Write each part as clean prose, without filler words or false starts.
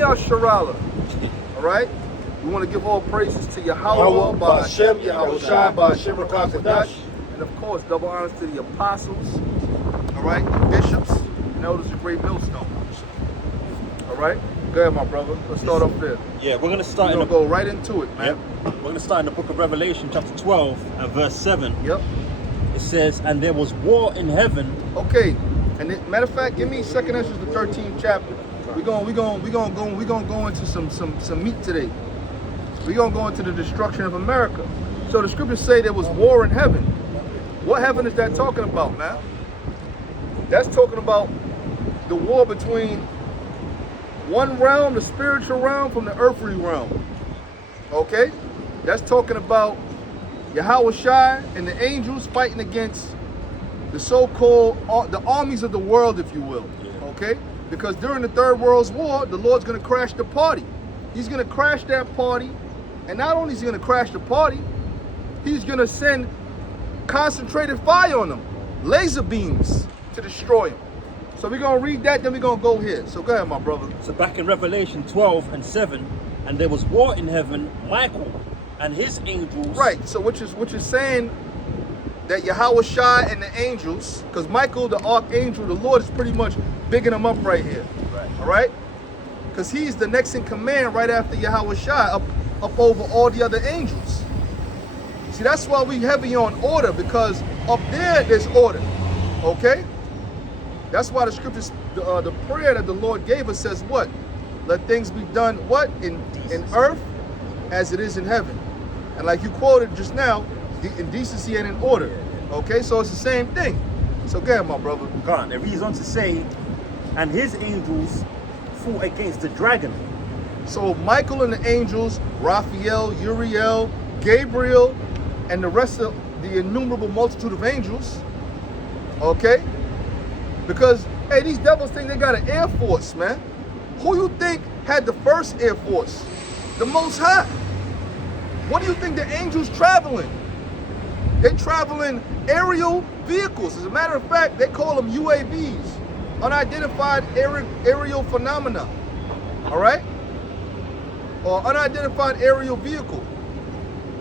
Sharala. All right? We want to give all praises to Yahweh, by Hashem, Yahweh Shai, by Hashem, Rakakadash. And of course, double honors to the apostles, all right, the bishops, and elders of Great Millstone. All right? Go ahead, my brother. Let's start off there. Yeah, we're going to start. We're going to go right into it, man. We're going to start in the book of Revelation, chapter 12, and verse 7. Yep. It says, and there was war in heaven. Okay. And matter of fact, give me 2nd Ezra, the 13th chapter. We're gonna go into some meat today. We're gonna go into the destruction of America. So the scriptures say there was war in heaven. What heaven is that talking about, man? That's talking about the war between one realm, the spiritual realm, from the earthly realm. Okay? That's talking about Yahweh Shai and the angels fighting against the so-called the armies of the world, if you will. Okay? Because during the Third World War, the Lord's going to crash the party. He's going to crash that party. And not only is he going to crash the party, he's going to send concentrated fire on them, laser beams to destroy them. So we're going to read that, then we're going to go here. So go ahead, my brother. So back in Revelation 12 and 7, and there was war in heaven, Michael and his angels. Right, so which is saying that Yahweh Shai and the angels, because Michael, the archangel, the Lord is pretty much bigging him up right here. Right. All right? Because he's the next in command right after Yahweh Shai, up over all the other angels. See, that's why we heavy on order, because up there's order. Okay? That's why the scriptures, the prayer that the Lord gave us says what? Let things be done, what? In earth as it is in heaven. And like you quoted just now, in decency and in order. Okay, so it's the same thing. So go ahead, my brother. God, it reads on to say, and his angels fought against the dragon. So Michael and the angels, Raphael, Uriel, Gabriel, and the rest of the innumerable multitude of angels. Okay? Because, hey, these devils think they got an air force, man. Who you think had the first air force? The Most High. What do you think the angels traveling? They travel in aerial vehicles. As a matter of fact, they call them UAVs, unidentified aerial phenomena. All right? Or unidentified aerial vehicle.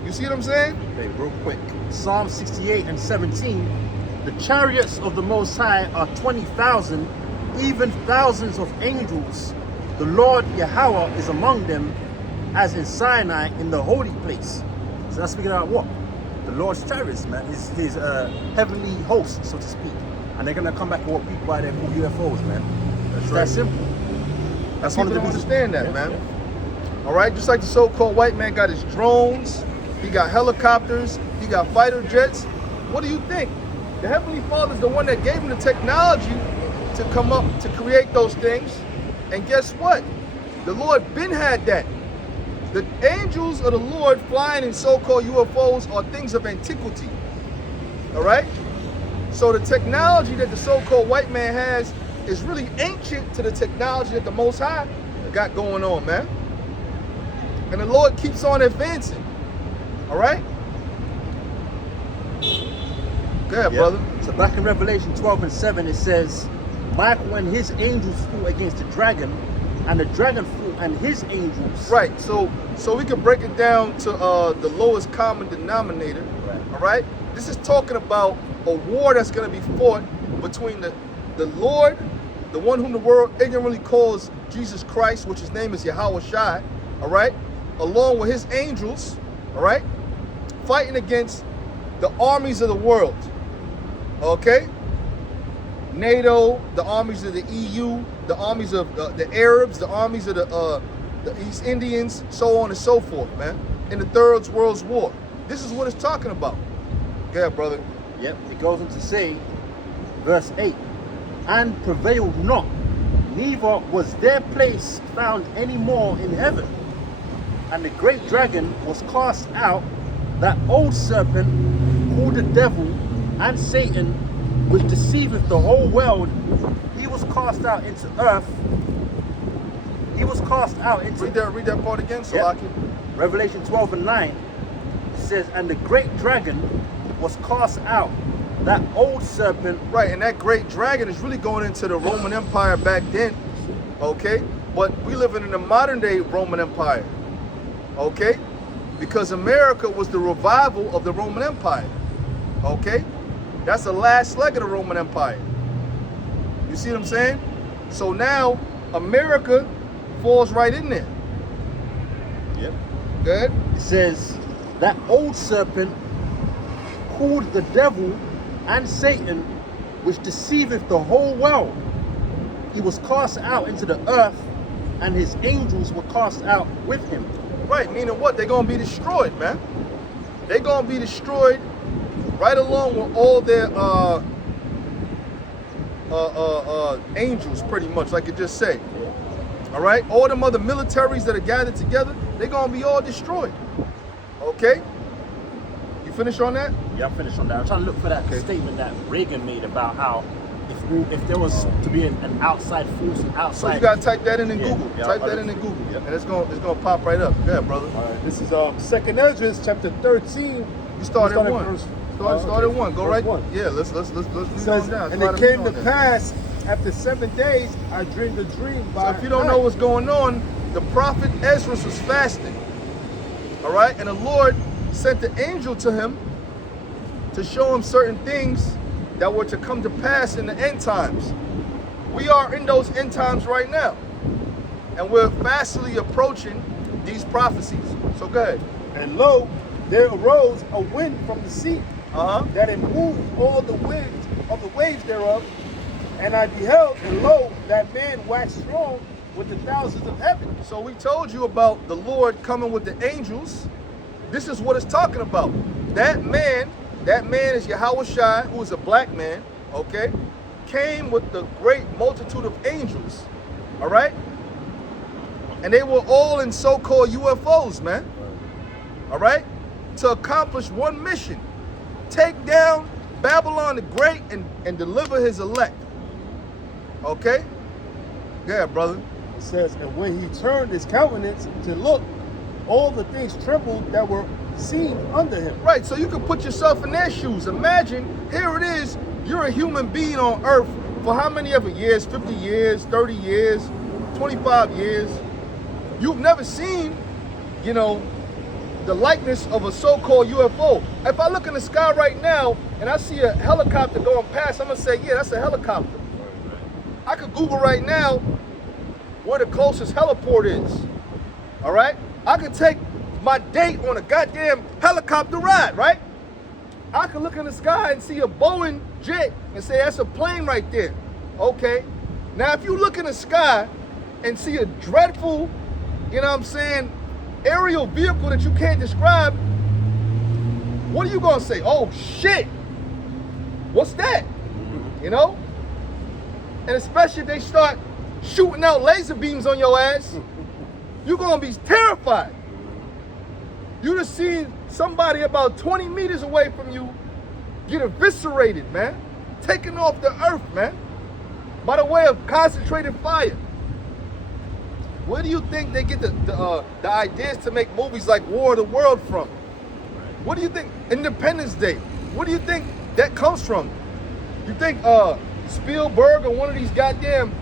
You see what I'm saying? Okay, real quick. Psalm 68 and 17. The chariots of the Most High are 20,000, even thousands of angels. The Lord Yahweh is among them, as in Sinai in the holy place. So that's speaking about what? The Lord's chariots, man. His heavenly host, so to speak. And they're going to come back for what people out there call UFOs, man. It's that simple. That's one of the understand that, man. All right? Just like the so-called white man got his drones, he got helicopters, he got fighter jets. What do you think? The Heavenly Father is the one that gave him the technology to come up, to create those things. And guess what? The Lord been had that. The angels of the Lord flying in so-called UFOs are things of antiquity. All right? So the technology that the so-called white man has is really ancient to the technology that the Most High got going on, man. And the Lord keeps on advancing. All right? Go ahead, brother. So back in Revelation 12 and 7, it says, Michael and his angels fought against the dragon, and the dragon fought and his angels. Right. So we can break it down to the lowest common denominator. Right. All right. This is talking about a war that's going to be fought between the Lord, the one whom the world ignorantly calls Jesus Christ, which his name is Yahweh Shai. All right. Along with his angels. All right. Fighting against the armies of the world. Okay. NATO, the armies of the EU, the armies of the Arabs, the armies of the East Indians, so on and so forth, man. In the Third World War. This is what it's talking about. Go ahead, brother. Yep, it goes on to say, verse 8, and prevailed not, neither was their place found any more in heaven. And the great dragon was cast out, that old serpent, called the devil and Satan, which deceiveth the whole world. He was cast out into earth. He was cast out into... Read that part again, so Yep. I can... Revelation 12 and 9. It says, and the great dragon was cast out, that old serpent. Right, and that great dragon is really going into the Roman Empire back then. Okay? But we living in the modern day Roman Empire, okay? Because America was the revival of the Roman Empire, okay? That's the last leg of the Roman Empire. You see what I'm saying? So now America falls right in there. Yep. Good? It says that old serpent called the devil and Satan, which deceiveth the whole world. He was cast out into the earth, and his angels were cast out with him. Right, meaning what? They're gonna be destroyed, man. They're gonna be destroyed right along with all their angels, pretty much, like it just said. All right, all them other militaries that are gathered together, they're gonna be all destroyed. Okay, you finished on that? Yeah, I'm finished on that. I'm trying to look for that statement that Reagan made about how if there was to be an outside force, an outside. So you gotta type that in Yeah, Google. yeah, Type that in Google, and it's gonna pop right up. Go ahead, brother. All right, this is 2nd Ezra, chapter 13. You started We one. verse- Started okay, one. Go verse right. 1. Yeah, let's It read says, on down. and Try it read came to on that. pass after 7 days, I dreamed a dream So by if you don't night. know what's going on, the prophet Ezra was fasting. All right, and the Lord sent the angel to him to show him certain things that were to come to pass in the end times. We are in those end times right now, and we're fastly approaching these prophecies. So go ahead. And lo, there arose a wind from the sea Uh-huh. that it moved all the winds of the waves thereof. And I beheld, and lo, that man waxed strong with the thousands of heaven. So we told you about the Lord coming with the angels. This is what it's talking about. That man is Yahweh Shai, who is a black man, okay? Came with the great multitude of angels, all right? And they were all in so-called UFOs, man, all right? To accomplish one mission: take down Babylon the Great and deliver his elect, okay? Yeah, brother. It says, and when he turned his countenance to look, all the things trembled that were seen under him. Right, so you can put yourself in their shoes. Imagine, here it is, you're a human being on earth for how many ever years? 50 years, 30 years, 25 years. You've never seen, you know, the likeness of a so-called UFO. If I look in the sky right now and I see a helicopter going past, I'm gonna say, yeah, that's a helicopter. I could Google right now where the closest heliport is, all right? I could take my date on a goddamn helicopter ride, right? I could look in the sky and see a Boeing jet and say, that's a plane right there. Okay. Now, if you look in the sky and see a dreadful, you know what I'm saying, aerial vehicle that you can't describe, what are you gonna say? Oh, shit. What's that? You know? And especially if they start shooting out laser beams on your ass, you're gonna be terrified. You just seen somebody about 20 meters away from you get eviscerated, man. Taken off the earth, man. By the way of concentrated fire. Where do you think they get the ideas to make movies like War of the World from? What do you think? Independence Day. What do you think that comes from? You think Spielberg or one of these goddamn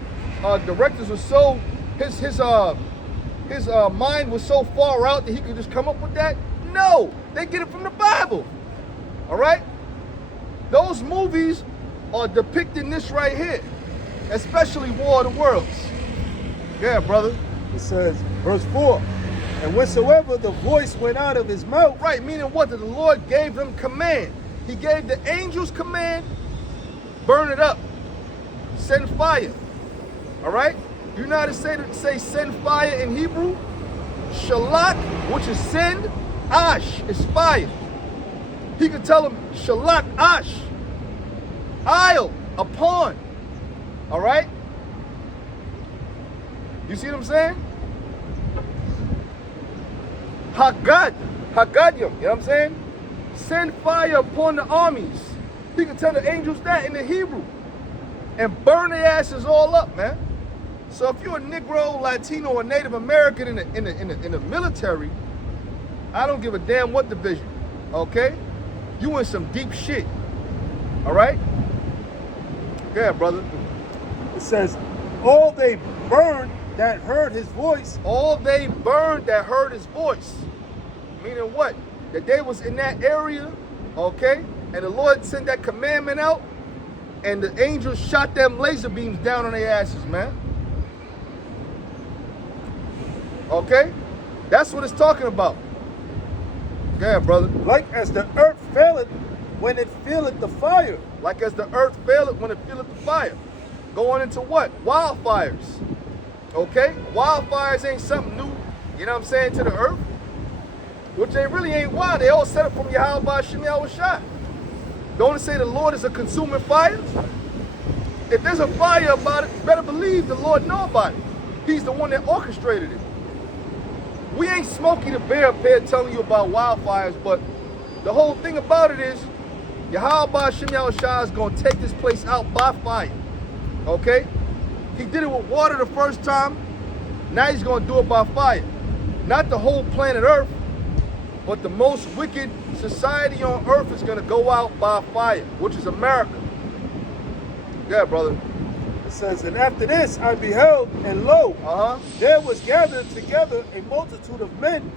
directors was so his mind was so far out that he could just come up with that? No, they get it from the Bible. All right? Those movies are depicting this right here, especially War of the Worlds. Yeah, brother. It says, verse 4, and whensoever the voice went out of his mouth. Right, meaning what? That the Lord gave them command. He gave the angels command, burn it up, send fire. All right? You know how to say send fire in Hebrew? Shalak, which is send, ash is fire. He could tell them shalak, ash, isle, upon. All right? You see what I'm saying? Hagadyum, you know what I'm saying? Send fire upon the armies. He could tell the angels that in the Hebrew. And burn their asses all up, man. So if you're a Negro, Latino, or Native American in the military, I don't give a damn what division, okay? You in some deep shit, all right? Go ahead, brother. It says, all they burned that heard his voice. All they burned that heard his voice. Meaning what? That they was in that area, okay? And the Lord sent that commandment out, and the angels shot them laser beams down on their asses, man. Okay? That's what it's talking about. Yeah, brother. Like as the earth faileth when it feeleth the fire. Like as the earth faileth when it feeleth the fire. Going into what? Wildfires. Okay? Wildfires ain't something new, you know what I'm saying, to the earth. Which they really ain't wild. They all set up from Yahweh Shem Yahushua. Don't it say the Lord is a consuming fire? If there's a fire about it, you better believe the Lord know about it. He's the one that orchestrated it. We ain't Smokey the Bear up here telling you about wildfires, but the whole thing about it is Yahweh Shem Yahushua is going to take this place out by fire. Okay? He did it with water the first time. Now he's going to do it by fire. Not the whole planet Earth, but the most wicked society on earth is going to go out by fire, which is America. Yeah, brother. It says, and after this I beheld, and lo, there was gathered together a multitude of men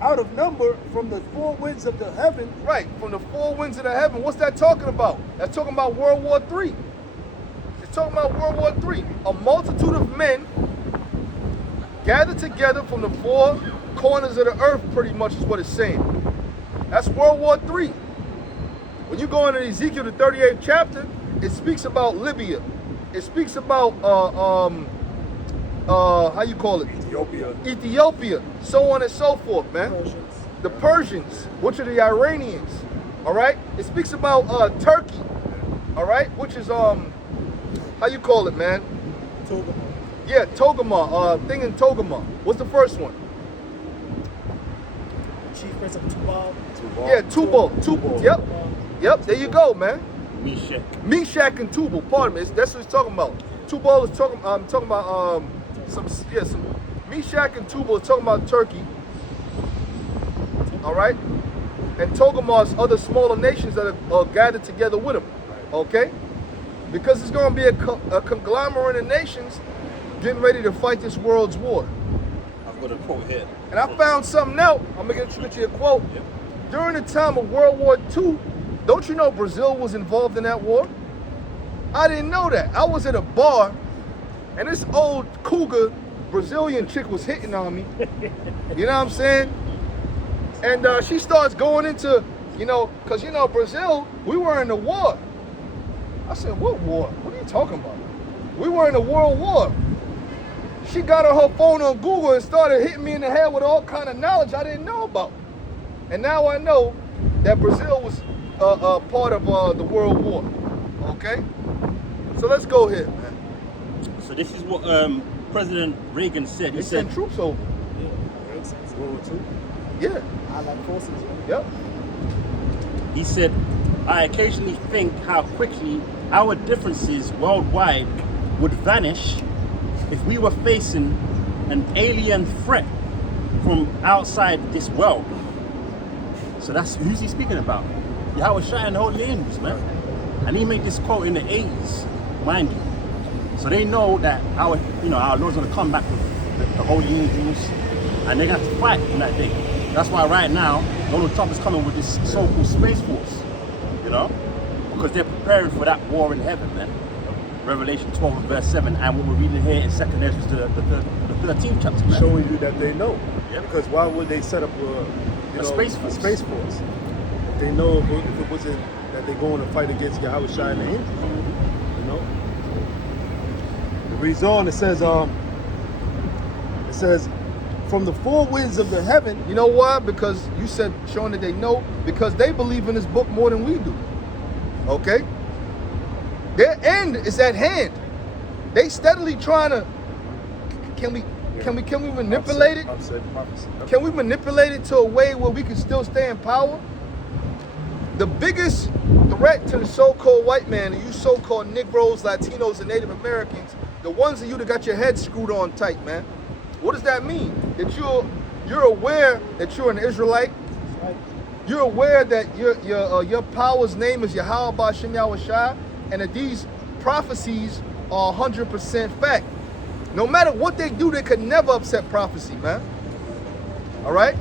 out of number from the four winds of the heaven. Right, from the four winds of the heaven. What's that talking about? That's talking about World War III. It's talking about World War III. A multitude of men gathered together from the four corners of the earth, pretty much is what it's saying. That's World War III. When you go into Ezekiel, the 38th chapter, it speaks about Libya. It speaks about, how you call it? Ethiopia, so on and so forth, man. The Persians, which are the Iranians, all right? It speaks about Turkey, all right? Which is, how you call it, man? Togama. Yeah, Togama, thing in Togama. What's the first one? Chief Prince of Tubal. Yeah, Tubal. Yep, there you go, man. Meshach and Tubal, pardon me. That's what he's talking about. Tubal is talking about some Meshach and Tubal is talking about Turkey. All right? And Togarmah's other smaller nations that are gathered together with him. Okay? Because it's going to be a conglomerate of nations getting ready to fight this world's war. I've got a quote here. And I found something out. I'm going to get you a quote. Yep. During the time of World War II, don't you know Brazil was involved in that war? I didn't know that. I was at a bar, and this old cougar Brazilian chick was hitting on me. You know what I'm saying? And she starts going into, because, Brazil, we were in the war. I said, what war? What are you talking about? We were in a world war. She got on her phone on Google and started hitting me in the head with all kind of knowledge I didn't know about. And now I know that Brazil was part of the World War. Okay? So let's go here, man. So this is what President Reagan said. He They said, sent troops over. World War II. Yeah. Allied forces. Yep. he said, I occasionally think how quickly our differences worldwide would vanish if we were facing an alien threat from outside this world. So that's who's he speaking about? Yahweh Shai and the Holy Angels, man. And he made this quote in the 80s, mind you. So they know that our Lord's gonna come back with the Holy Angels, and they're gonna have to fight on that day. That's why right now, Donald Trump is coming with this so-called Space Force, because they're preparing for that war in heaven, man. Revelation 12 verse 7, and what we're reading here in 2nd Ezra, the 13th chapter, man. Showing you that they know. Yeah. Because why would they set up A Space Force. A Space Force? If they know if it wasn't that they're going to fight against Yahweh Shai and the angels, It reads on. It says, from the four winds of the heaven. You know why? Because you said showing that they know, because they believe in this book more than we do. Okay? Their end is at hand. They steadily trying to. Can we manipulate it? Can we manipulate it to a way where we can still stay in power? The biggest threat to the so-called white man, and you so-called Negroes, Latinos, and Native Americans, the ones of you that got your head screwed on tight, man. What does that mean? That you're aware that you're an Israelite. You're aware that your power's name is Yahweh B'Shem Yahushua, and that these prophecies are 100% fact. No matter what they do, they could never upset prophecy, man. All right?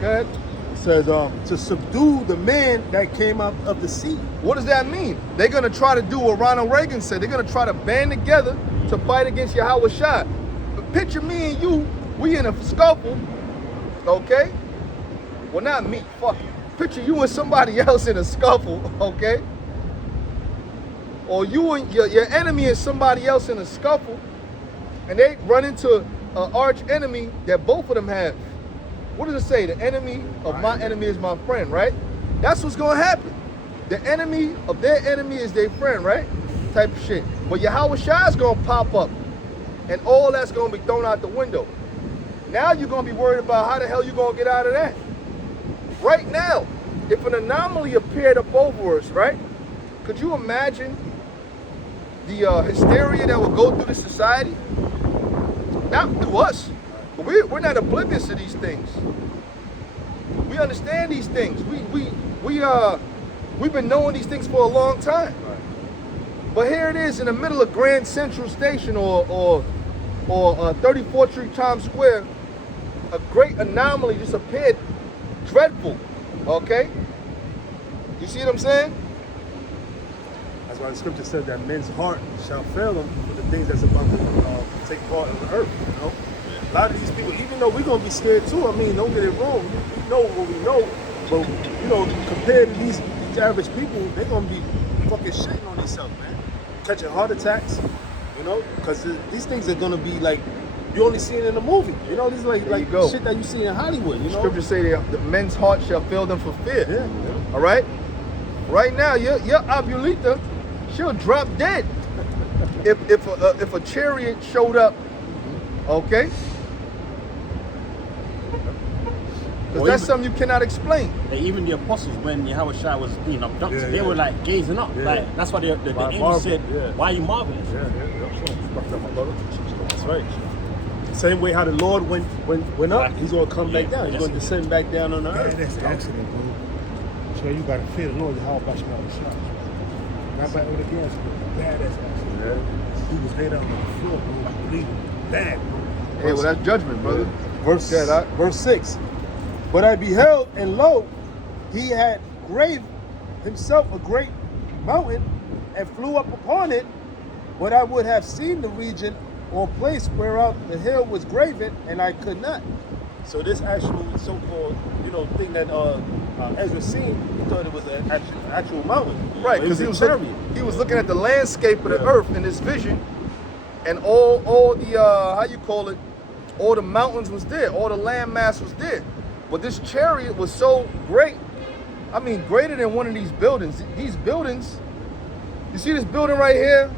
Go ahead. It says, to subdue the man that came out of the sea. What does that mean? They're going to try to do what Ronald Reagan said. They're going to try to band together to fight against Yahweh Shai. But picture me and you, we in a scuffle, okay? Well, not me, fuck you. Picture you and somebody else in a scuffle, okay? Or you and your enemy and somebody else in a scuffle, and they run into an arch enemy that both of them have. What does it say? The enemy of my enemy is my friend, right? That's what's going to happen. The enemy of their enemy is their friend, right? Type of shit. But Yahweh Shai is going to pop up, and all that's going to be thrown out the window. Now you're going to be worried about how the hell you're going to get out of that. Right now, if an anomaly appeared up over us, right? Could you imagine the hysteria that would go through the society? Not through us. But we're not oblivious to these things. We understand these things. We've been knowing these things for a long time. But here it is in the middle of Grand Central Station or 34th Street Times Square. A great anomaly just appeared. Dreadful. Okay? You see what I'm saying? That's why the scripture said that men's heart shall fail them for the things that's about to take part in the earth. You know, a lot of these people, even though we're gonna be scared too. I mean, don't get it wrong. We know what we know, but you know, compared to these average people, they're gonna be fucking shitting on themselves, man. Catching heart attacks, you know, because these things are gonna be like you only see it in a movie. You know, this is like shit that you see in Hollywood. You know, scriptures say the men's heart shall fail them for fear. Yeah. All right. Right now, your Abulita, she'll drop dead if a chariot showed up. Okay. Because that's something you cannot explain. Even the apostles, when Yahweh Shai was being abducted, they were like gazing up. Like that's why the angel said, "Why are you marveling?" That's right. Same way how the Lord went up, he's gonna come back down. He's gonna descend back down on the earth. That's accident, bro. So you gotta fear the Lord, how about smell the shots. Not by other gas, but bad ass accident. Yeah. He was laid out on the floor, bro, bleeding. Bad, bro. Hey, well, that's judgment, brother. Verse 6. But I beheld, and lo, he had graved himself a great mountain and flew up upon it. But I would have seen the region or place whereout the hill was graven, and I could not. So this actual so-called, thing that Ezra seen, he thought it was an actual mountain. Right, because he was looking at the landscape of the earth in this vision, and all the all the mountains was there, all the land mass was there. But this chariot was so great. I mean, greater than one of these buildings. These buildings, you see this building right here?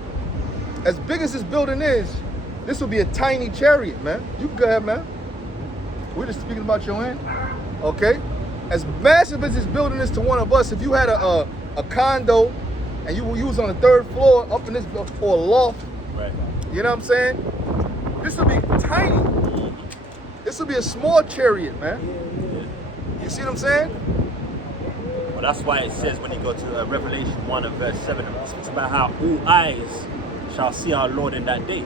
As big as this building is, this will be a tiny chariot, man. You go ahead, man. We're just speaking about your end. Okay? As massive as this building is to one of us, if you had a condo and you was on the 3rd floor up in this or a loft, right? You know what I'm saying? This will be tiny. This will be a small chariot, man. You see what I'm saying? Well, that's why it says when you go to Revelation 1 and verse 7, it speaks about how all eyes shall see our Lord in that day.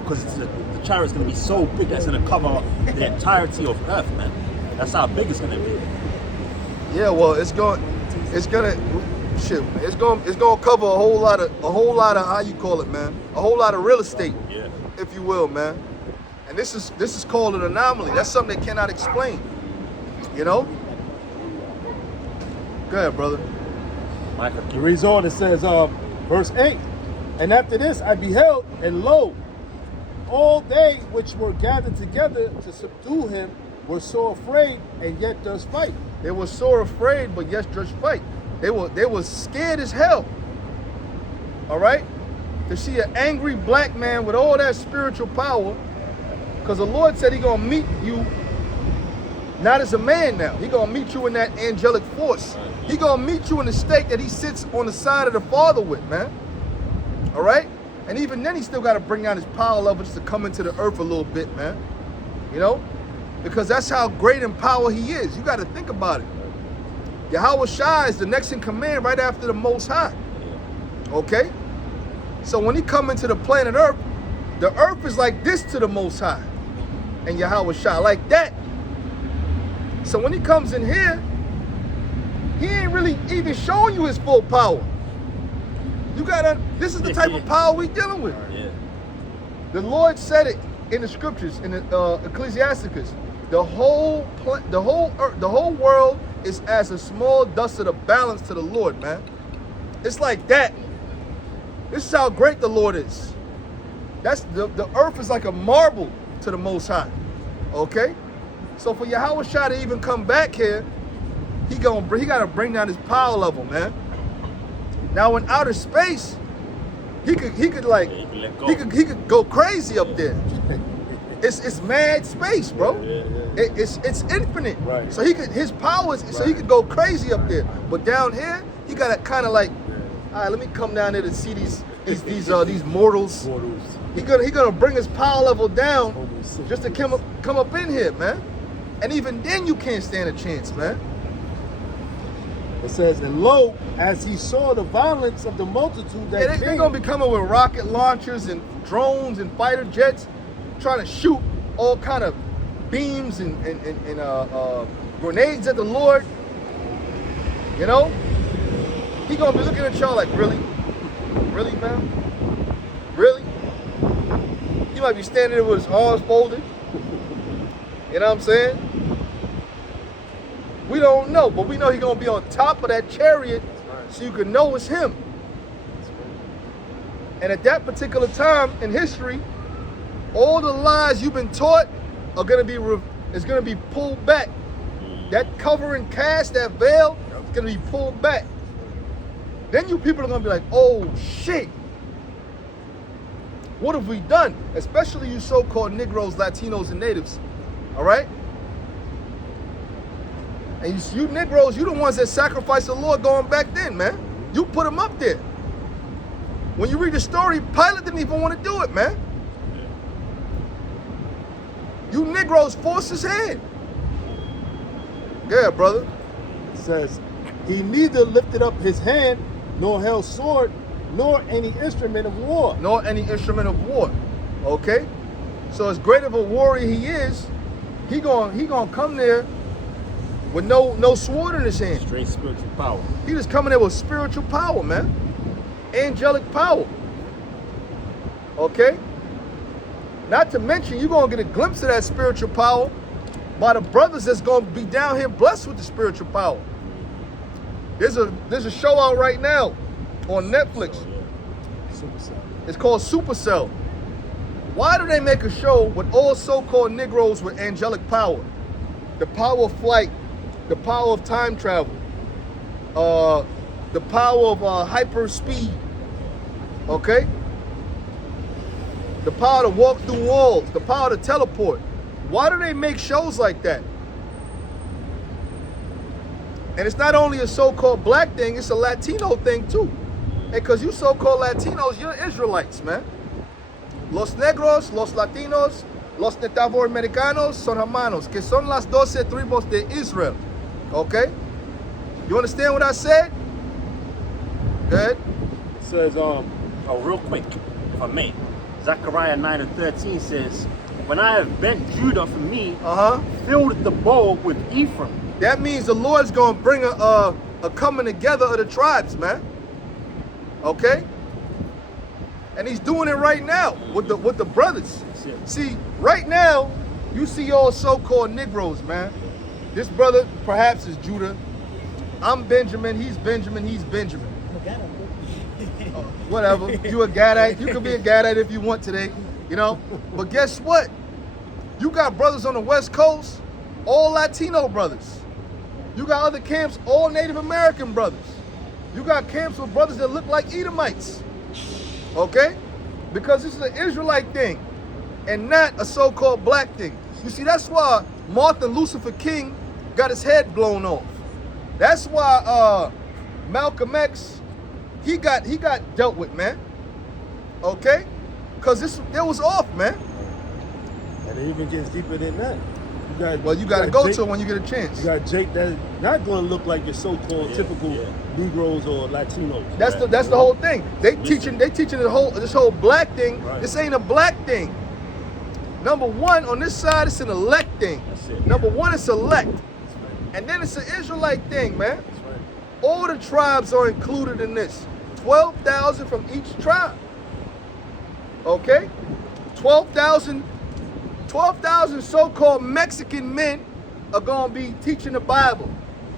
Because the chariot's going to be so big that it's going to cover the entirety of earth, man. That's how big it's going to be. Yeah, well, it's gonna cover a whole lot of how you call it, man, a whole lot of real estate, if you will, man. And this is called an anomaly. That's something they cannot explain. You know? Go ahead, brother. It reads on. It says, verse 8. And after this I beheld, and lo, all they which were gathered together to subdue him were so afraid, and yet does fight. They were so afraid, but yet does fight. They were scared as hell. All right? To see an angry black man with all that spiritual power, because the Lord said He's gonna meet you not as a man now. He's gonna meet you in that angelic force. He's gonna meet you in the state that He sits on the side of the Father with, man. All right? And even then, He still got to bring down His power level just to come into the earth a little bit, man. You know? Because that's how great in power He is. You got to think about it. Yahweh Shai is the next in command right after the Most High. Okay? So when He come into the planet Earth, The earth is like this to the Most High. And Yahweh Shah, like that. So when he comes in here, he ain't really even showing you his full power. You gotta, this is the type of power we dealing with. Yeah. The Lord said it in the scriptures, in the Ecclesiasticus. The whole world is as a small dust of the balance to the Lord, man. It's like that. This is how great the Lord is. That's the earth is like a marble to the Most High. Okay? So for Yahweh Shah to even come back here, he gotta bring down his power level, man. Now in outer space, he could go crazy up there. It's mad space, bro. It's infinite. Right. So his powers, so he could go crazy up there. But down here, he gotta kind of like, all right, let me come down there to see these mortals. He gonna bring his power level down just to come up in here, man. And even then, you can't stand a chance, man. It says, and lo, as he saw the violence of the multitude that Yeah, they're gonna be coming with rocket launchers and drones and fighter jets, trying to shoot all kind of beams and grenades at the Lord. You know, he gonna be looking at y'all like, really, man, really. He might be standing there with his arms folded. You know what I'm saying? We don't know, but we know he's gonna be on top of that chariot, so you can know it's him. And at that particular time in history, all the lies you've been taught are gonna be pulled back. That covering cast, that veil, is gonna be pulled back. Then you people are gonna be like, oh shit, what have we done? Especially you so-called Negroes, Latinos, and natives. All right? And you Negroes, you the ones that sacrificed the Lord going back then, man. You put him up there. When you read the story, Pilate didn't even want to do it, man. You Negroes forced his hand. Yeah, brother. It says, he neither lifted up his hand, nor held sword, nor any instrument of war. Nor any instrument of war. Okay? So as great of a warrior he is, he gonna come there with no sword in his hand. Straight spiritual power. He just coming there with spiritual power, man. Angelic power. Okay? Not to mention, you're going to get a glimpse of that spiritual power by the brothers that's going to be down here blessed with the spiritual power. There's a show out right now on Netflix. Supercell. It's called Supercell. Why do they make a show with all so-called Negroes with angelic power? The power of flight, the power of time travel, the power of hyper speed, okay? The power to walk through walls, the power to teleport. Why do they make shows like that? And it's not only a so-called black thing, it's a Latino thing too. Because you so-called Latinos, you're Israelites, man. Los negros, los latinos, los netavoamericanos son hermanos, que son las 12 tribus de Israel. Okay? You understand what I said? Good. It says, Oh, real quick, if I may. Zechariah 9:13 says, when I have bent Judah for me, filled the bowl with Ephraim. That means the Lord's gonna bring a coming together of the tribes, man. Okay? And he's doing it right now with the brothers. See, right now, you see all so-called Negroes, man. This brother perhaps is Judah. I'm Benjamin, he's Benjamin, he's Benjamin. Whatever, you a Gadite, you can be a Gadite if you want today, you know? But guess what? You got brothers on the West Coast, all Latino brothers. You got other camps, all Native American brothers. You got camps with brothers that look like Edomites. Okay? Because this is an Israelite thing and not a so-called black thing. You see, that's why Martin Lucifer King got his head blown off. That's why Malcolm X, he got dealt with, man. Okay? Because it was off, man. and it even gets deeper than that. You got to go to it when you get a chance. You got Jake that's not going to look like your so-called typical Negroes or Latinos. That's the whole thing. They teaching this whole black thing. Right. This ain't a black thing. Number one, on this side, it's an elect thing. That's it. Number one, it's elect. That's right. And then it's an Israelite thing, man. That's right. All the tribes are included in this. 12,000 from each tribe. Okay? 12,000 so-called Mexican men are going to be teaching the Bible.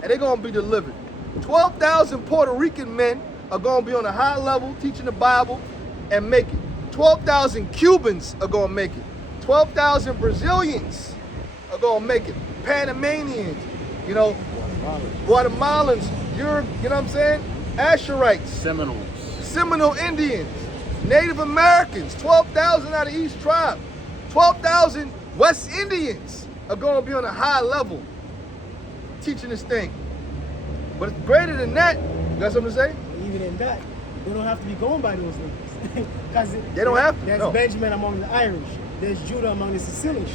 And they're going to be delivered. 12,000 Puerto Rican men are going to be on a high level teaching the Bible and make it. 12,000 Cubans are going to make it. 12,000 Brazilians are going to make it. Panamanians, you know, Guatemalans, you know what I'm saying? Asherites, Seminole Indians, Native Americans, 12,000 out of each tribe. 12,000 West Indians are going to be on a high level teaching this thing. But it's greater than that. You got something to say? Even in that, they don't have to be going by those names. Because They don't have to, There's no. Benjamin among the Irish. There's Judah among the Sicilians.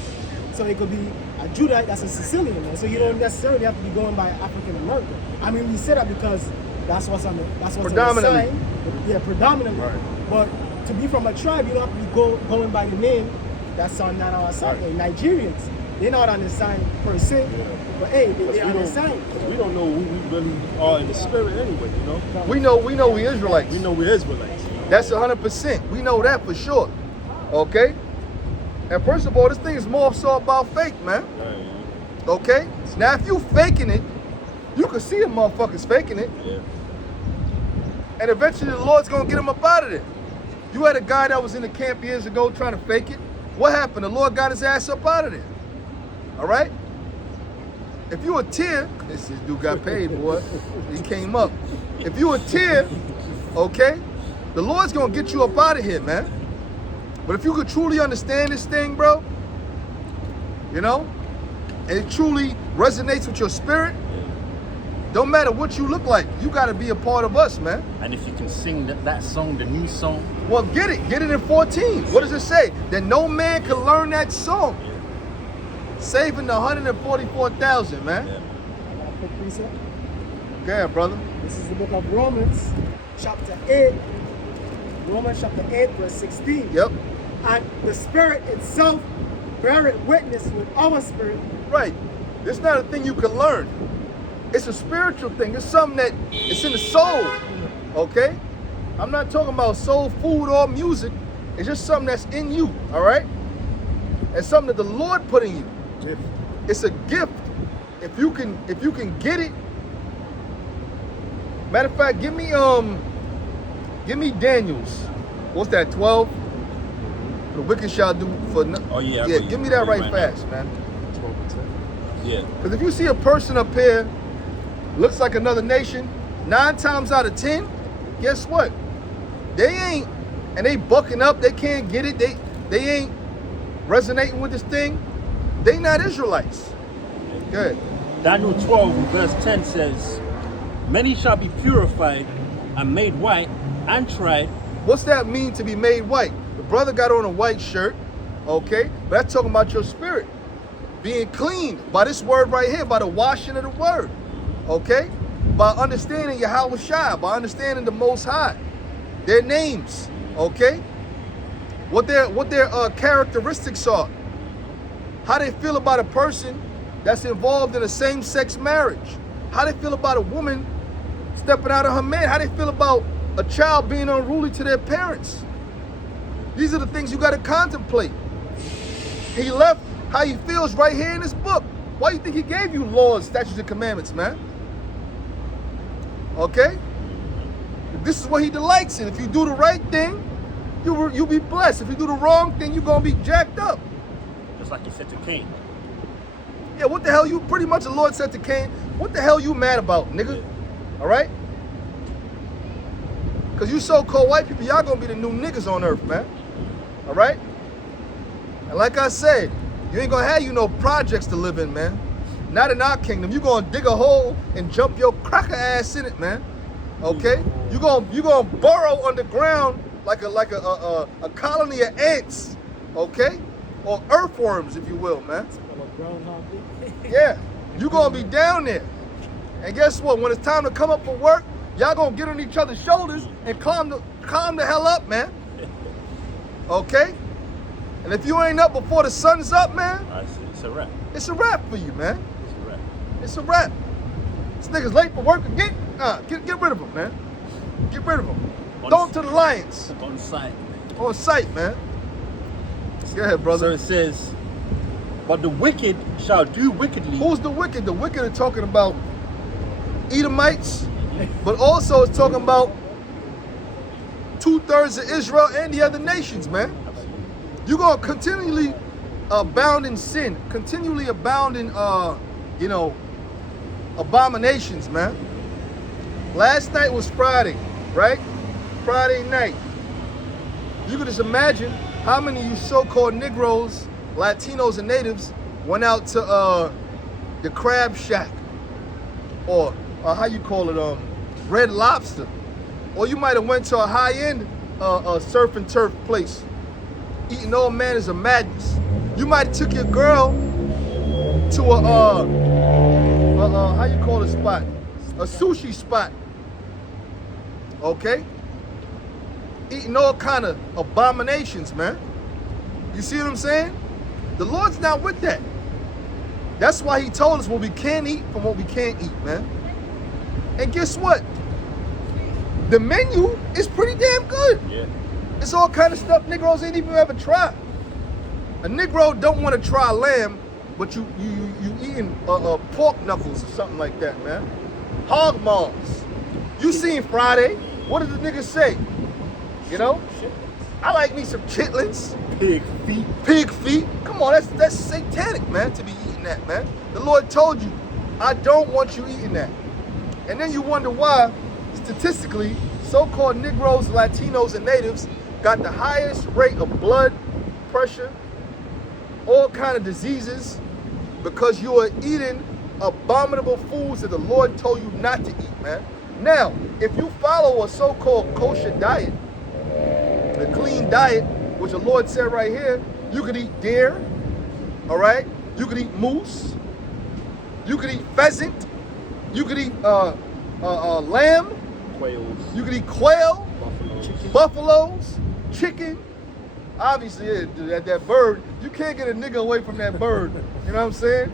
So it could be a Judite that's a Sicilian. Man. So you don't necessarily have to be going by African American. I mean, we say that because that's what's on the Predominantly. sign. Yeah, predominantly. Right. But to be from a tribe, you don't have to be going by the name that's on our sign. Like Nigerians, they're not on the sign per se, but hey, they're on the sign. We don't know who we really are in the spirit anyway, you know? We know we Israelites. We know we're Israelites. That's 100%. We know that for sure. Okay? And first of all, this thing is more so about fake, man. Right. Okay? Now, if you faking it, you can see the motherfuckers faking it. Yeah. And eventually the Lord's going to get them up out of there. You had a guy that was in the camp years ago trying to fake it. What happened? The Lord got his ass up out of there. All right? If you a tear, this dude got paid, boy. He came up. If you a tear, okay, the Lord's going to get you up out of here, man. But if you could truly understand this thing, bro, you know, and it truly resonates with your spirit, don't matter what you look like, you got to be a part of us, man. And if you can sing that song, the new song, Well, get it in 14. What does it say? That no man can learn that song. Saving the 144,000, man. I got a quick precept. Go ahead, brother. This is the book of Romans, chapter 8. Romans chapter 8, verse 16. Yep. And the Spirit itself beareth witness with our spirit. Right. It's not a thing you can learn. It's a spiritual thing. It's something that it's in the soul. Okay? I'm not talking about soul food or music. It's just something that's in you, all right? And something that the Lord put in you. It's a gift. If you can get it. Matter of fact, give me Daniel's. What's that? 12. The wicked shall do for Oh, yeah, yeah. but Give me you- that right right fast, man. 12 and 10. yeah. Because if you see a person up here looks like another nation, 9 times out of 10, guess what? They ain't, and they bucking up. They can't get it. They ain't resonating with this thing. They not Israelites. Good. Daniel 12 verse 10 says, many shall be purified and made white and tried. What's that mean to be made white? The brother got on a white shirt, okay? But that's talking about your spirit being cleaned by this word right here, by the washing of the word, okay? By understanding Yahweh Shai, by understanding the Most High, their names, okay? What their characteristics are, how they feel about a person that's involved in a same-sex marriage, how they feel about a woman stepping out of her man, how they feel about a child being unruly to their parents. These are the things you got to contemplate. He left how he feels right here in this book. Why do you think he gave you laws, statutes, and commandments, man? Okay? This is what he delights in. If you do the right thing, you'll be blessed. If you do the wrong thing, you're going to be jacked up. Just like he said to Cain. Yeah, what the hell you, pretty much the Lord said to Cain, what the hell you mad about, nigga? All right? Because you so-called white people, y'all going to be the new niggas on earth, man. All right? And like I said, you ain't going to have no projects to live in, man. Not in our kingdom. You're going to dig a hole and jump your cracker ass in it, man. Okay? You're going to burrow underground like a colony of ants. Okay? or earthworms, if you will, man. What Groundhog Day? Yeah, you gonna be down there. And guess what? When it's time to come up for work, y'all gonna get on each other's shoulders and calm the hell up, man. Okay? And if you ain't up before the sun's up, man, It's a wrap. it's a wrap for you, man. It's a wrap. It's a wrap. This nigga's late for work again. Get rid of him, man. Get rid of him. Throw him to the lions. On site. On sight, man. Go ahead, So brother. it says, but the wicked shall do wickedly. Who's the wicked? The wicked are talking about Edomites, but also it's talking about 2/3 of Israel and the other nations, man. You're gonna continually abound in sin, continually abound in abominations, man. Last night was Friday, right? Friday night. You can just imagine how many of you so-called Negroes, Latinos, and natives went out to the Crab Shack, or how you call it, Red Lobster, or you might have went to a high-end surf and turf place. Eating all manners of madness. You might have took your girl to a how you call it spot? A sushi spot. Okay? Eating all kind of abominations, man. You see what I'm saying? The Lord's not with that. That's why he told us what we can eat from what we can't eat, man. And guess what? The menu is pretty damn good. Yeah. It's all kind of stuff Negroes ain't even ever tried. A Negro don't want to try lamb, but you eating pork knuckles or something like that, man. Hog maws. You seen Friday? What did the niggas say? You know? I like me some chitlins. Pig feet. Pig feet. Come on, that's satanic, man, to be eating that, man. The Lord told you, I don't want you eating that. And then you wonder why, statistically, so-called Negroes, Latinos, and natives got the highest rate of blood pressure, all kind of diseases, because you are eating abominable foods that the Lord told you not to eat, man. Now, if you follow a so-called kosher diet, a clean diet, which the Lord said right here, you could eat deer, all right? You could eat moose. You could eat pheasant. You could eat lamb. Quails. You could eat quail, Buffaloes. buffaloes, chicken. Obviously, that bird, you can't get a nigga away from that bird. You know what I'm saying?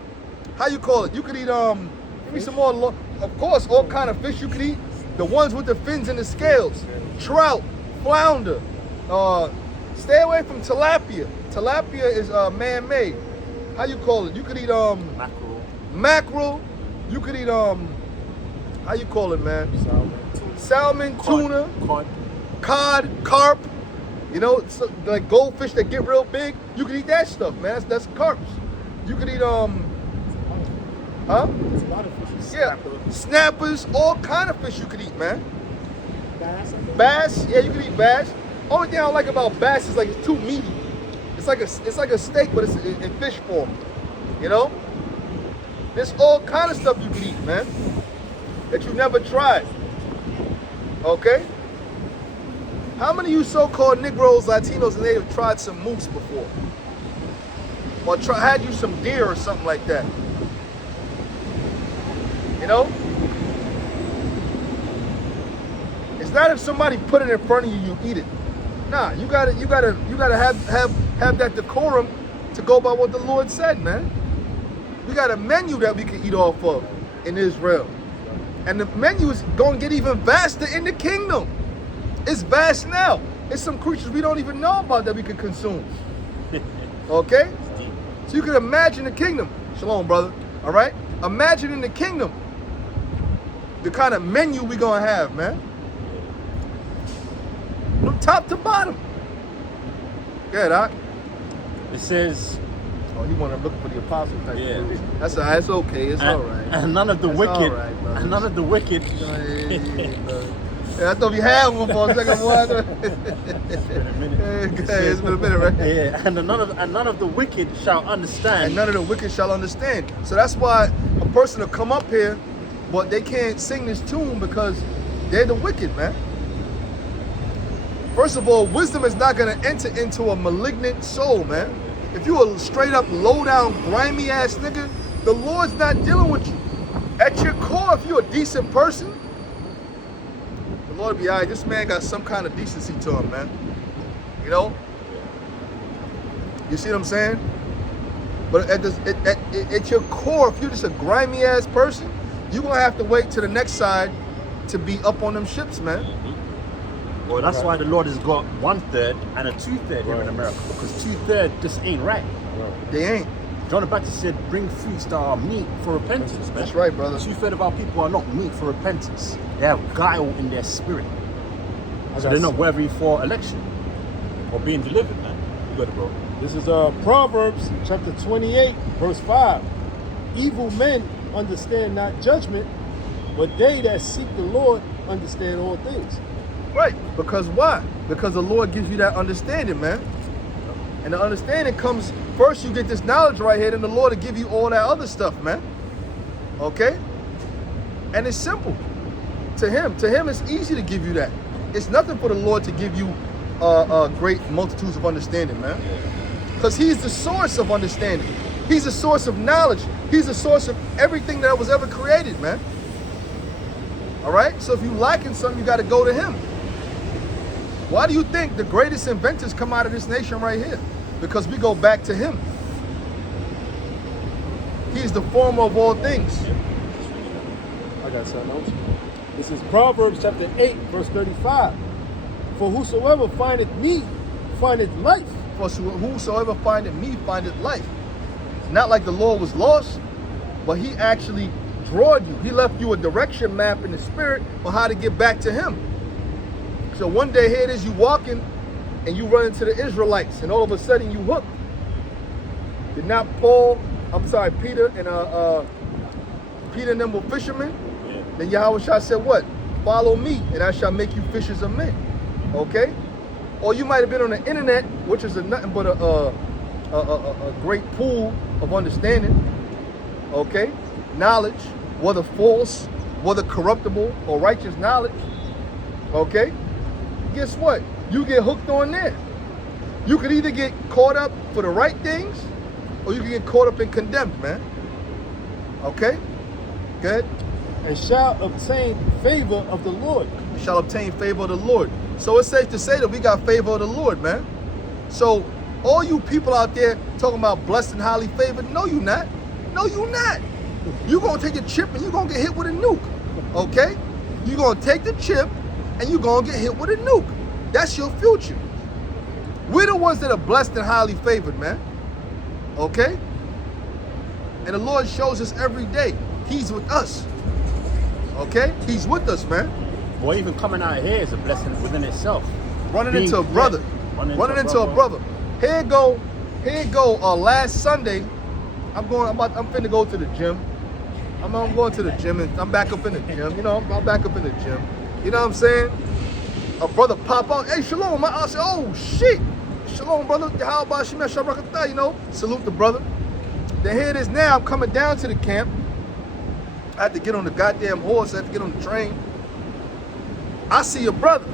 How you call it? You could eat, give me some more, of course, all kind of fish you could eat. The ones with the fins and the scales. Trout, flounder. Stay away from tilapia. Tilapia is man-made. How you call it? You could eat Mackerel. mackerel. You could eat how you call it, man? Salmon, tuna, cod, carp. You know, like goldfish that get real big. You could eat that stuff, man. That's carps. You could eat It's a lot of fishes. yeah, snappers, all kind of fish you could eat, man. Bass, I think. Bass, yeah, you could eat bass. Only thing I don't like about bass is like it's too meaty. It's like a steak, but it's in fish form. You know? There's all kind of stuff you can eat, man, that you never tried. Okay? How many of you so-called Negroes, Latinos, and natives tried some moose before? Or had you some deer or something like that? You know? It's not if somebody put it in front of you, you eat it. Nah, you gotta have that decorum to go by what the Lord said, man. We got a menu that we can eat off of in Israel. And the menu is going to get even vaster in the kingdom. It's vast now. It's some creatures we don't even know about that we can consume. Okay? So you can imagine the kingdom. Shalom, brother. All right? Imagine in the kingdom the kind of menu we going to have, man. From top to bottom. Good, Doc. It says, Oh, you want to look for the apostle type. Yeah. That's all right. It's okay. It's all right. and none of the That's wicked, all right, brother. and none of the wicked. Yeah, I thought we had one for a second. It's been a minute. Okay, it's been a minute, right? Yeah, and none of the wicked shall understand. And none of the wicked shall understand. So that's why a person will come up here, but they can't sing this tune because they're the wicked, man. First of all, wisdom is not going to enter into a malignant soul, man. if you a straight up low down grimy ass nigga, the Lord's not dealing with you. At your core, if you're a decent person, the Lord will be alright. This man got some kind of decency to him, man. You know? You see what I'm saying? But at your core, if you're just a grimy ass person, you're gonna have to wait to the next side to be up on them ships, man. Well, that's why the Lord has got 1/3 and a 2/3 here in America, because 2/3 just ain't right. They ain't. John the Baptist said, bring fruits that are meat for repentance, man. That's right, brother. 2/3 of our people are not meat for repentance. They have guile in their spirit. So they're not worthy for election or being delivered, man. You got it, bro. This is Proverbs chapter 28, verse 5. Evil men understand not judgment, but they that seek the Lord understand all things. Right. Because why? Because the Lord gives you that understanding, man. And the understanding comes, first you get this knowledge right here, and the Lord will give you all that other stuff, man. Okay? And it's simple. To him it's easy to give you that. It's nothing for the Lord to give you great multitudes of understanding, man. Because he's the source of understanding. He's the source of knowledge. He's the source of everything that was ever created, man. All right? So if you lacking something, you got to go to him. Why do you think the greatest inventors come out of this nation right here? Because we go back to him. He's the former of all things. I got something else. This is Proverbs chapter 8, verse 35. For whosoever findeth me findeth life. For whosoever findeth me findeth life. It's not like the Lord was lost, but he actually drawed you. He left you a direction map in the spirit on how to get back to him. So one day here it is, you walking and you run into the Israelites, and all of a sudden you hooked. Did not Peter and them were fishermen? Yeah. Then Yahweh said what? Follow me and I shall make you fishers of men. Okay? Or you might have been on the internet, which is nothing but a great pool of understanding. Okay? Knowledge, whether false, whether corruptible or righteous knowledge. Okay? Guess what? You get hooked on there. You could either get caught up for the right things, or you can get caught up and condemned, man. Okay? Good. And shall obtain favor of the Lord. We shall obtain favor of the Lord. So it's safe to say that we got favor of the Lord, man. So all you people out there talking about blessed and highly favored, no you not. No you not. You're going to take a chip and you're going to get hit with a nuke. Okay? You're going to take the chip and you're going to get hit with a nuke. That's your future. We're the ones that are blessed and highly favored, man. Okay? And the Lord shows us every day. He's with us. Okay? He's with us, man. Boy, even coming out here is a blessing within itself. Running into a brother. Running into a brother. Here go, last Sunday, I'm finna go to the gym. I'm going to the gym and I'm back up in the gym. You know, I'm back up in the gym. You know what I'm saying? A brother pop out, hey, shalom. I say, oh, shit. Shalom, brother. How about you, you know, salute the brother. Then here it is now. I'm coming down to the camp. I had to get on the goddamn horse. I had to get on the train. I see a brother.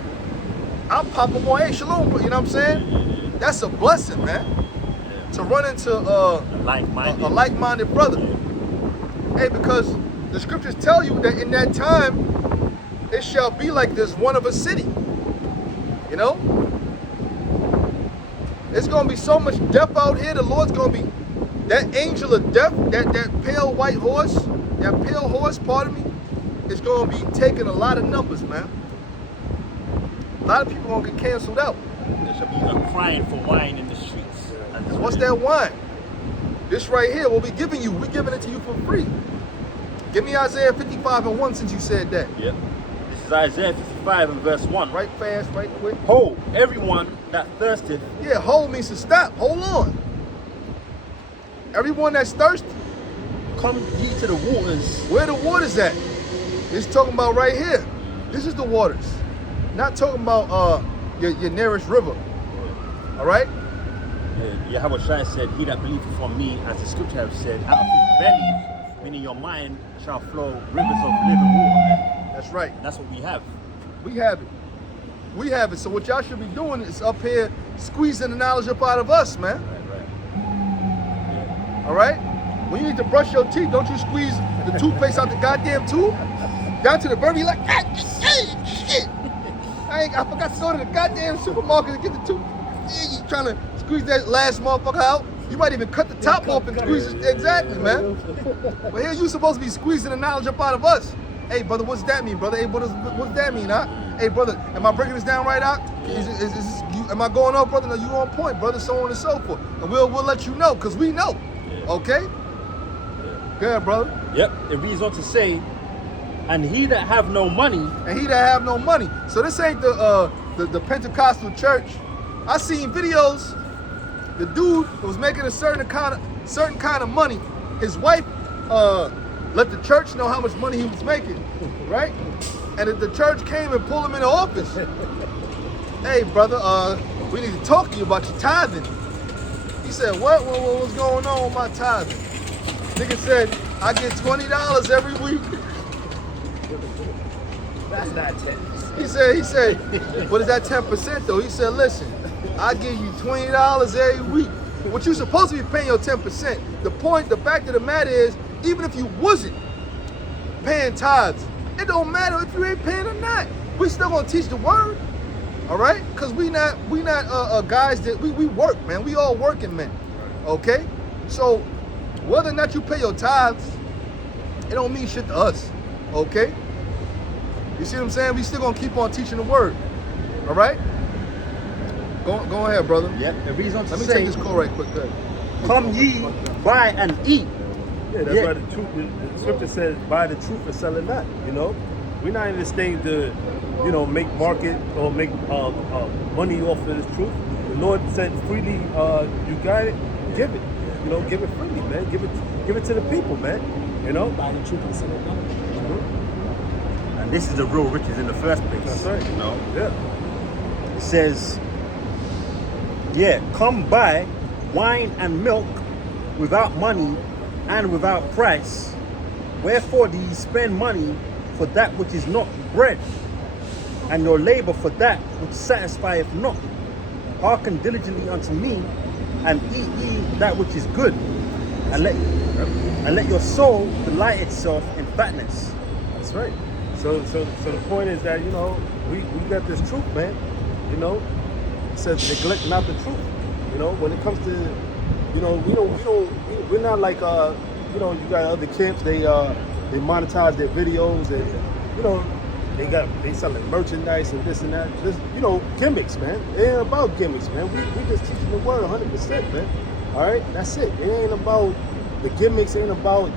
I'll pop him on, hey, shalom, bro. You know what I'm saying? That's a blessing, man. To run into a like-minded brother. Hey, because the scriptures tell you that in that time, it shall be like this one of a city. You know? There's going to be so much death out here. The Lord's going to be, that angel of death, that pale white horse, that pale horse, pardon me, is going to be taking a lot of numbers, man. A lot of people going to get canceled out. There shall be a crying for wine in the streets. What's that wine? This right here, what we're giving you, we're giving it to you for free. Give me Isaiah 55:1 since you said that. Yep. This is Isaiah 55 and verse 1. Right fast, right quick. Ho, everyone that thirsteth. Yeah, hold means to stop. Hold on. Everyone that's thirsty, Come ye to the waters. where the water's at? It's talking about right here. This is the waters. Not talking about your nearest river. All right? Yahweh Shai said, he that believeth on me, as the scripture have said, out of his belly, meaning your mind, shall flow rivers of living water, man. That's right. And that's what we have. We have it. We have it. So what y'all should be doing is up here squeezing the knowledge up out of us, man. Right. All right? When you need to brush your teeth, don't you squeeze the toothpaste out the goddamn tube? Down to the very like, shit. I forgot to go to the goddamn supermarket to get the tooth. You trying to squeeze that last motherfucker out? You might even cut the top off and squeeze it. Exactly, man. But here you supposed to be squeezing the knowledge up out of us. Hey, brother, what's that mean, brother? Hey, brother, what's that mean, huh? Hey, brother, am I breaking this down right out? Am I going off, brother? No, you on point, brother, so on and so forth. And we'll let you know, because we know. Okay? Good, brother. Yep. It reads on to say, and he that have no money. And he that have no money. So this ain't the Pentecostal church. I seen videos. The dude was making a certain kind of money. His wife let the church know how much money he was making, right? And the church came and pulled him in the office. Hey, brother, we need to talk to you about your tithing. He said, what's going on with my tithing? Nigga said, I get $20 every week. That's not 10. He said, what is that 10% though? He said, listen, I give you $20 every week. What you supposed to be paying your 10%. The fact of the matter is, even if you wasn't paying tithes, it don't matter if you ain't paying or not. We still gonna teach the word, all right? Cause we not guys that we work, man. We all working men, okay? So whether or not you pay your tithes, it don't mean shit to us, okay? You see what I'm saying? We still gonna keep on teaching the word, all right? Go ahead, brother. Yep. It reads on to Let me say, take this call right quick. Go ahead. come ye, buy and eat. Yeah, that's why the truth. The scripture says, "Buy the truth and sell it not." You know, we're not in this thing to, make market or make money off of this truth. The Lord said, "Freely, you got it, give it. Give it freely, man. Give it to the people, man. Buy the truth and sell it not. And this is the real riches in the first place. That's right. It says, come buy wine and milk without money and without price. Wherefore do ye spend money for that which is not bread, and your labor for that which satisfieth not? Hearken diligently unto me, and eat ye that which is good, and let your soul delight itself in fatness. That's right. So the point is that we got this truth, man. It says neglect not the truth. When it comes to we're not like you got other camps. They monetize their videos and they selling merchandise and this and that. Just gimmicks, man. It ain't about gimmicks, man. We just teaching the word 100%, man. All right, that's it. It ain't about the gimmicks. It ain't about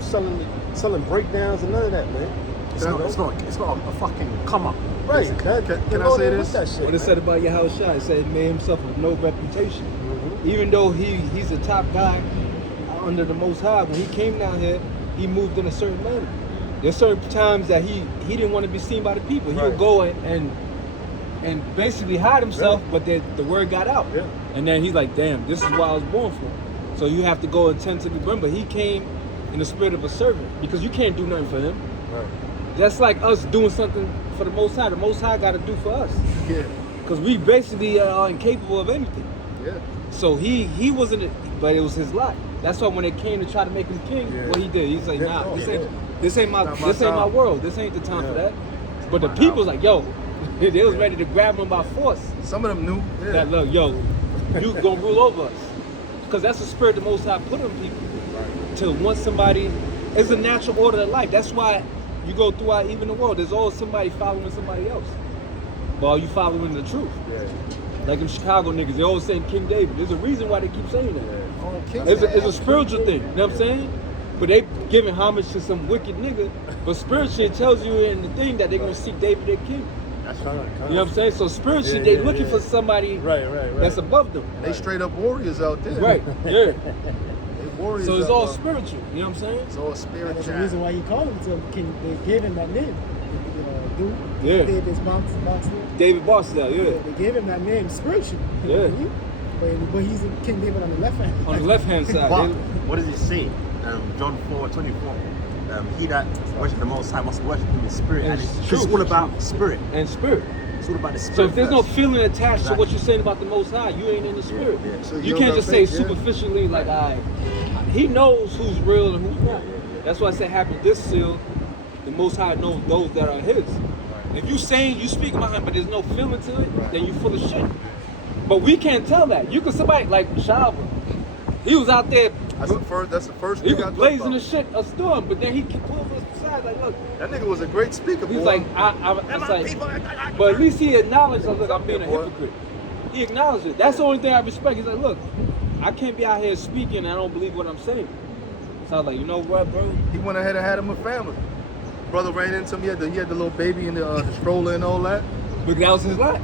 selling breakdowns and none of that, man. It's not a fucking come up. Right. Can I say this? That shit, What it said about Yahushua, it said it made himself of no reputation. Mm-hmm. Even though he's a top guy under the Most High, when he came down here, he moved in a certain manner. There's certain times that he didn't want to be seen by the people. He would go and basically hide himself, but the word got out. Yeah. And then he's like, damn, this is what I was born for. So you have to go and tend to remember, he came in the spirit of a servant, because you can't do nothing for him. Right. That's like us doing something for the Most High. The Most High got to do for us. Yeah. Because we basically are incapable of anything. Yeah. So he wasn't, but it was his lot. That's why when they came to try to make him king, what he did, he's like, nah, this ain't my world. This ain't the time for that. But the people's like, yo, they was ready to grab him by force. Some of them knew. Yeah. That look, yo, you gonna rule over us. Because that's the spirit the Most High put on people. Right. To want somebody, it's a natural order of life. That's why you go throughout even the world, there's always somebody following somebody else. But are you following the truth? Yeah. Like them Chicago niggas, they always saying King David. There's a reason why they keep saying that. Yeah. It's a spiritual thing, you know what I'm saying? But they giving homage to some wicked nigga. But spiritually it tells you in the thing that they're gonna seek David their king. That's right. You know what I'm saying? So spiritually they looking for somebody that's above them. They straight up warriors out there. Right, yeah. They warriors. So it's out all there. spiritual, you know what I'm saying? It's all spiritual. That's the reason why he called him to King. They gave him that name. Dude. Yeah. David's box. David Barstow, yeah. They gave him that name spiritually. Yeah. But he's King David on the left hand. On the left hand side. But what does it say? John 4:24. He that worships the Most High must worship him in spirit. And it's all about spirit. And spirit. It's all about the spirit. So if there's no first. feeling attached to what you're saying about the Most High, you ain't in the spirit. Yeah. So You don't can't got just say faith, yeah. superficially like, he knows who's real and who's not. That's why I say having this seal, the Most High knows those that are his. If you saying you speak about him, but there's no feeling to it, then you full of shit. But we can't tell that. You could somebody like Shava. He was out there. That's the first He thing was I thought blazing the about. shit a storm, but then he pulled us aside like, look. That nigga was a great speaker, He's boy. like, it's like, but at least he acknowledged, like, look, I'm being a hypocrite. He acknowledged it. That's the only thing I respect. He's like, look, I can't be out here speaking and I don't believe what I'm saying. So I was like, you know what, bro? He went ahead and had him a family. Brother ran into him. He had the little baby in the stroller and all that. But that was his life.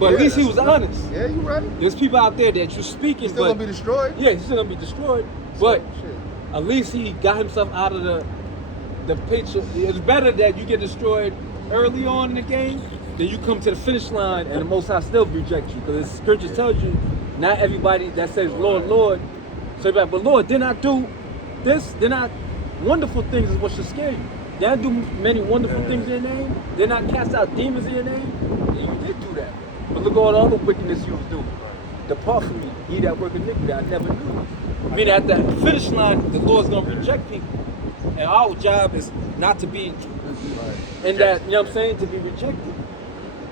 But Yeah, at least he that's was right. honest. Yeah, you right. There's people out there that you're speaking, He's still but gonna be destroyed. yeah, he's still gonna be destroyed. But Shit. at least he got himself out of the picture. It's better that you get destroyed early on in the game than you come to the finish line and the Most High still reject you. Because the scriptures tells you, not everybody that says Lord, Lord. So you're like, but Lord, didn't I do this? Didn't I? Wonderful things is what should scare you. Did I do many wonderful things in your name? Did I cast out demons in your name? Yeah, you did do that. But look at all the other wickedness you was doing. Depart from me, ye that work iniquity, I never knew. I mean, at the finish line, the Lord's gonna reject people. And our job is not to be in that, you know what I'm saying, to be rejected.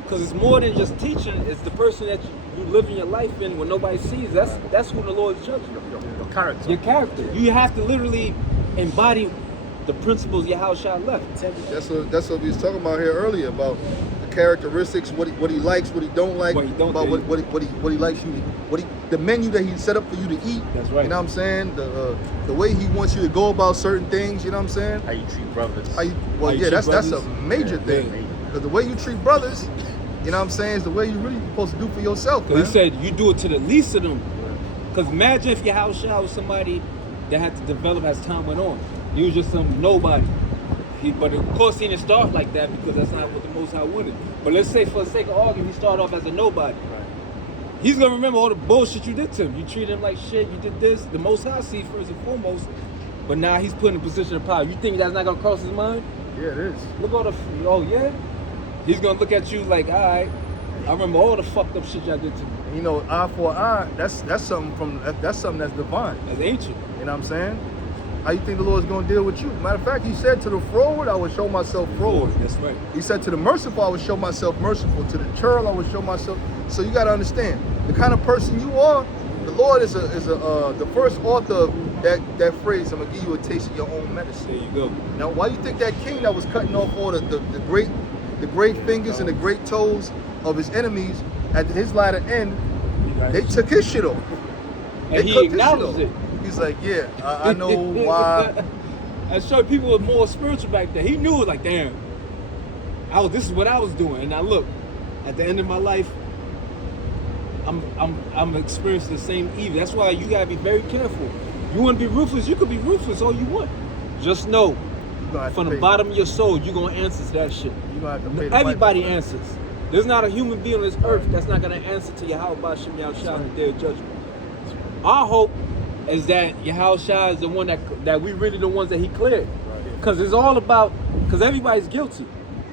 Because it's more than just teaching, it's the person that you living your life in when nobody sees. That's who the Lord is judging. Your character. Your character. You have to literally embody the principles Yahushua left. That's what we was talking about here earlier about the characteristics, what he likes, what he don't like, What he don't about like. what he likes you, the menu that he set up for you to eat. That's right. You know what I'm saying? The way he wants you to go about certain things. You know what I'm saying? How you treat brothers. How you treat that's a brothers. major thing. Yeah. Because the way you treat brothers, you know what I'm saying, is the way you really supposed to do for yourself. Because he Man. said you do it to the least of them. Because imagine if Yahushua was somebody that had to develop as time went on. He was just some nobody. But of course he didn't start like that because that's not what the Most High wanted. But let's say for the sake of argument, he started off as a nobody. He's going to remember all the bullshit you did to him. You treated him like shit, you did this. The Most High sees first and foremost. But now he's put in a position of power. You think that's not going to cross his mind? Yeah, it is. Look all the, oh yeah? He's going to look at you like, all right, I remember all the fucked up shit y'all did to me. And, you know, eye for eye. That's something that's divine. That's ancient. You know what I'm saying? How you think the Lord's going to deal with you? Matter of fact, he said to the froward, I will show myself froward. That's right. He said to the merciful, I will show myself merciful. To the churl, I will show myself. So you got to understand, the kind of person you are, the Lord is the first author of that phrase, I'm going to give you a taste of your own medicine. There you go. Now, why you think that king that was cutting off all the great fingers and the great toes of his enemies, at his latter end, they took his shit off. And he acknowledged it. He's like, yeah, I know why. I showed people were more spiritual back then. He knew it, like, damn, this is what I was doing. And now look, at the end of my life, I'm experiencing the same evil. That's why you gotta be very careful. You want to be ruthless, you could be ruthless all you want. Just know, from the bottom of your soul, you're gonna answer to that shit. You're gonna have to pay Everybody answers. There's not a human being on this earth that's not gonna answer to Yahweh Shem Yahushua in the day of judgment. Our hope is that Yahushua is the one that we really the ones that he cleared. Because it's all about, because everybody's guilty.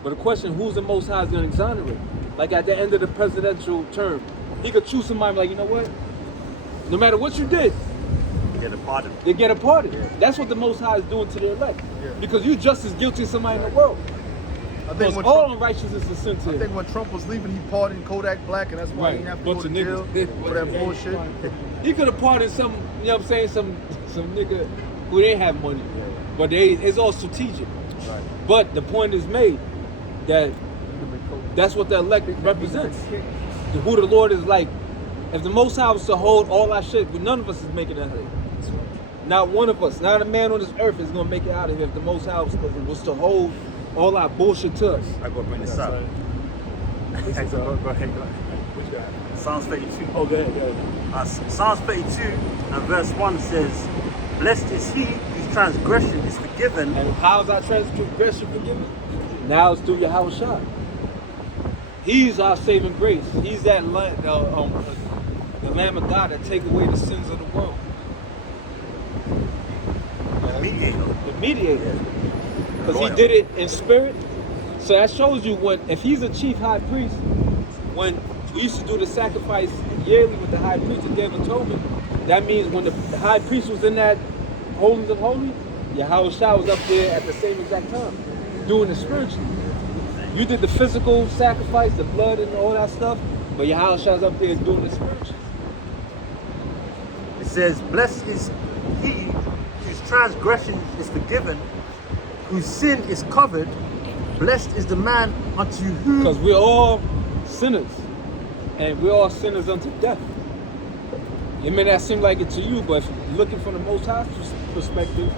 But the question, who's the Most High is going to exonerate? Like at the end of the presidential term, he could choose somebody like, you know what? No matter what you did, You get a pardon. they get a pardon. That's what the Most High is doing to the elect. Yeah. Because you're just as guilty as somebody in the world. I think Because when all Trump, unrighteousness is sin to I him. think when Trump was leaving, he pardoned Kodak Black, and that's why he Right. didn't have to Bunch go of to jail niggas. for that bullshit. He could have pardoned some, you know what I'm saying, some nigga who didn't have money. But it's all strategic. Right. But the point is made that that's what the elect represents. Who the Lord is like. If the Most High was to hold all our shit, but none of us is making it out of here. Not one of us, not a man on this earth is gonna make it out of here if the Most High was to hold all our bullshit to us. I gotta bring this up. Go ahead. Which guy? Psalms 32. Oh, go ahead. Psalms 32 and verse 1 says, "Blessed is he whose transgression is forgiven." And how is our transgression forgiven? Now it's through Yahushua. He's our saving grace. He's that the Lamb of God that take away the sins of the world. Mediator. The mediator. Because he did it in spirit. So that shows you if he's a chief high priest, when we used to do the sacrifice yearly with the high priest, the Day of Atonement, that means when the high priest was in that holies of holies, Yahweh Shah was up there at the same exact time, doing it spiritually. You did the physical sacrifice, the blood and all that stuff, but Yahweh Shah's up there doing it spiritually. It says, blessed is he whose transgression is forgiven, whose sin is covered. Blessed is the man unto whom... Because we're all sinners, and we're all sinners unto death. It may not seem like it to you, but if you're looking from the Most High's perspective,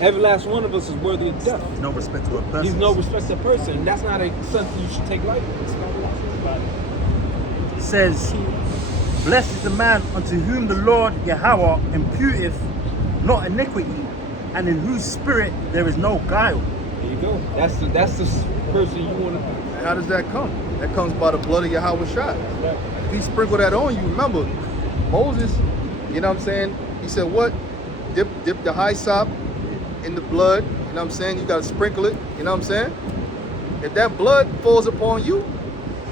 every last one of us is worthy of death. No respect to a person. He's no respect to a person, and that's not something you should take lightly. It says, blessed is the man unto whom the Lord Yahweh imputeth not iniquity, and in whose spirit there is no guile. There you go. That's the person you want to. And how does that come? That comes by the blood of Yahweh Shah. If he sprinkled that on you, remember, Moses, you know what I'm saying? He said, what? Dip the hyssop in the blood, you know what I'm saying? You got to sprinkle it, you know what I'm saying? If that blood falls upon you,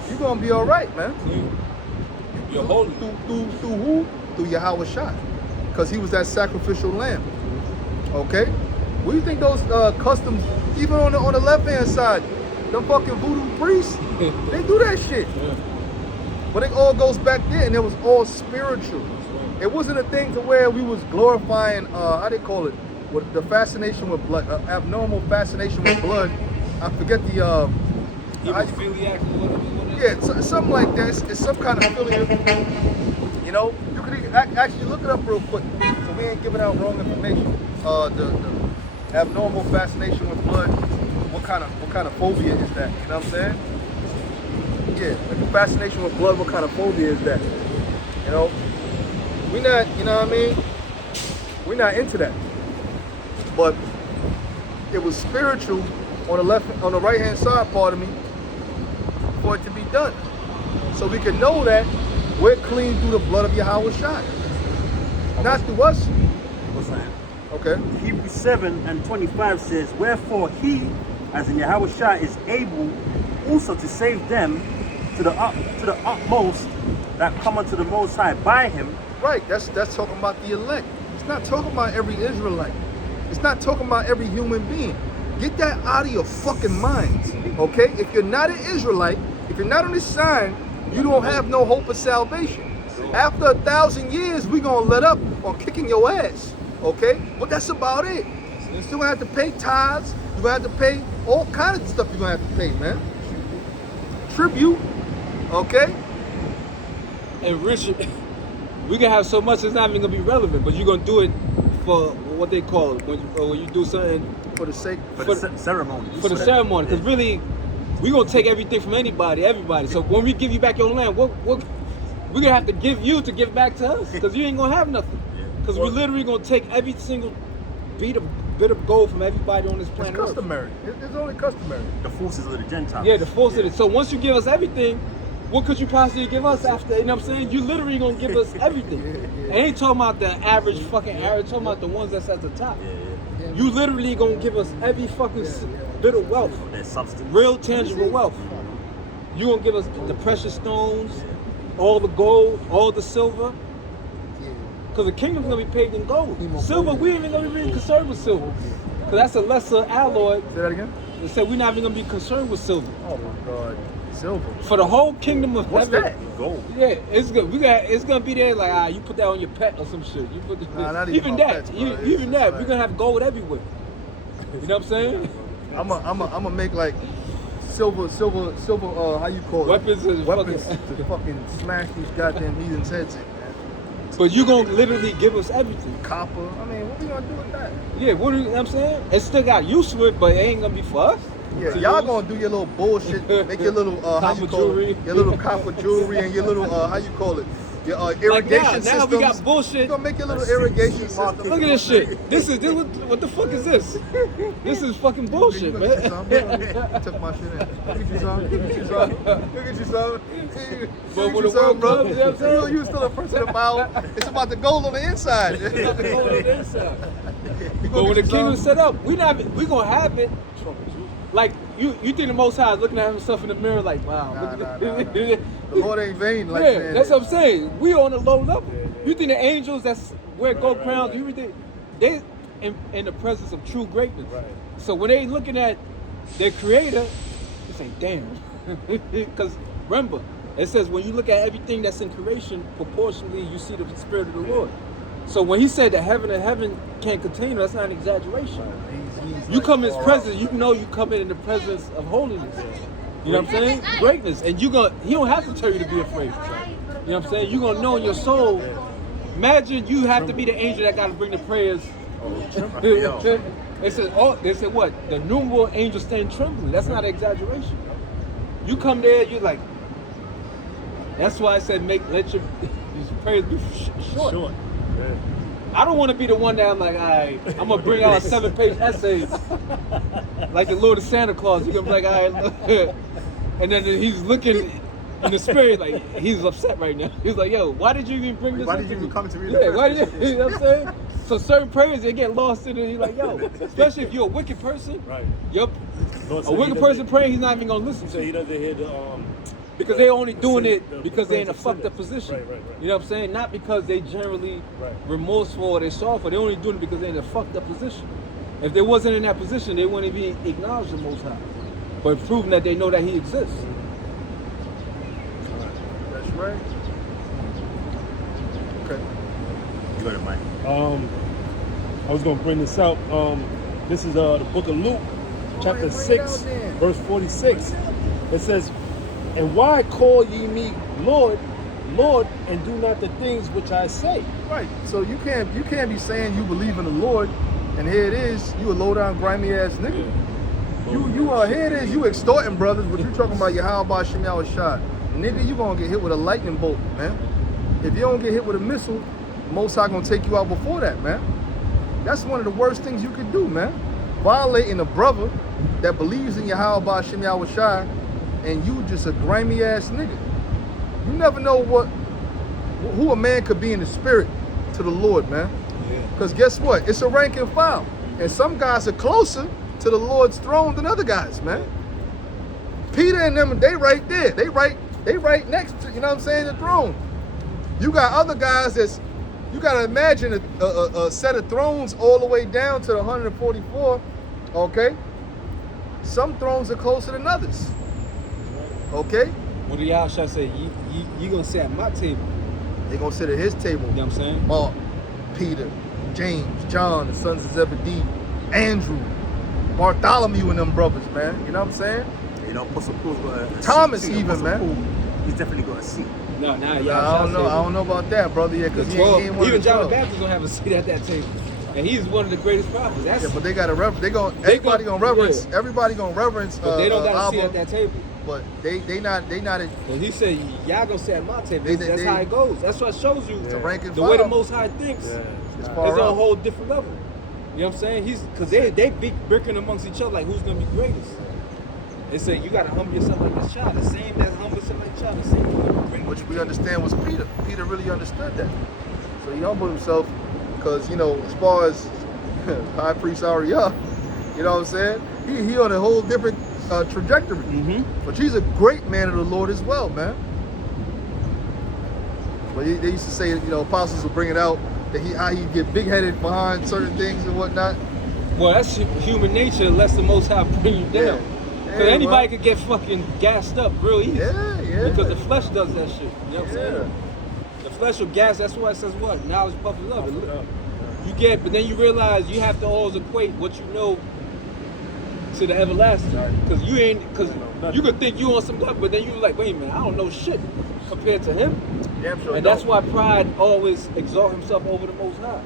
you're going to be all right, man. You're holy. Through who? Through Yahweh Shah. Because he was that sacrificial lamb. Okay? What do you think those customs, even on the left-hand side, them fucking voodoo priests, they do that shit. Yeah. But it all goes back there, and it was all spiritual. It wasn't a thing to where we was glorifying, how they call it, with the fascination with blood, abnormal fascination with blood. I forget the, Hemophiliac, whatever. yeah, something like that. It's some kind of philia. You know, you could even actually look it up real quick, so we ain't giving out wrong information. The abnormal fascination with blood. What kind of phobia is that? You know what I'm saying? Yeah, like the fascination with blood. What kind of phobia is that? You know, we not. You know what I mean? We're not into that. But it was spiritual on the right hand side part of me for it to be done. So we can know that we're clean through the blood of Yahweh Shai. Not through us. What's that? Okay. Hebrews 7:25 says, wherefore he, as in Yahweh Shah, is able also to save them to the utmost that come unto the Most High by him. Right, that's talking about the elect. It's not talking about every Israelite. It's not talking about every human being. Get that out of your fucking minds, okay? If you're not an Israelite, if you're not on this sign, you don't have no hope of salvation. After 1,000 years, we're gonna let up on kicking your ass, okay? But that's about it. You're still gonna have to pay tithes. You're gonna have to pay all kinds of stuff you're gonna have to pay, man. Tribute, okay? And Richard, we can have so much it's not even gonna be relevant, but you're gonna do it for what they call it when you do something For the sake For the ceremony. for the ceremony. Because really, we're gonna take everything from everybody. So when we give you back your land, what we're gonna have to give you to give back to us, because you ain't gonna have nothing. Because we're literally gonna take every single bit of gold from everybody on this it's planet Earth. customary. It's only customary. The forces of the Gentiles. Yeah, the force of it. So once you give us everything, what could you possibly give us after? You know what I'm saying? You literally gonna give us everything. And ain't talking about the average fucking average, talking about the ones that's at the top. You literally gonna give us every fucking bit of wealth. Their substance. Real tangible wealth. You gonna give us the precious stones, all the gold, all the silver. Because the kingdom's gonna be paved in gold. Silver, we ain't even gonna be really concerned with silver. Because that's a lesser alloy. Say that again? They said we're not even gonna be concerned with silver. Oh my God, silver. For the whole kingdom of What's heaven. that? Gold. Yeah, it's good. It's gonna be there like you put that on your pet or some shit. You put Nah, not even even that. my pets, bro. It's Even just that. like- We're gonna have gold everywhere. You know what I'm saying? I'm gonna make like silver. How you call it? Weapons and Weapons to fucking smash these goddamn heathens' heads in, man. But you gonna literally give us everything. Copper. I mean, what we gonna do with that? Yeah, you know what I'm saying? It still got use to it, but it ain't gonna be for us. Yeah, To y'all use. gonna do your little bullshit, make your little how you Copper call jewelry. it? Your little copper jewelry and your little how you call it? Your Like irrigation now systems. we got bullshit. You gonna make your little irrigation system. Look at this shit. This what the fuck is this? This is fucking bullshit, Look at you, son. man. You took my shit in. Look at you, son. Look at you, son. Look at you, son. But when the world comes, you know what I'm saying? You still a person about. It's about the gold on the inside. It's about the gold on the inside. You But gonna when the get you kingdom's some? set up, we gonna have it. Like you think the Most High is looking at himself in the mirror like, wow. Nah, look nah, at nah, nah. this. The Lord ain't vain like Yeah, man. that's what I'm saying. We on a low level. You think the angels that's wear gold crowns? You think in the presence of true greatness. Right. So when they looking at their creator, they say, damn. Because remember, it says when you look at everything that's in creation, proportionally you see the spirit of the Lord. So when he said that heaven and heaven can't contain him, that's not an exaggeration. He's You like come in his far presence, out. you know you come in the presence of holiness. You know what I'm saying? Greatness. And he don't have to tell you to be afraid. You know what I'm saying? You're gonna know in your soul. Imagine you have to be the angel that gotta bring the prayers. They said what? The numeral angels stand trembling. That's not an exaggeration. You come there, you're like, that's why I said let your these prayers be short. Yeah. I don't want to be the one that I'm like, all right, I'm gonna bring out a 7-page essay, like the Lord of Santa Claus. You're gonna be like, all right, and then he's looking in the spirit like he's upset right now. He's like, yo, why did you even bring this? Why up did you to even me? come to me? Yeah, why did you know what I'm saying? So certain prayers they get lost in it. He's like, yo, especially if you're a wicked person. Right. Yup. Lord A said he wicked doesn't- person praying, he's not even gonna listen So to he you. doesn't hear the Because they only doing sin- it the because they're in a prayers of fucked up sinners. position. Right. You know what I'm saying? Not because they generally Right. remorseful or they're sorrowful. They're only doing it because they're in a fucked up position. If they wasn't in that position, they wouldn't be acknowledged the Most High. But proving that they know that He exists. That's right. Okay. You got it, Mike. I was gonna bring this out. This is the book of Luke, chapter bring it 6, out then. verse 46. It says, "And why call ye me Lord, Lord, and do not the things which I say?" Right. So you can't be saying you believe in the Lord, and here it is, you a low down grimy ass nigga. Here it is, you extorting brothers, but you talking about Yahweh Shem Shot. Nigga, you gonna get hit with a lightning bolt, man. If you don't get hit with a missile, Most High gonna take you out before that, man. That's one of the worst things you could do, man. Violating a brother that believes in Yahweh Shem Shai, and you just a grimy ass nigga. You never know who a man could be in the spirit to the Lord, man. Because guess what? It's a rank and file. And some guys are closer to the Lord's throne than other guys, man. Peter and them, they right there. They right next to, you know what I'm saying, the throne. You got other guys you gotta imagine a set of thrones all the way down to the 144, okay? Some thrones are closer than others, okay? What do y'all shall say? You gonna sit at my table. They gonna sit at his table. You know what I'm saying? Mark, Peter, James, John, the sons of Zebedee, Andrew, Bartholomew and them brothers, man. You know what I'm saying? You know, Apostle Paul's got a Thomas seat. even, Apostle man. Paul, he's definitely got a seat. No, nah, y'all I shall don't know. say. I don't know about that, brother. Yeah, because The he 12, ain't one even of the John the 12. Baptist gonna have a seat at that table, and he's one of the greatest prophets. That's Yeah, but they got to everybody gonna reverence. but they don't got a seat Abba, at that table. But they not. And he said, y'all gonna sit at my table. They- That's they- how it goes. That's what shows you It's a rank and the way the file. Most High thinks. It's It's far on a out. whole different level. You know what I'm saying? Because they be bickering amongst each other like who's gonna be greatest. They say you gotta humble yourself like a child. The same as humble yourself like a child. The same thing. Which we understand was Peter. Peter really understood that. So he humbled himself because, as far as High Priest Ariyah, you know what I'm saying? He on a whole different trajectory. Mm-hmm. But he's a great man of the Lord as well, man. But they used to say, apostles will bring it out that how he get big-headed behind certain things and whatnot. Well, that's human nature unless the Most High bring you down. Because Yeah, anybody well. could get fucking gassed up real easy. Yeah. Because the flesh does that shit. You know what I'm Yeah. saying? The flesh will gas. That's why it says what? Knowledge puffeth up. But then you realize you have to always equate what you know to the everlasting. Because you could think you on some level, but then you like, wait a minute, I don't know shit compared to him. Damn sure And don't. that's why pride always exalt himself over the Most High.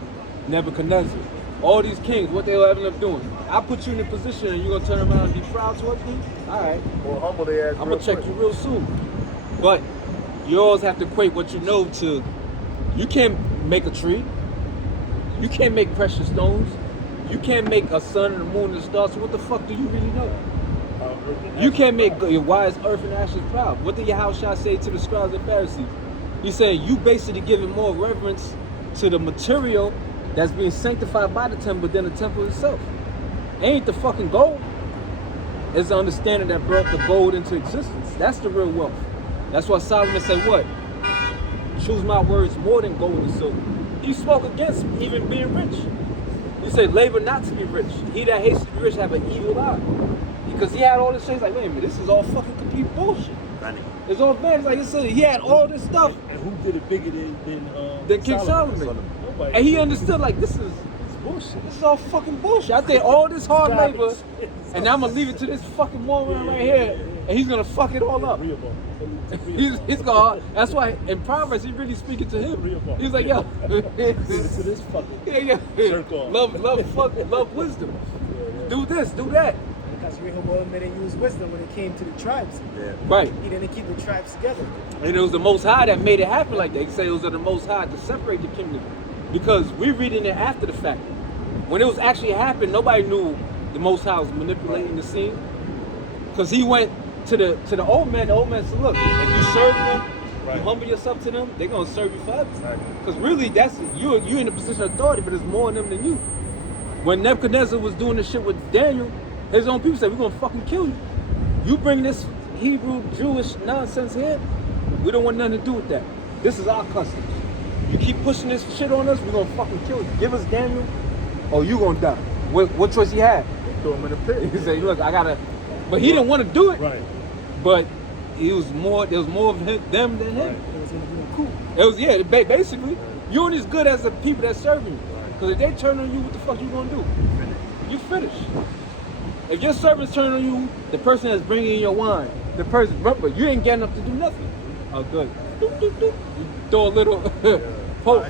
Nebuchadnezzar. All these kings, what they'll end up doing. I put you in a position and you're going to turn around and be proud towards me? All right. Or humble their ass. I'm real going to check quick. you real soon. But you always have to equate what you know to, you can't make a tree. You can't make precious stones. You can't make a sun and a moon and a stars. So what the fuck do you really know? You can't make why is earth and ashes proud? What did Yahushua say to the scribes and Pharisees? He's saying you basically giving more reverence to the material that's being sanctified by the temple than the temple itself. Ain't the fucking gold. It's the understanding that brought the gold into existence. That's the real wealth. That's why Solomon said what? Choose my words more than gold and silver. He spoke against even being rich. He said, labor not to be rich. He that hates to be rich have an evil eye. Because he had all this shit. He's like, wait a minute, this is all fucking complete bullshit. It's all bad. It's like I said, he had all this stuff. And who did it bigger Than King Solomon. Nobody. And he understood, like, this is bullshit. This is all fucking bullshit. I did all this hard labor, and now I'm gonna leave it to this fucking woman right here, and he's gonna fuck it all up. He's gonna. That's why in Proverbs he's really speaking to him. He's like, yo, to this fucking love wisdom. Do this, do that. Because Rehoboam didn't use wisdom when it came to the tribes. Right. He didn't keep the tribes together. And it was the Most High that made it happen like that. He said it was of the Most High to separate the kingdom. Because we're reading it after the fact. When it was actually happening, nobody knew the Most High was manipulating the scene. Because he went to the old man. The old man said, look, if you serve them, you humble yourself to them, they're going to serve you forever. Because really, that's you're in a position of authority, but there's more in them than you. When Nebuchadnezzar was doing the shit with Daniel, his own people said, we're going to fucking kill you. You bring this Hebrew, Jewish nonsense here, we don't want nothing to do with that. This is our customs. You keep pushing this shit on us, we're going to fucking kill you. Give us Daniel, or you going to die. What choice he had? Throw him in the pit. He said, look, I got to... But he didn't want to do it. Right. But there was more of them than him. Right. It was going to be a coup. It was, basically, you ain't as good as the people that serve you. Because if they turn on you, what the fuck you going to do? You finish. If your servants turn on you, the person that's bringing your wine, the person, remember, you ain't getting up to do nothing. Oh, good. Doop, doop, doop. You throw a little poke.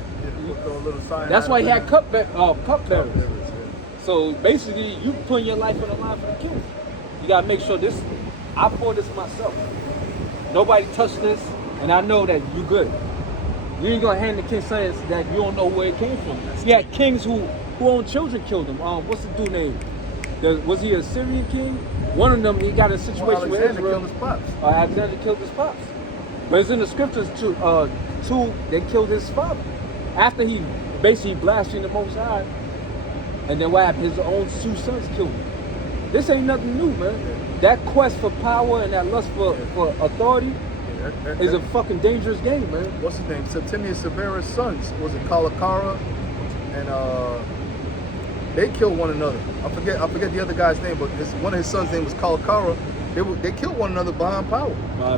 Throw a little sign. That's why he had cupbearers. So basically, you putting your life on the line for the king. You gotta make sure this. I pour this myself. Nobody touched this, and I know that you good. You ain't gonna hand the king something that you don't know where it came from. He had kings who own children killed him. What's the dude name? Was he a Syrian king? One of them, he got in a situation with Alexander Israel. killed his pops. Alexander killed his pops. But it's in the scriptures too. They killed his father after he basically blasphemed the Most High. And then what happened? His own two sons killed him. This ain't nothing new, man. That quest for power and that lust for authority is a fucking dangerous game, man. What's his name? Septimius Severus' sons. Was it Kalakara? And they killed one another. I forget the other guy's name, but one of his sons' name was Kalakara. They killed one another behind power.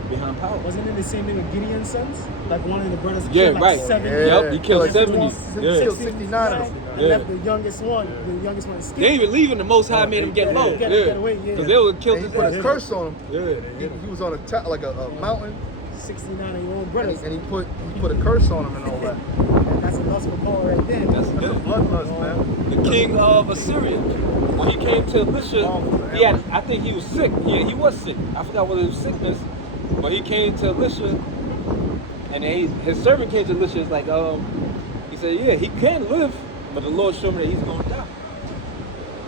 Behind power. Wasn't it the same thing with Gideon's sons? Like one of the brothers Yeah, killed like right. 7. Yep, he killed Like 70. He Yeah. killed 69 of them. And left the youngest one. The youngest one escaped. They ain't even leaving. The Most High made him get low. Get away, yeah. Because they would have killed And he his put a ass. curse on him. Yeah. He was on a top, like a mountain, 69-year-old and brothers. he put a curse on him and all that. That's a lust for power right there. That's That's a good. bloodlust, man. The king of Assyria. When he came to Elisha, I think he was sick. Yeah, he was sick. I forgot what his sickness, but he came to Elisha, and his servant came to Elisha. It's like, he said, yeah, he can live, but the Lord showed me that he's going to die,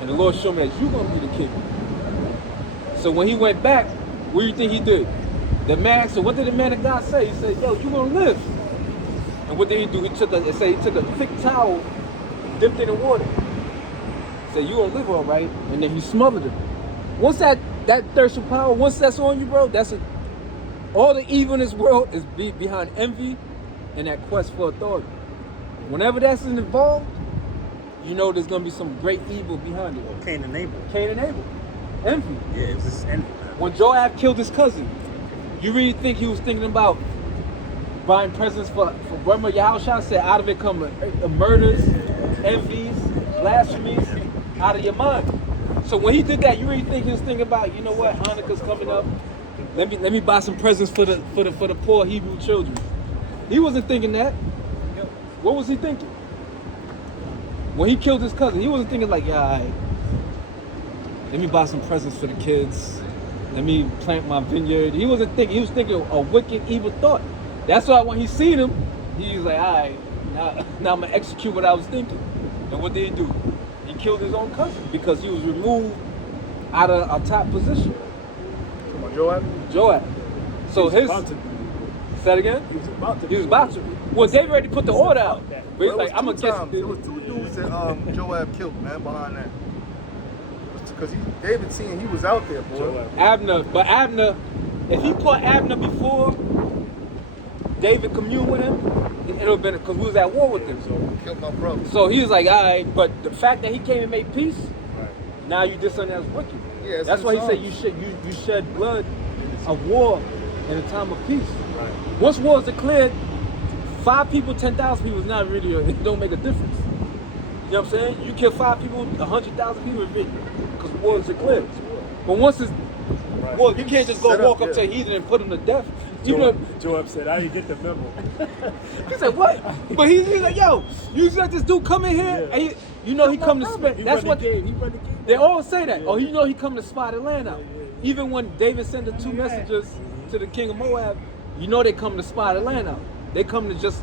and the Lord showed me that you're going to be the king. So when he went back, what do you think he did? The man. So what did the man of God say? He said, yo, you're going to live. And what did he do? He took a thick towel, dipped it in water. Said, you gonna live all right, and then he smothered him. Once that thirst for power, once that's on you, bro, all the evil in this world is behind envy and that quest for authority. Whenever that's involved, you know there's gonna be some great evil behind it. Cain and Abel. Cain and Abel. Envy. Yeah, it was just envy. When Joab killed his cousin, you really think he was thinking about buying presents for remember Yahushua said out of it come murders, envies, blasphemies, out of your mind. So when he did that, you really think he was thinking about, you know what, Hanukkah's coming up. Let me buy some presents for the poor Hebrew children. He wasn't thinking that. What was he thinking? When he killed his cousin, he wasn't thinking like, yeah, all right, let me buy some presents for the kids. Let me plant my vineyard. He wasn't thinking. He was thinking a wicked, evil thought. That's why when he seen him, he was like, all right, now I'm going to execute what I was thinking. And what did he do? He killed his own cousin because he was removed out of a top position. Come on, Joab. Joab. So He was about to be. say that again? He was about to be. He was about to be. Well, David already put the order out. But he's Well, like, I'm going to get there was two dudes that Joab killed, man, behind that. Because David seeing he was out there, boy. Joab. Abner. But Abner, if he caught Abner before, David communed with him, it would have been because we was at war with him. Killed my brother. So he was like, all right, but the fact that he came and made peace, Right. now you did something that's wicked. Yeah, it's that's in why the he said Psalms. you shed blood of war in a time of peace. Right. Once war is declared, 5 people, 10,000 people is not really, it don't make a difference. You know what I'm saying? You kill 5 people, 100,000 people, because war is declared. But once it's Right. war, you can't just go Set up, walk up to a heathen and put him to death. Even Joab, though, Joab said, I didn't get the memo. he said, what? But he's like, yo, you let this dude come in here, Yeah. and you know he come to spend. That's what He run the game. they all say that. Oh, you know he come to spy the land out. Even when David sent the 2 messengers to the king of Moab, you know they come to spy the land out. They come to just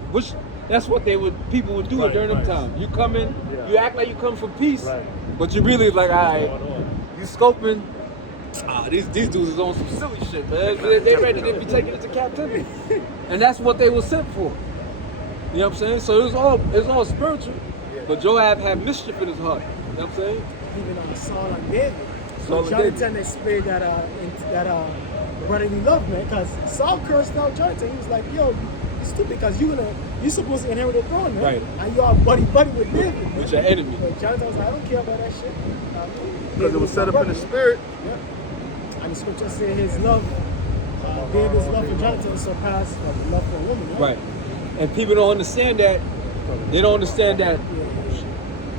that's what people would do Right, during them right. time. You come in, Yeah. you act like you come for peace, Right. but you really like, all right, Going on. you scoping. These dudes is on some silly shit, man. They ready to be taken into captivity, and that's what they were sent for. You know what I'm saying? So it was all spiritual, but Joab had mischief in his heart. You know what I'm saying? Even on Saul and David. Saul So and Jonathan displayed that brotherly love, man, because Saul cursed out Jonathan. He was like, yo, you stupid, because you're supposed to inherit the throne, man. Right. And you are buddy with David, man. With your enemy. But Jonathan was like, I don't care about that shit. Because it was set up in the spirit. Yeah. And the scripture says his love, David's love for Jonathan surpassed love for a woman, Right. And people don't understand that. They don't understand that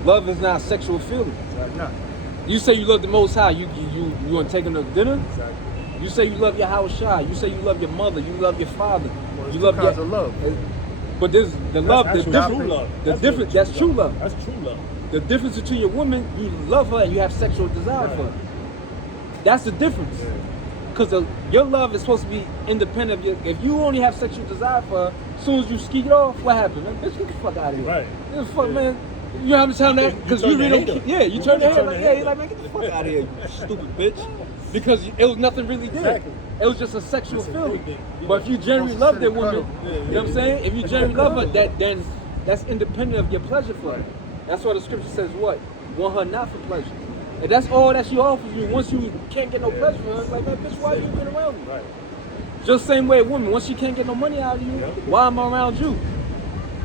love is not sexual feeling. Nah. You say you love the Most High, you want to take him to dinner? Exactly. You say you love your house shy. You say you love your mother. You love your father. There's You two love kinds of love. But there's the love, the That's difference. true love. The That's difference. really That's true love. That's true love. The difference between your woman, you love her and you have sexual desire for her. That's the difference. Because your love is supposed to be independent of your. If you only have sexual desire for her, as soon as you skeet off, what happened, man? Bitch, get the fuck out of here. Right. Get the fuck, man. You know how much time that? Because you turn really the don't. head Yeah, you turn the head turn like, the yeah, head you're like, man, get the fuck out of here, you stupid bitch. Because it was nothing really there. Exactly. It was just a sexual Just a feeling. thing, yeah. But if you genuinely love that woman, Yeah, you know what I'm saying? If you genuinely love her, then that's independent of your pleasure for her. That's why the scripture says what? Want her not for pleasure. And that's all that she offers you. Once you can't get no pleasure from her, it's like, man, bitch, why you been around me? Right. Just same way a woman, once she can't get no money out of you, why am I around you?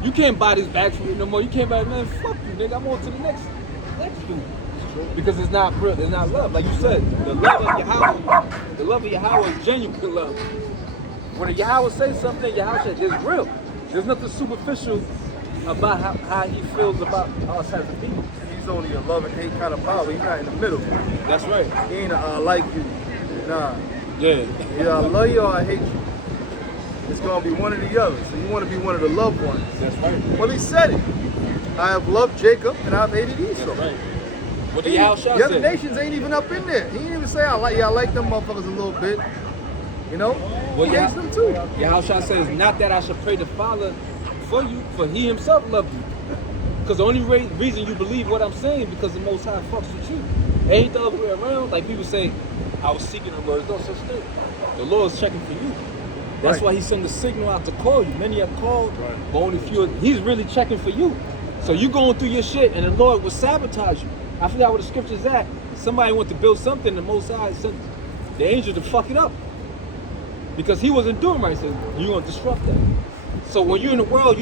You can't buy this bag from me no more. You can't buy, man, fuck you, nigga. I'm on to the next dude. Because it's not real, it's not love. Like you said, the love of Yahweh is genuine love. When Yahweh says something, Yahweh says it's real. There's nothing superficial about how he feels about us as a people. He's only a love and hate kind of power. He's not in the middle. That's right. He ain't a I like you. Nah. Yeah. Either I love you or I hate you. It's gonna be one or the other. So you want to be one of the loved ones. That's right. Well, he said it. I have loved Jacob and I've hated Esau. Right. What the The Yahweh other said. nations ain't even up in there. He didn't even say I like them motherfuckers a little bit. You know? Well, He hates them too. Yahweh says, not that I should pray the Father for you, for he himself loved you. Because the only reason you believe what I'm saying is because the Most High fucks with you. It ain't the other way around. Like people say, I was seeking the Lord. There's no such thing. The Lord is checking for you. That's Right. why he sent the signal out to call you. Many have called, but only few. He's really checking for you. So you going through your shit, and the Lord will sabotage you. I forgot what the scripture's at. Somebody went to build something, the Most High sent the angel to fuck it up. Because he wasn't doing right, so you're going to disrupt that. So when you're in the world,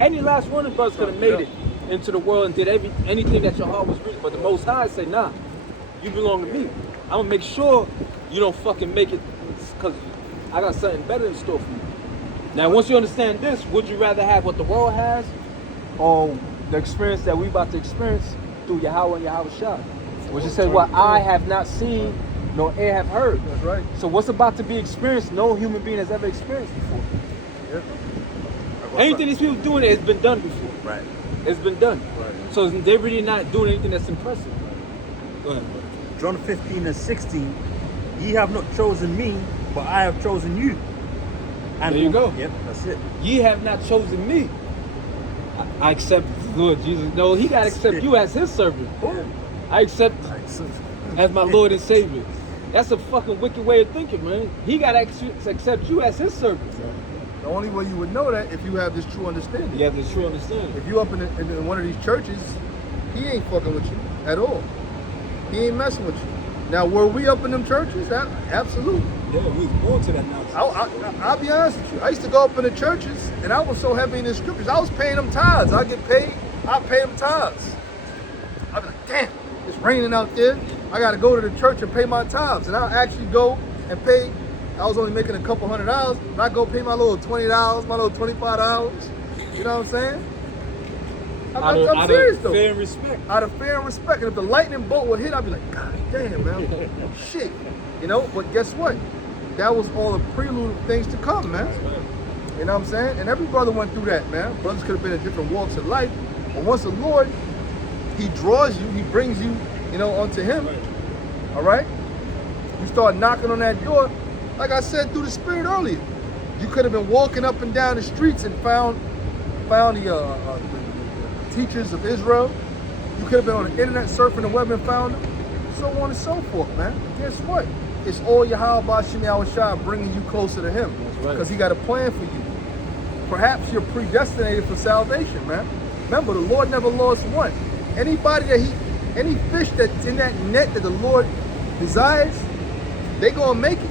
any last one of us could have made it into the world and did anything that your heart was reaching. But the Most High say, nah, you belong to me. I'm going to make sure you don't fucking make it, because I got something better in store for you. Now, once you understand this, would you rather have what the world has or the experience that we about to experience through Yahweh and Yahweh Shah? Which it says, what I have not seen, nor ear have heard. That's right. So what's about to be experienced, no human being has ever experienced before. Yep. Anything these people doing, it's been done before. Right. It's been done. Right. So they're really not doing anything that's impressive. Go ahead. John 15:16, ye have not chosen me, but I have chosen you. And There you go. Yep, that's it. Ye have not chosen me. I accept Lord Jesus. No, he got to accept you as his servant. I accept as my Lord and Savior. That's a fucking wicked way of thinking, man. He got to accept you as his servant. The only way you would know that if you have this true understanding. You have this true understanding. If you up in one of these churches, he ain't fucking with you at all. He ain't messing with you. Now, were we up in them churches? That absolutely. Yeah, we was born to that nonsense. I'll be honest with you. I used to go up in the churches, and I was so heavy in the scriptures. I was paying them tithes. I get paid. I pay them tithes. I'd be like, damn, it's raining out there. I got to go to the church and pay my tithes. And I'll actually go and pay. I was only making a couple $100, and I go pay my little $20, my little $25. You know what I'm saying? I'm serious though. Fair and respect. Out of fair and respect. And if the lightning bolt would hit, I'd be like, God damn, man. Shit. You know, but guess what? That was all a prelude of things to come, man. You know what I'm saying? And every brother went through that, man. Brothers could have been in different walks of life. But once the Lord, he draws you, he brings you, you know, onto him. All right? You start knocking on that door, like I said through the Spirit earlier. You could have been walking up and down the streets and found the teachers of Israel. You could have been on the internet surfing the web and found them. So on and so forth, man. Guess what? It's all Yahweh Bashim Yahushua bringing you closer to him. Because he got a plan for you. Perhaps you're predestinated for salvation, man. Remember, the Lord never lost one. Anybody any fish that's in that net that the Lord desires, they gonna make it.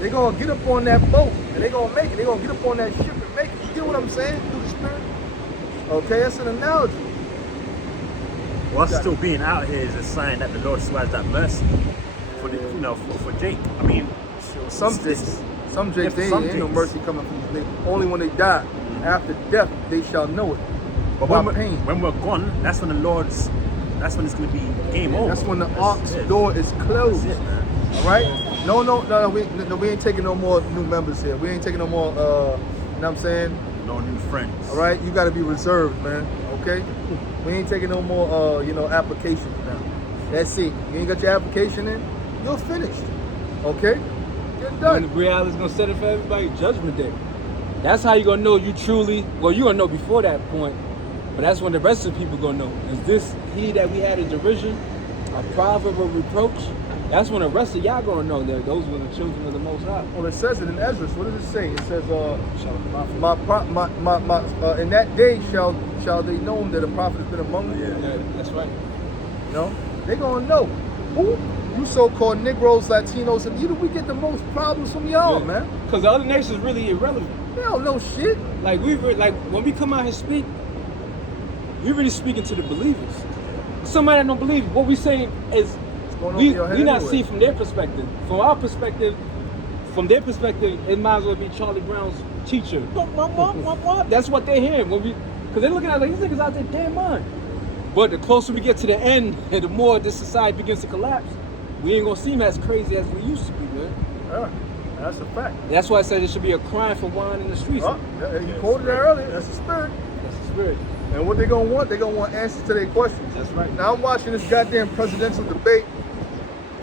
They gonna get up on that boat and they gonna make it. They gonna get up on that ship and make it. You get what I'm saying? Through the Spirit. Okay, that's an analogy. Us still being out here is a sign that the Lord still has that mercy for the, you know, for Jake. I mean, Some Jakes, they some ain't no Jakes. mercy coming from them. Only when they die. After death, they shall know it. But By when pain. we're gone, that's when that's when it's going to be game over. That's when the That's ark's it. door is closed. That's it, man. All right? No, we ain't taking no more new members here. We ain't taking no more, you know what I'm saying? No new friends. All right? You got to be reserved, man. Okay? We ain't taking no more, you know, applications now. That's it. You ain't got your application in, you're finished. Okay? You're When done. the reality's gonna set it for everybody, Judgment Day. That's how you gonna know you truly. Well, you gonna know before that point, but that's when the rest of the people gonna know. Is this he that we had in derision, a proverb of reproach? That's when the rest of y'all gonna know that those were the children of the Most High. Well, it says it in Ezra. What does it say? It says, in that day shall they know that a prophet has been among you. Yeah, that's right. You know, they gonna know. Who? You so-called Negroes, Latinos, and we get the most problems from y'all, man. Because the other nations really irrelevant. They don't know shit. Like when we come out here and speak, we really speaking to the believers. Somebody that don't believe what we saying is going on we in your head not anyway. see from their perspective. From our perspective, from their perspective, it might as well be Charlie Brown's teacher. That's what they're hearing because they're looking at like these niggas out there damn mind. But the closer we get to the end, and the more this society begins to collapse, we ain't gonna seem as crazy as we used to be, man. Yeah, that's a fact. That's why I said it should be a crime for wine in the streets. Oh, you quoted that earlier. That's the spirit. That's the spirit. And what they gonna want? They gonna want answers to their questions. That's right. Now I'm watching this goddamn presidential debate.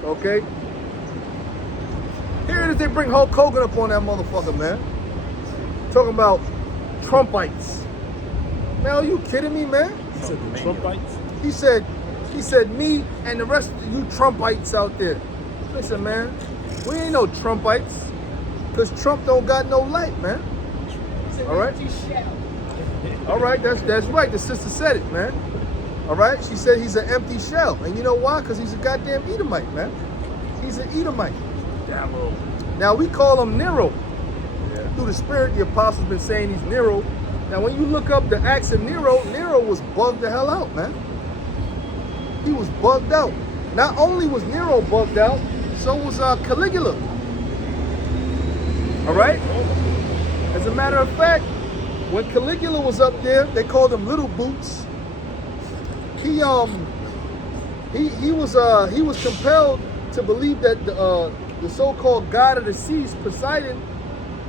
Okay. Here it is. They bring Hulk Hogan up on that motherfucker, man. Talking about Trumpites. Man, are you kidding me, man? He said the Trumpites. He said, me and the rest of you Trumpites out there. Listen, man, we ain't no Trumpites, because Trump don't got no light, man. All right? All right, that's right. The sister said it, man. All right? She said he's an empty shell. And you know why? Because he's a goddamn Edomite, man. He's an Edomite. Now, we call him Nero. Through the spirit, the apostle's been saying he's Nero. Now, when you look up the acts of Nero, Nero was bugged the hell out, man. He was bugged out. Not only was Nero bugged out, so was Caligula. All right? As a matter of fact, when Caligula was up there, they called him Little Boots. He was compelled to believe that the so-called god of the seas, Poseidon,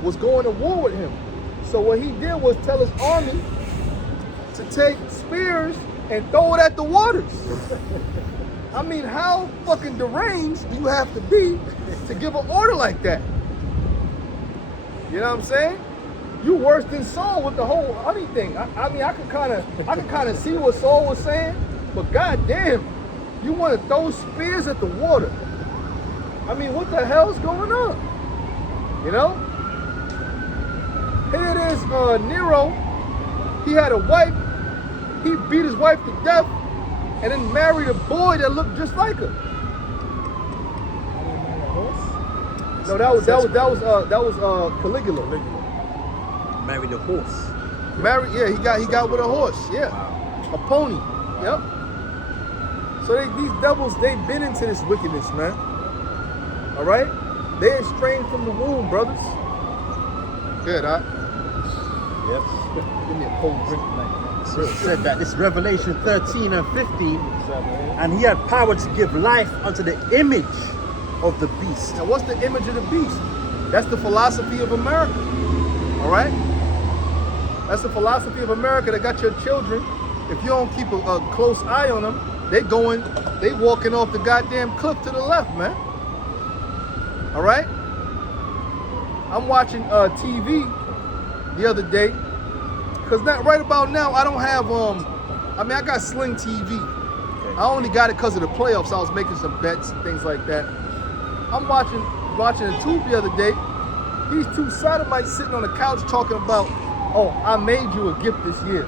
was going to war with him. So what he did was tell his army to take spears and throw it at the waters. I mean, how fucking deranged do you have to be to give an order like that? You know what I'm saying? You worse than Saul with the whole honey thing. I mean, I could kind of see what Saul was saying, but goddamn, you want to throw spears at the water? I mean, what the hell's going on? You know? Here it is, Nero. He had a wife. He beat his wife to death, and then married a boy that looked just like her. No, that was Caligula. Married a horse. Married, yeah, he got with a horse, yeah, a pony, yep. So these devils, they've been into this wickedness, man. All right, they estranged from the womb, brothers. Good, huh? Yep. Give me a cold drink tonight. So it said that this Revelation 13 and 15, and he had power to give life unto the image of the beast. Now, what's the image of the beast? That's the philosophy of America. All right? That's the philosophy of America that got your children. If you don't keep a close eye on them, they walking off the goddamn cliff to the left, man. All right? I'm watching TV the other day, because right about now, I don't have, I got Sling TV. I only got it because of the playoffs. I was making some bets and things like that. I'm watching a tube the other day. These two sodomites sitting on the couch talking about, oh, I made you a gift this year.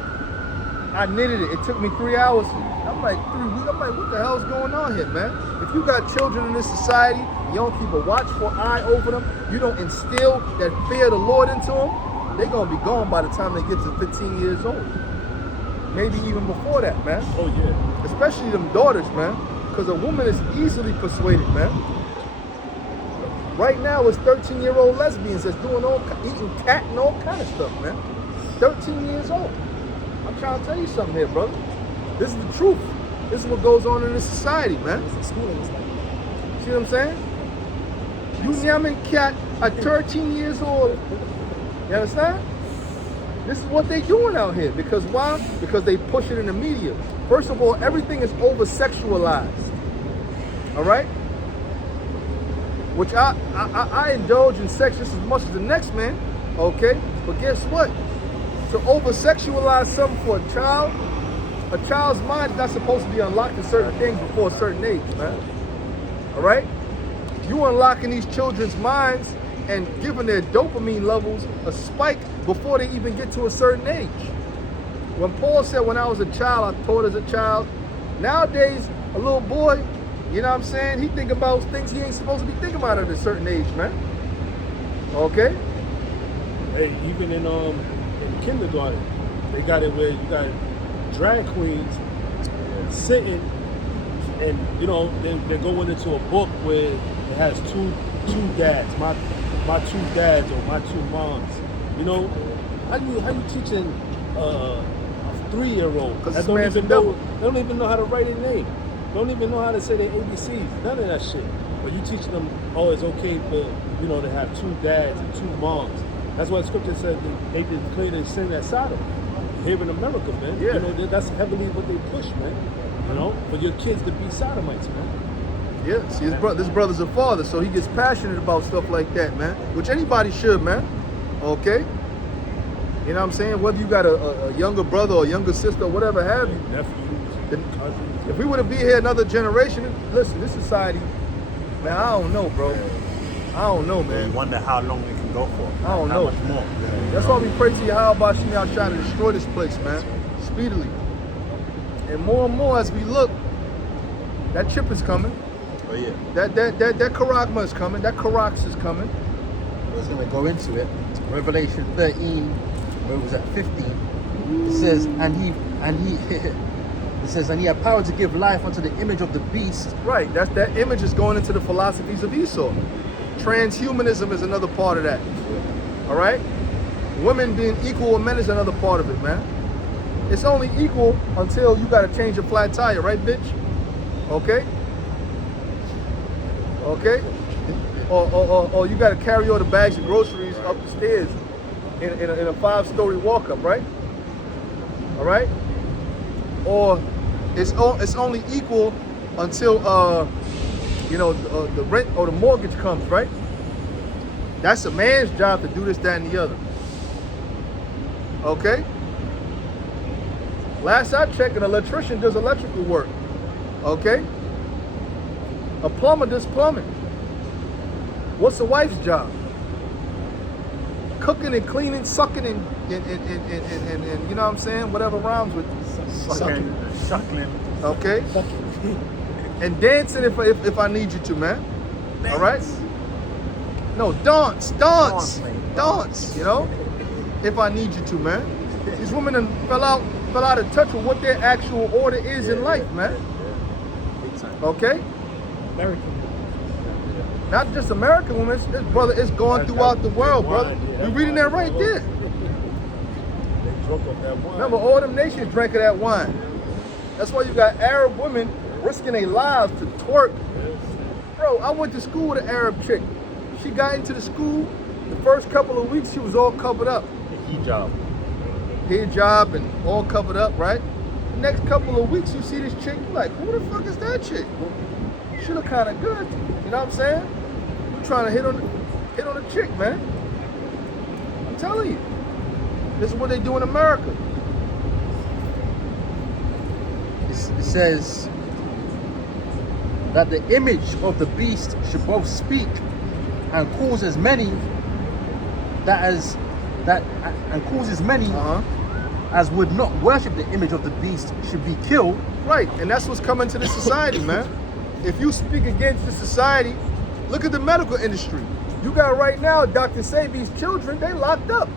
I knitted it. It took me 3 hours. I'm like, 3 weeks. I'm like, what the hell's going on here, man? If you got children in this society, you don't keep a watchful eye over them, you don't instill that fear of the Lord into them, they're going to be gone by the time they get to 15 years old. Maybe even before that, man. Oh, yeah. Especially them daughters, man. Because a woman is easily persuaded, man. Right now, it's 13-year-old lesbians that's eating cat and all kind of stuff, man. 13 years old. I'm trying to tell you something here, brother. This is the truth. This is what goes on in this society, man. See what I'm saying? You nyamming cat at 13 years old. You understand? This is what they doing out here. Because why? Because they push it in the media. First of all, everything is over-sexualized. All right? Which I indulge in sex just as much as the next man. Okay? But guess what? To over-sexualize something for a child's mind is not supposed to be unlocked to certain things before a certain age, man. All right? You unlocking these children's minds and giving their dopamine levels a spike before they even get to a certain age. When Paul said, when I was a child, I taught as a child. Nowadays, a little boy, you know what I'm saying? He think about things he ain't supposed to be thinking about at a certain age, man. Okay? Hey, even in kindergarten, they got it where you got drag queens sitting, and you know they're going into a book where it has two dads, my two dads or my two moms. You know, how you teaching a 3-year-old that don't even know how to write a name, don't even know how to say their ABCs, none of that shit. But you teaching them, oh, it's okay for to have 2 dads and 2 moms. That's why Scripture said they declared and sin at Sodom. Here in America, man. Yeah. You know, that's heavily what they push, man. You know, for your kids to be sodomites, man. Yeah, see, this brother's a father, so he gets passionate about stuff like that, man. Which anybody should, man. Okay? You know what I'm saying? Whether you got a younger brother or younger sister or whatever have you. Nephews, cousins. If we were to be here another generation, listen, this society, man, I don't know, bro. I don't know, man. You wonder how long it can go for. I don't know. How much more. That's why we pray to Yahweh Shemiah trying to destroy this place, man, speedily. And more as we look, that chip is coming. Oh yeah. That Karagma is coming. That Karax is coming. I was going to go into it. Revelation 13, where it was at 15. It says, and he it says, and he had power to give life unto the image of the beast. Right. That image is going into the philosophies of Esau. Transhumanism is another part of that. All right? Women being equal with men is another part of it, man. It's only equal until you got to change a flat tire, right, bitch? Okay? Okay? Or you got to carry all the bags of groceries up the stairs in a 5-story walk-up, right? All right? Or it's only equal until the rent or the mortgage comes, right? That's a man's job to do this, that, and the other. Okay? Last I checked, an electrician does electrical work. Okay? A plumber does plumbing. What's a wife's job? Cooking and cleaning, sucking and you know what I'm saying? Whatever rhymes with Suckling. okay? And dancing if I need you to, man. All right? No, dance, man. you know? If I need you to, man. These women done fell out of touch with what their actual order is in life, man. Big time. Okay? American. Not just American women, it's going throughout the world, brother. You're reading that right there. They drunk off that wine. Remember, all them nations drank of that wine. That's why you got Arab women risking their lives to twerk. Bro, I went to school with an Arab chick. She got into the school, the first couple of weeks she was all covered up. Hijab and all covered up, right? The next couple of weeks you see this chick, you're like, who the fuck is that chick? She look kind of good. You know what I'm saying? You trying to hit on the chick, man. I'm telling you. This is what they do in America. It says that the image of the beast should both speak and cause as many as would not worship the image of the beast should be killed. Right, and that's what's coming to this society, man. If you speak against the society, look at the medical industry. You got right now, Dr. Sebi's children, they locked up.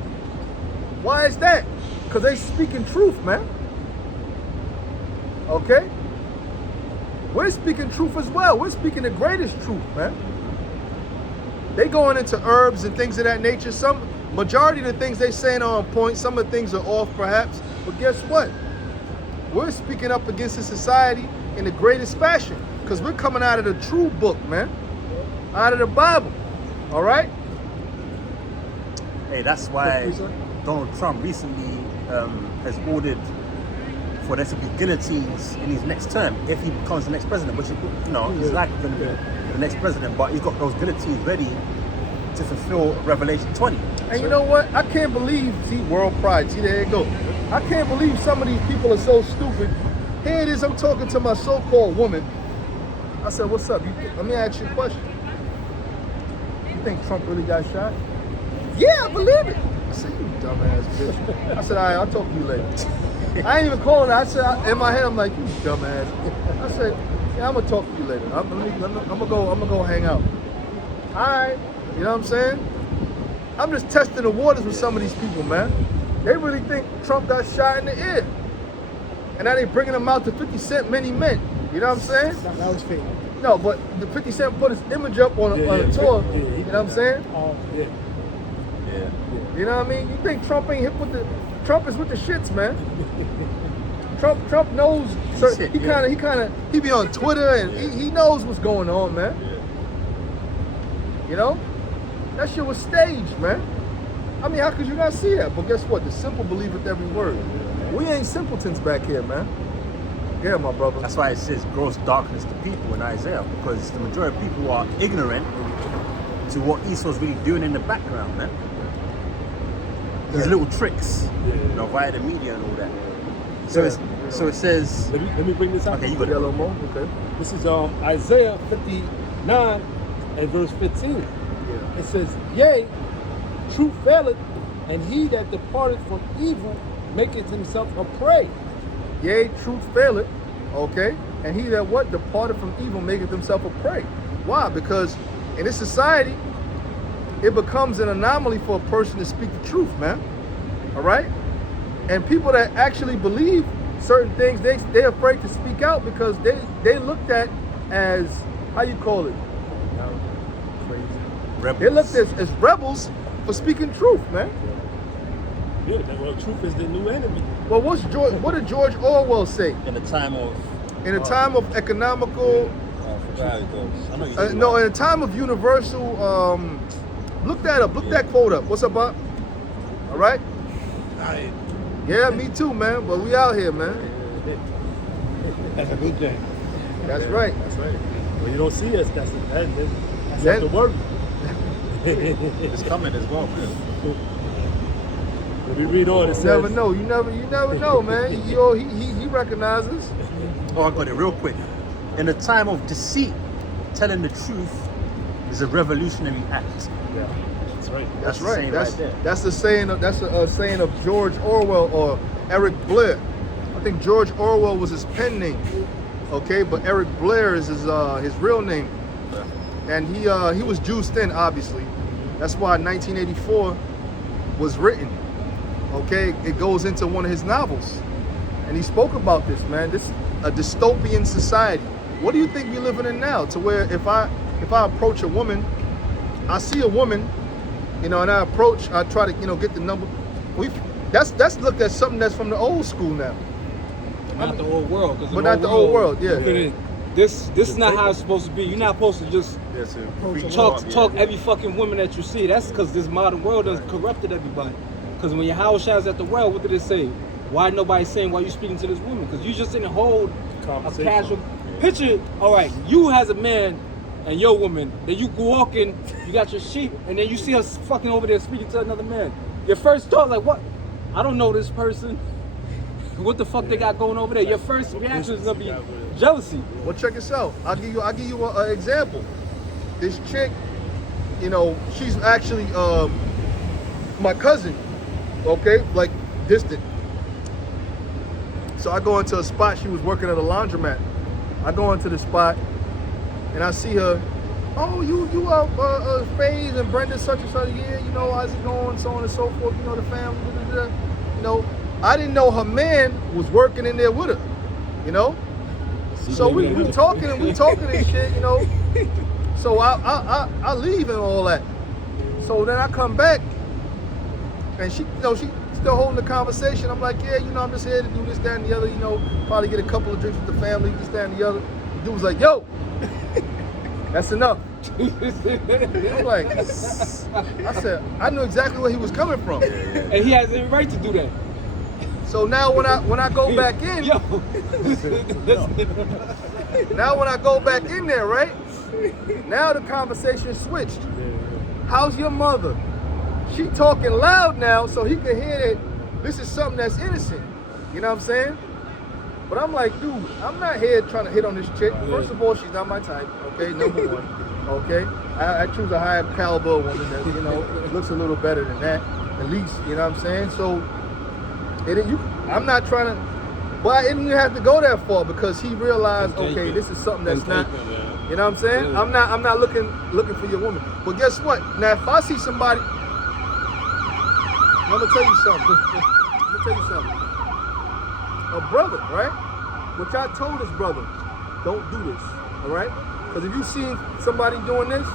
Why is that? Because they speaking truth, man. Okay? We're speaking truth as well. We're speaking the greatest truth, man. They going into herbs and things of that nature. Some majority of the things they saying are on point. Some of the things are off, perhaps. But guess what? We're speaking up against the society in the greatest fashion because we're coming out of the true book, man. Out of the Bible. All right? Hey, that's why Donald Trump recently has ordered for there to be guillotines in his next term if he becomes the next president, which he's likely going to be the next president, but he's got those guillotines ready to fulfill Revelation 20. And you know what? I can't believe, see, world pride, see, there you go. I can't believe some of these people are so stupid. Here it is, I'm talking to my so-called woman. I said, what's up? Let me ask you a question. You think Trump really got shot? Yeah, I believe it. I said, you dumbass bitch. I said, all right, I'll talk to you later. I ain't even calling her. I said, in my head, I'm like, you dumbass. I said, yeah, I'm gonna talk to you later. I'm gonna go hang out. All right, you know what I'm saying? I'm just testing the waters with some of these people, man. They really think Trump got shot in the ear. And now they bringing him out to 50 Cent many men. You know what I'm saying? That was fake. No, but the 50 Cent put his image up on a tour. You know what I'm saying? Oh, yeah. You know what I mean? You think Trump ain't hip with Trump is with the shits, man. Trump knows. He be on Twitter and he knows what's going on, man. You know, that shit was staged, man. I mean, how could you not see that? But guess what? The simple believe with every word. We ain't simpletons back here, man. Yeah, my brother. That's why it says gross darkness to people in Isaiah, because the majority of people are ignorant to what Esau's really doing in the background, man. These little tricks, via the media and all that. So it says. Let me bring this out. Okay, you got it. Yellow Mo. Okay. This is Isaiah 59 and verse 15. Yeah. It says, yea, truth faileth, and he that departed from evil maketh himself a prey. Yea, truth faileth. Okay. And he that what? Departed from evil maketh himself a prey. Why? Because in this society, it becomes an anomaly for a person to speak the truth, man. All right? And people that actually believe certain things, they're afraid to speak out because they looked at as, how you call it? Rebels. They looked as rebels for speaking truth, man. Yeah, well, truth is the new enemy. Well, what did George Orwell say? In a time of economical, in a time of universal, look that up, look that quote up. What's up, Bob? All right? Yeah, me too, man. But we out here, man. That's a good thing. That's right. That's right. Well, you don't see us. That's the word. It's coming as well, man. When we read on, it says. You never know. You never know, man. He recognizes. Oh, I got it real quick. In a time of deceit, telling the truth is a revolutionary act. Yeah, that's right. That's the right. saying right there. That's the saying. That's a saying of George Orwell or Eric Blair. I think George Orwell was his pen name. Okay, but Eric Blair is his real name. And he was juiced in, obviously. That's why 1984 was written. Okay, it goes into one of his novels, and he spoke about this, man. This a dystopian society. What do you think we're living in now? To where if I approach a woman, I see a woman, you know, and I try to, you know, get the number. That's looked at something that's from the old school now. Not the old world. But not the old world, yeah. This is not how it's supposed to be. You're not supposed to just Yes, sir. talk every fucking woman that you see. That's because this modern world has corrupted everybody. Because when your house shines at the well, what did it say? Why nobody saying why you speaking to this woman? Because you just didn't hold a casual picture. All right, you as a man and your woman, then you walking, you got your sheep, and then you see us fucking over there speaking to another man. Your first thought, like, what? I don't know this person. What the fuck they got going over there? Your first reaction is gonna be jealousy. Well, check this out. I'll give you an example. This chick, you know, she's actually my cousin. Okay, like distant. So I go into a spot. She was working at a laundromat. I go into the spot, and I see her. Oh, you FaZe and Brenda such and such. Yeah, you know, how's it going? So on and so forth. You know, the family. You know, I didn't know her man was working in there with her. You know, so we talking and shit. You know, so I leave and all that. So then I come back, and she, you know, she still holding the conversation. I'm like, yeah, you know, I'm just here to do this, that, and the other. You know, probably get a couple of drinks with the family, this, that, and the other. The dude was like, yo. That's enough. I'm like, I said, I knew exactly where he was coming from. And he has every right to do that. So now when I go back in, now when I go back in there, right? Now the conversation switched. How's your mother? She talking loud now, so he can hear that this is something that's innocent. You know what I'm saying? But I'm like, dude, I'm not here trying to hit on this chick. First of all, she's not my type, okay, number one, okay? I choose a higher caliber woman that, you know, looks a little better than that, at least, you know what I'm saying? So, I'm not trying to, but I didn't even have to go that far because he realized, okay, this is something that's not, you know what I'm saying? I'm not looking for your woman. But guess what? Now, if I see somebody, I'm gonna tell you something. A brother, right? Which I told his brother, don't do this, all right? Because if you see somebody doing this,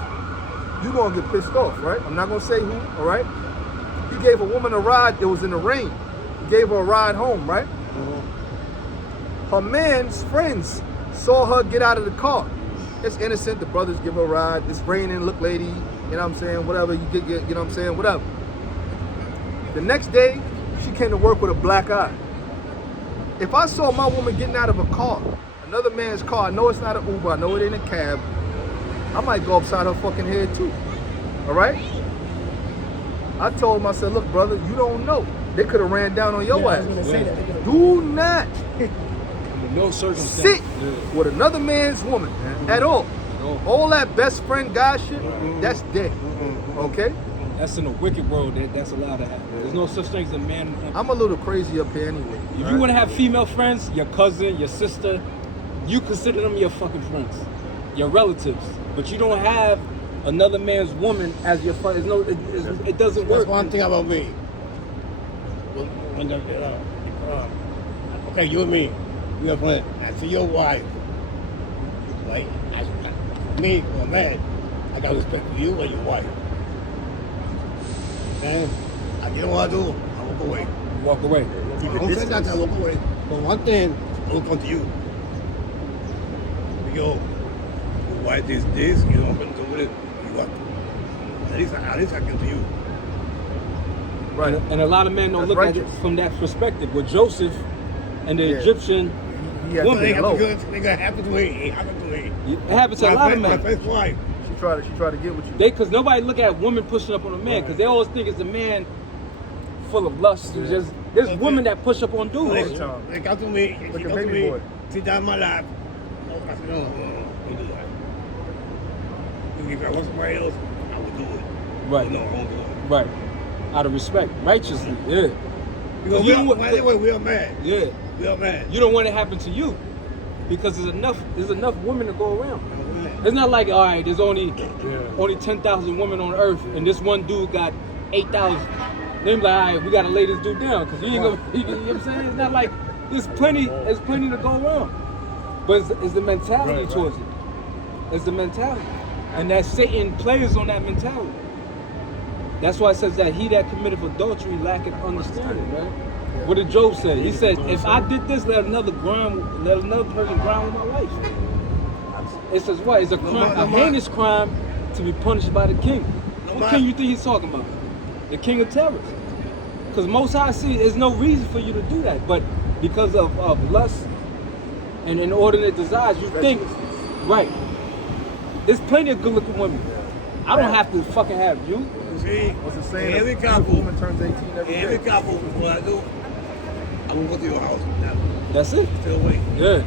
you're gonna get pissed off, right? I'm not gonna say who, all right? He gave a woman a ride, it was in the rain. He gave her a ride home, right? Her man's friends saw her get out of the car. It's innocent, the brothers give her a ride, it's raining, look lady, you know what I'm saying, whatever, you get, you know what I'm saying, whatever. The next day, she came to work with a black eye. If I saw my woman getting out of a car, another man's car, I know it's not an Uber, I know it ain't a cab, I might go upside her fucking head too, all right? I told him, I said, look, brother, you don't know. They could have ran down on your ass. I was gonna say that. Do not No circumstance. sit with another man's woman at all. No. All that best friend guy shit, that's dead, okay? That's in a wicked world. That's allowed to happen. There's no such thing as a man. I'm a little crazy up here anyway. If you want to have female friends, your cousin, your sister, you consider them your fucking friends, your relatives. But you don't have another man's woman as your friend. It doesn't work. That's one thing about me. When okay, you and me, we are friends. I see your wife. Like, me, for a man, I got respect for you and your wife. And I didn't want to do it. I walk away. Walk away. I don't say that I walk away. But one thing, I will come to you. Yo, your wife did this, you know, I'm going to do it. You got at least I give to you. Right. And a lot of men don't That's look righteous. at it from that perspective. With Joseph and the Yeah. Egyptian He had woman, to They get low. got happen to me. It happened to me. it happens to a lot of My men. first wife. She tried to get with you. Because nobody look at women pushing up on a man, because they always think it's a man full of lust. It's just there's women that push up on dudes. They come to me. Look She at come to baby me. boy. Sit down in my lap. I said, no, don't do that. If I was somebody else, I would do it. Right. No, I won't do it. Right. Out of respect, righteously, yeah. Because You we know what- are, by the way, we are mad. Yeah. We are mad. You don't want it to happen to you, because there's enough women to go around. We're mad. It's not like, all right, there's only 10,000 women on earth, and this one dude got 8,000. Then be like, all right, we gotta lay this dude down, because he ain't gonna, you know what I'm saying? It's not like, there's plenty to go around. But it's the mentality towards it. It's the mentality. And that Satan plays on that mentality. That's why it says that he that committeth adultery lacketh understanding, right? What did Job say? He said, if I did this, let another person ground with my life. It says what? It's a crime, a heinous crime to be punished by the king. What king you think he's talking about? The king of terrors. Because Most High see there's no reason for you to do that. But because of lust and inordinate desires, you think, right. There's plenty of good looking women. I don't have to fucking have you. See, What's it saying? every A couple, woman turns 18 every every day. couple, what I do, I'm gonna go to your house. That's it. Stay away. Yeah.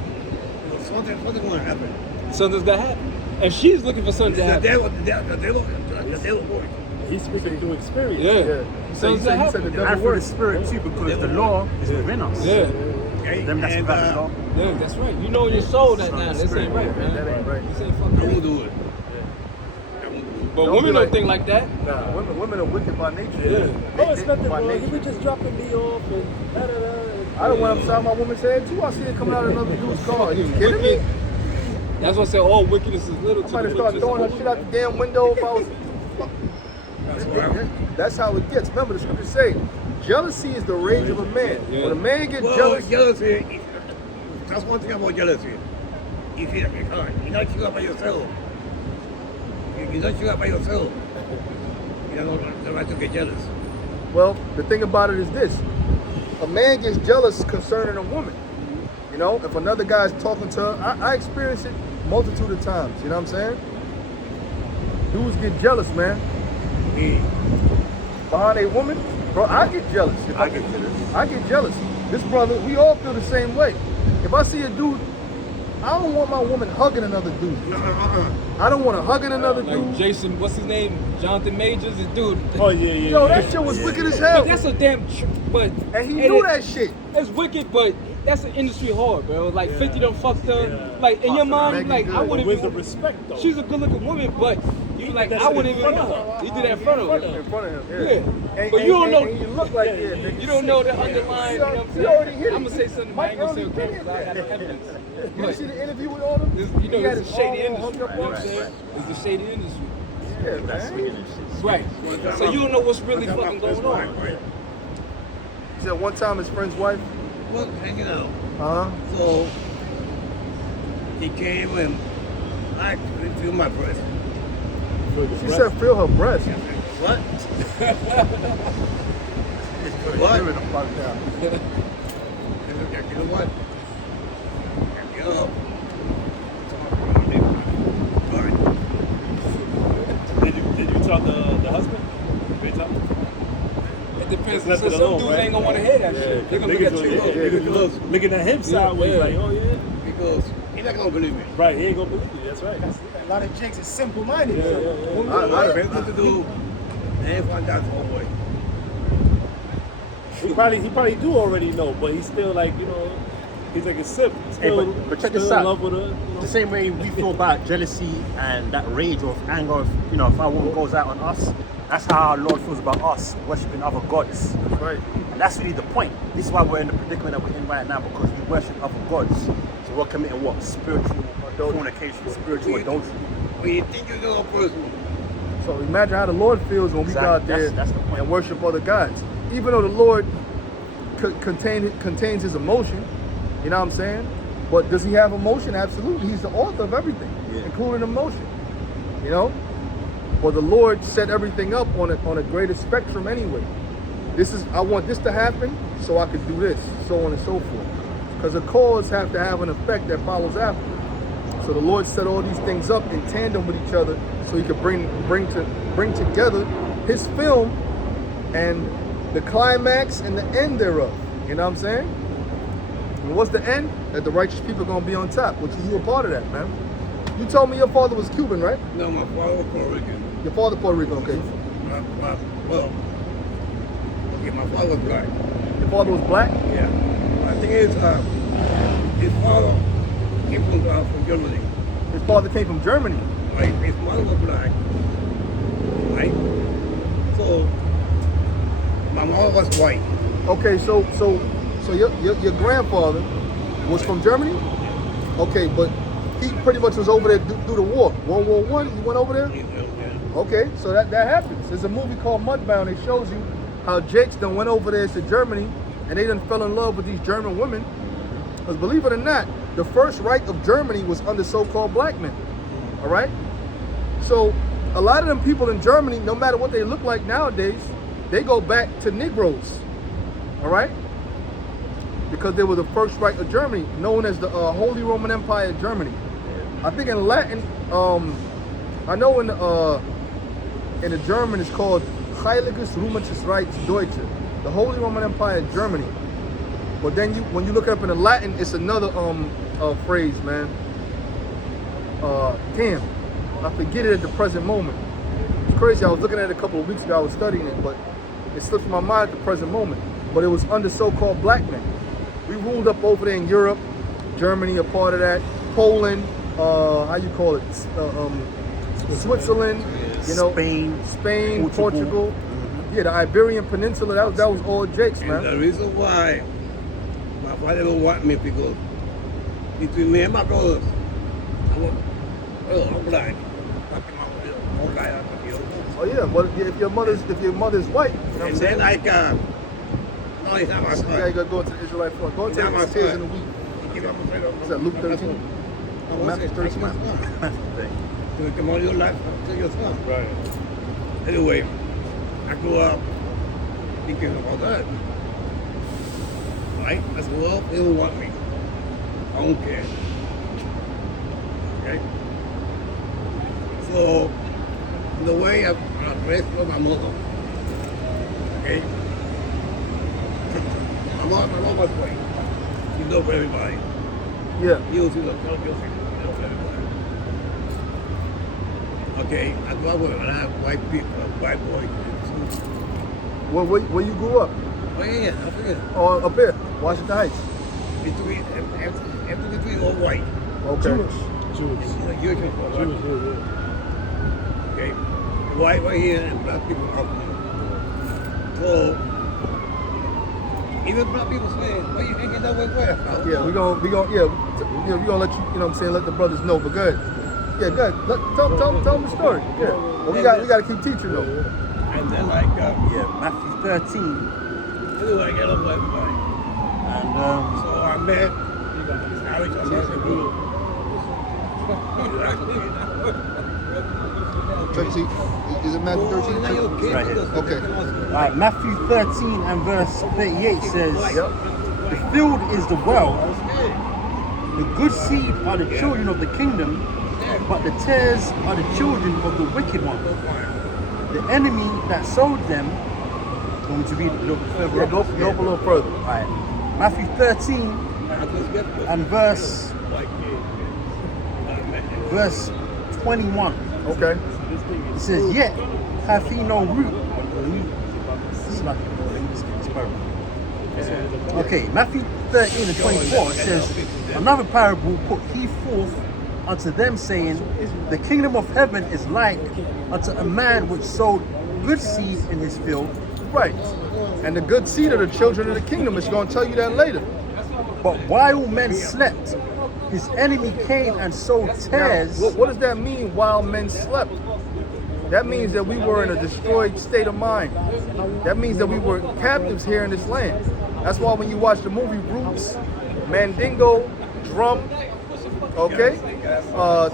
Something's gonna happen. Something's gonna happen. And she's looking for something to The happen. devil work. He's speaking through experience. Yeah. Yeah. Something's gonna He said the happen. devil And through the works. spirit too, because the law is within us. Yeah. Okay? Them that's And, without the law. Yeah, that's right. You know in your soul that now this ain't right, man. That ain't right. This ain't I fucking won't right. do it. But Don't women be don't like- think like that. Nah, women are wicked by nature. Yeah. Oh, it's nothing by wrong. nature. He was just dropping me off and I done went upside my woman's head too. I see it coming out of another dude's car. Are you kidding me? That's why I said all wickedness is little I to might the have started throwing her shit out the damn window if I was. That's how it gets. Remember, the scriptures say, jealousy is the rage of a man. Yeah. When a man gets Well, jealous, jealousy, that's one thing about jealousy. If you're not showing up by yourself. You're not showing up by yourself. You don't the right to get jealous. well, the thing about it is this: a man gets jealous concerning a woman. You know, if another guy's talking to her, I experience it multitude of times. You know what I'm saying? Dudes get jealous, man. Behind a woman, bro, I get jealous. I get jealous. This brother, we all feel the same way. If I see a dude, I don't want my woman hugging another dude. I don't want her hugging another Like dude. Jason, what's his name? Jonathan Majors, this dude. oh yeah, yeah. Yo, yeah. that shit was wicked as hell. But that's a damn. But And he knew that shit. It's wicked, but that's an industry whore, bro. Like 50 done fucked her. Yeah. Like in your mind, Megan like good. I wouldn't With the even. respect though. She's a good-looking woman, but you like That's I in wouldn't even front of know. her. He did that in front of her. In front of him, Yeah. And, But you don't know. and you look like, yeah, nigga. You don't know the underlying. You know what I'm He saying? already hit it. I'm gonna say something, but I Mike ain't gonna say already okay hit because I got no evidence. You see the interview with all them? This, you He know, had it's his a shady arm industry. hung up You know on what I'm him. saying? It's the shady industry. Yeah, man. Right. So you don't know what's really fucking going on. He said one time his friend's wife, Well, hanging out. uh-huh. So he came and I feel my breath. She said feel her breast. What? What? You know what? Get up. Did you talk to the husband? Did you talk? It depends. Left So it some alone, dudes right? ain't gonna want to hear that shit. They're gonna look at you. Because Looking at him sideways, yeah. like, oh yeah. because he's not gonna believe me. Right, he ain't gonna believe you. That's right. A lot of chicks is simple-minded. Yeah, yeah, yeah. I- Better to do and find out oh boy. He probably do already know, but he's still like, you know, he's like a sip. Still, but check still this in out. love with her. You know? The same way we feel about jealousy and that rage of anger, you know, if our woman goes out on us, that's how our Lord feels about us, worshipping other gods. That's right. And that's really the point. This is why we're in the predicament that we're in right now, because we worship other gods. So we're committing what? Spiritual fornication, spiritual adultery. When you think you're gonna person, So imagine how the Lord feels when we go out Exactly. there That's the point. and worship other gods. Even though the Lord contains his emotion, you know what I'm saying? But does he have emotion? Absolutely. He's the author of everything, including emotion. You know? But the Lord set everything up on a greater spectrum anyway. I want this to happen so I could do this, so on and so forth. Because the cause have to have an effect that follows after. So the Lord set all these things up in tandem with each other so he could bring together his film and the climax and the end thereof. You know what I'm saying? And what's the end? That the righteous people are going to be on top, which you were part of that, man. You told me your father was Cuban, right? no, my father was Puerto Rican. Your father Puerto Rican, okay. Well, okay, my father was black. Your father was black? Yeah. I think his father came from Germany. His father came from Germany. Right? His mother was black. Right? So, my mom was white. Okay, so your grandfather was from Germany? Okay, but he pretty much was over there through the war. World War I, he went over there? Okay, so that happens. There's a movie called Mudbound. It shows you how Jakes done went over there to Germany and they done fell in love with these German women. Because believe it or not, the first Reich of Germany was under so-called black men. All right? So a lot of them people in Germany, no matter what they look like nowadays, they go back to Negroes. All right? Because they were the first Reich of Germany, known as the Holy Roman Empire of Germany. I think in Latin, I know in the German it's called Heiliges Römisches Reich Deutsche, the Holy Roman Empire of Germany. But then when you look it up in the Latin, it's another phrase, man. Damn, I forget it at the present moment. It's crazy. I was looking at it a couple of weeks ago. I was studying it, but it slipped from my mind at the present moment. But it was under so-called black men. We ruled up over there in Europe, Germany, a part of that, Poland, how you call it, Switzerland, you know, Spain, Portugal. Yeah, the Iberian Peninsula. That was all Jakes, man. And the reason why my father don't want me because between me and my brothers, I'm black. Oh yeah, well if your mother's white, you know what I'm And saying? then I can. No, it's not my You son. gotta go into the Israelite front. Go into It's not my the tears in son. the week. Give up a Is that Luke 13? Matthew 13? To come on your life to your son. Right. Anyway, I grew up thinking about that. Right? I grew up, they don't want me. I don't care. Okay? So, the way I raised my mother, okay? My mom was white. She loved everybody. Yeah. You see the television, you know everybody. Okay, I grew up with a lot of white people, white boys. Where you grew up? Oh yeah, I forget. Oh, up here, Washington Heights. Between, after between all white. Okay. Jewish. Jewish. Jewish. Okay, white right here and black people up there. So, even black people say, why you hanging that way where? Yeah, we gonna let you, you know what I'm saying, let the brothers know, but good. Yeah, good. Tell them the story. Yeah. Well, we gotta keep teaching though. And then like, Matthew 13. anyway, I get up with everybody. And So I met, Alex, I met the group. 13, is it Matthew 13? right here. Okay. Matthew 13 and verse 38 says, Yep. the field is the well, the good seed are the children of the kingdom, but the tares are the children of the wicked one. The enemy that sowed them, going to read a little bit further Yeah, up. go a little further. Right. Matthew 13 and verse 21. Okay. It says, yet hath he no root. Okay, Matthew 13 and 24 it says, another parable put he forth unto them, saying, the kingdom of heaven is like unto a man which sowed good seed in his field. Right. And the good seed of the children of the kingdom is going to tell you that later. But while men slept, his enemy came and sowed tares. Now, what does that mean while men slept? That means that we were in a destroyed state of mind. That means that we were captives here in this land. That's why when you watch the movie Roots, Mandingo, Drum, okay,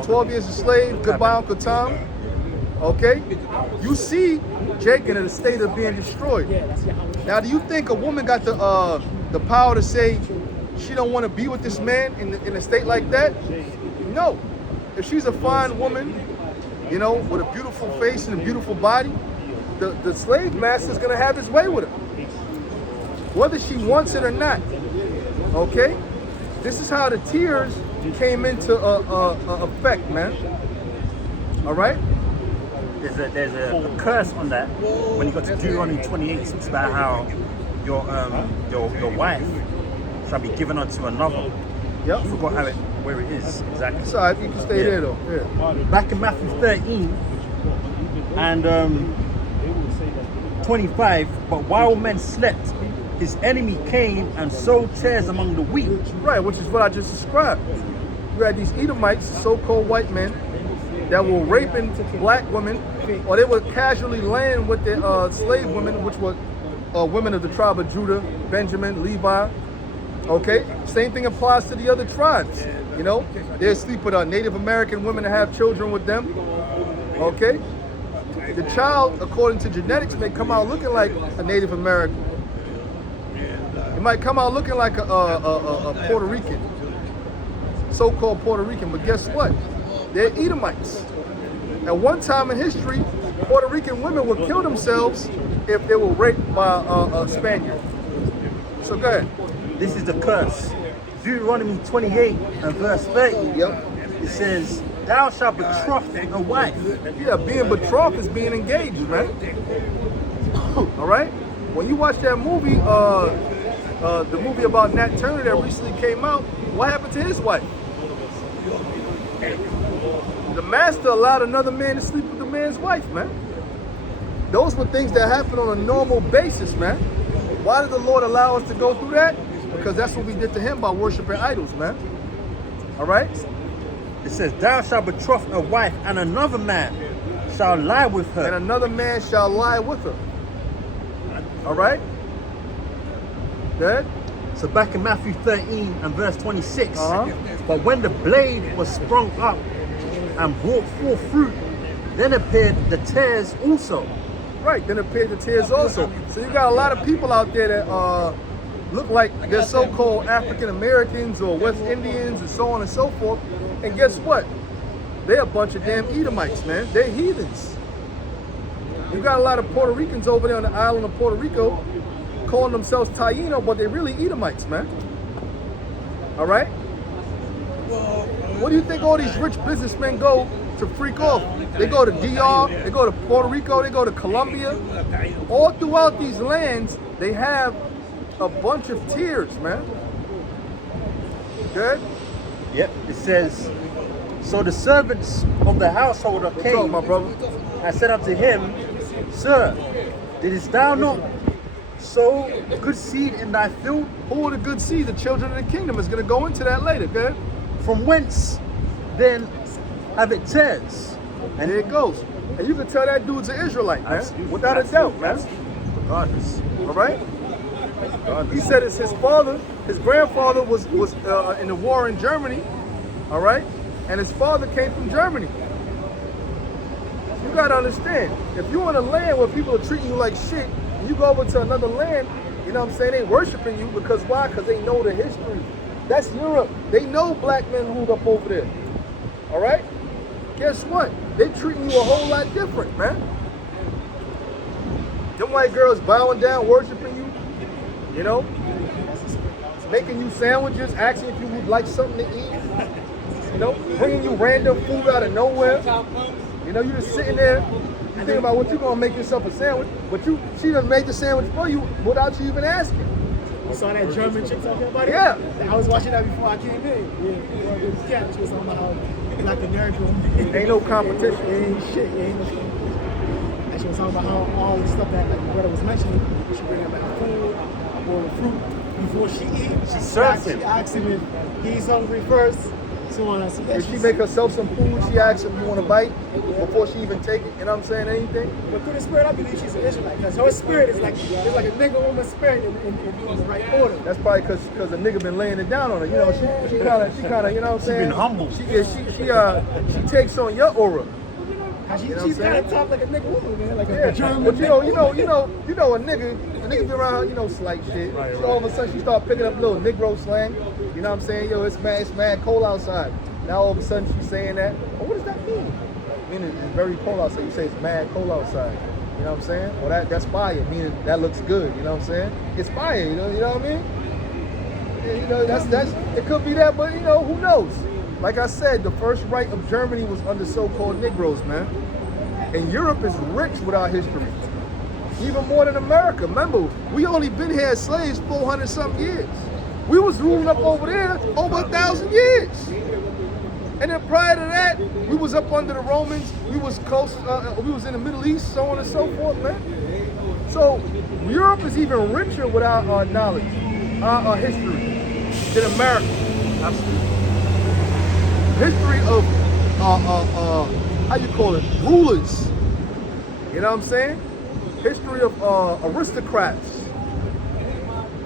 12 Years a Slave, Goodbye Uncle Tom, okay, you see Jake in a state of being destroyed. Now, do you think a woman got the power to say she don't want to be with this man in a state like that? No. If she's a fine woman, you know, with a beautiful face and a beautiful body, the slave master's gonna have his way with her, whether she wants it or not. Okay, this is how the tears came into effect, man. All right. There's a curse on that. When you got to Deuteronomy 28, it speaks about how your wife shall be given unto another. Yep. I forgot how it where it is exactly. It's all right, you can stay there though. Yeah. Back in Matthew 13 and 25, but while men slept, his enemy came and sowed tares among the wheat. Right, which is what I just described. You had these Edomites, so-called white men, that were raping black women, or they were casually laying with their slave women, which were women of the tribe of Judah, Benjamin, Levi. Okay, same thing applies to the other tribes. You know, they sleep with Native American women and have children with them. Okay, the child, according to genetics, may come out looking like a Native American. It might come out looking like a Puerto Rican, so-called Puerto Rican, but guess what? They're Edomites. At one time in history, Puerto Rican women would kill themselves if they were raped by a Spaniard. So go ahead. This is the curse. Deuteronomy 28 and verse 30. Yep. It says, thou shalt betroth a wife. Yeah, being betrothed is being engaged, man. All right? When you watch that movie, the movie about Nat Turner that recently came out, what happened to his wife? The master allowed another man to sleep with the man's wife, man. Those were things that happen on a normal basis, man. Why did the Lord allow us to go through that? Because that's what we did to him by worshiping idols, man. All right? It says, thou shalt betroth a wife, and another man shall lie with her. And another man shall lie with her. All right? Good? So back in Matthew 13 and verse 26, but when the blade was sprung up and brought forth fruit, then appeared the tares also. Right, then appeared the tears also. So you got a lot of people out there that look like they're so-called African Americans or West Indians and so on and so forth. And guess what? They're a bunch of damn Edomites, man. They're heathens. You got a lot of Puerto Ricans over there on the island of Puerto Rico calling themselves Taino, but they're really Edomites, man. All right? What do you think all these rich businessmen go to freak off? They go to DR, they go to Puerto Rico, they go to Colombia. All throughout these lands, they have a bunch of tears, man. Good? Yep. It says, so the servants of the householder What's up, came my brother? and said unto him, Sir, didst thou not sow good seed in thy field? Who are the good seed? The children of the kingdom is going to go into that later, good? From whence then have it tares? And there it goes. And you can tell that dude's an Israelite, man. Without a doubt, man. Regardless. All right? He said it's his father, his grandfather was in the war in Germany, all right? And his father came from Germany. You gotta understand, if you're in a land where people are treating you like shit, and you go over to another land, you know what I'm saying, they worshiping you because why? Because they know the history. That's Europe. They know black men ruled up over there, all right? Guess what? They're treating you a whole lot different, man. Them white girls bowing down, worshiping you, you know, making you sandwiches, asking if you would like something to eat, you know, bringing you random food out of nowhere. You know, you just sitting there, you think about what you gonna make yourself a sandwich, but she done made the sandwich for you without you even asking. You saw that German chick talking about it? Yeah. I was watching that before I came in. Yeah, she was talking about how Black American. Ain't no competition. Ain't shit, ain't no shit. And she was talking about how all the stuff that like the brother was mentioning, she bring him back food, a bowl of fruit. Before she eats, She serves him. She asks him if he's hungry first. So on. So yeah, If she make herself some food, she asks if you want to bite before she even take it. You know what I'm saying? Anything? But through the spirit, I believe she's an Israelite. Because her spirit is like, it's like a nigga woman spirit in the right order. That's probably because the nigga been laying it down on her. You know, she kind of, you know what I'm saying? been humble. She takes on your aura. She's kind of tough like a nigga woman, man. Like Yeah, a German. but you know, a nigga be around her, you know, slight shit. So all of a sudden she start picking up little Negro slang. You know what I'm saying? Yo, it's mad cold outside. Now all of a sudden she's saying that. Well, what does that mean? Meaning it's very cold outside. You say it's mad cold outside. You know what I'm saying? Well, that's fire. Meaning that looks good. You know what I'm saying? It's fire. You know what I mean? Yeah, you know, that's it could be that, but you know, who knows? Like I said, the first right of Germany was under so-called Negroes, man. And Europe is rich with our history. Even more than America. Remember, we only been here as slaves 400-something years. We was ruling up over there over 1,000 years. And then prior to that, we was up under the Romans. We was close. We was in the Middle East, so on and so forth, man. So Europe is even richer with our knowledge, our history than America. Absolutely. History of how you call it, rulers. You know what I'm saying? History of aristocrats.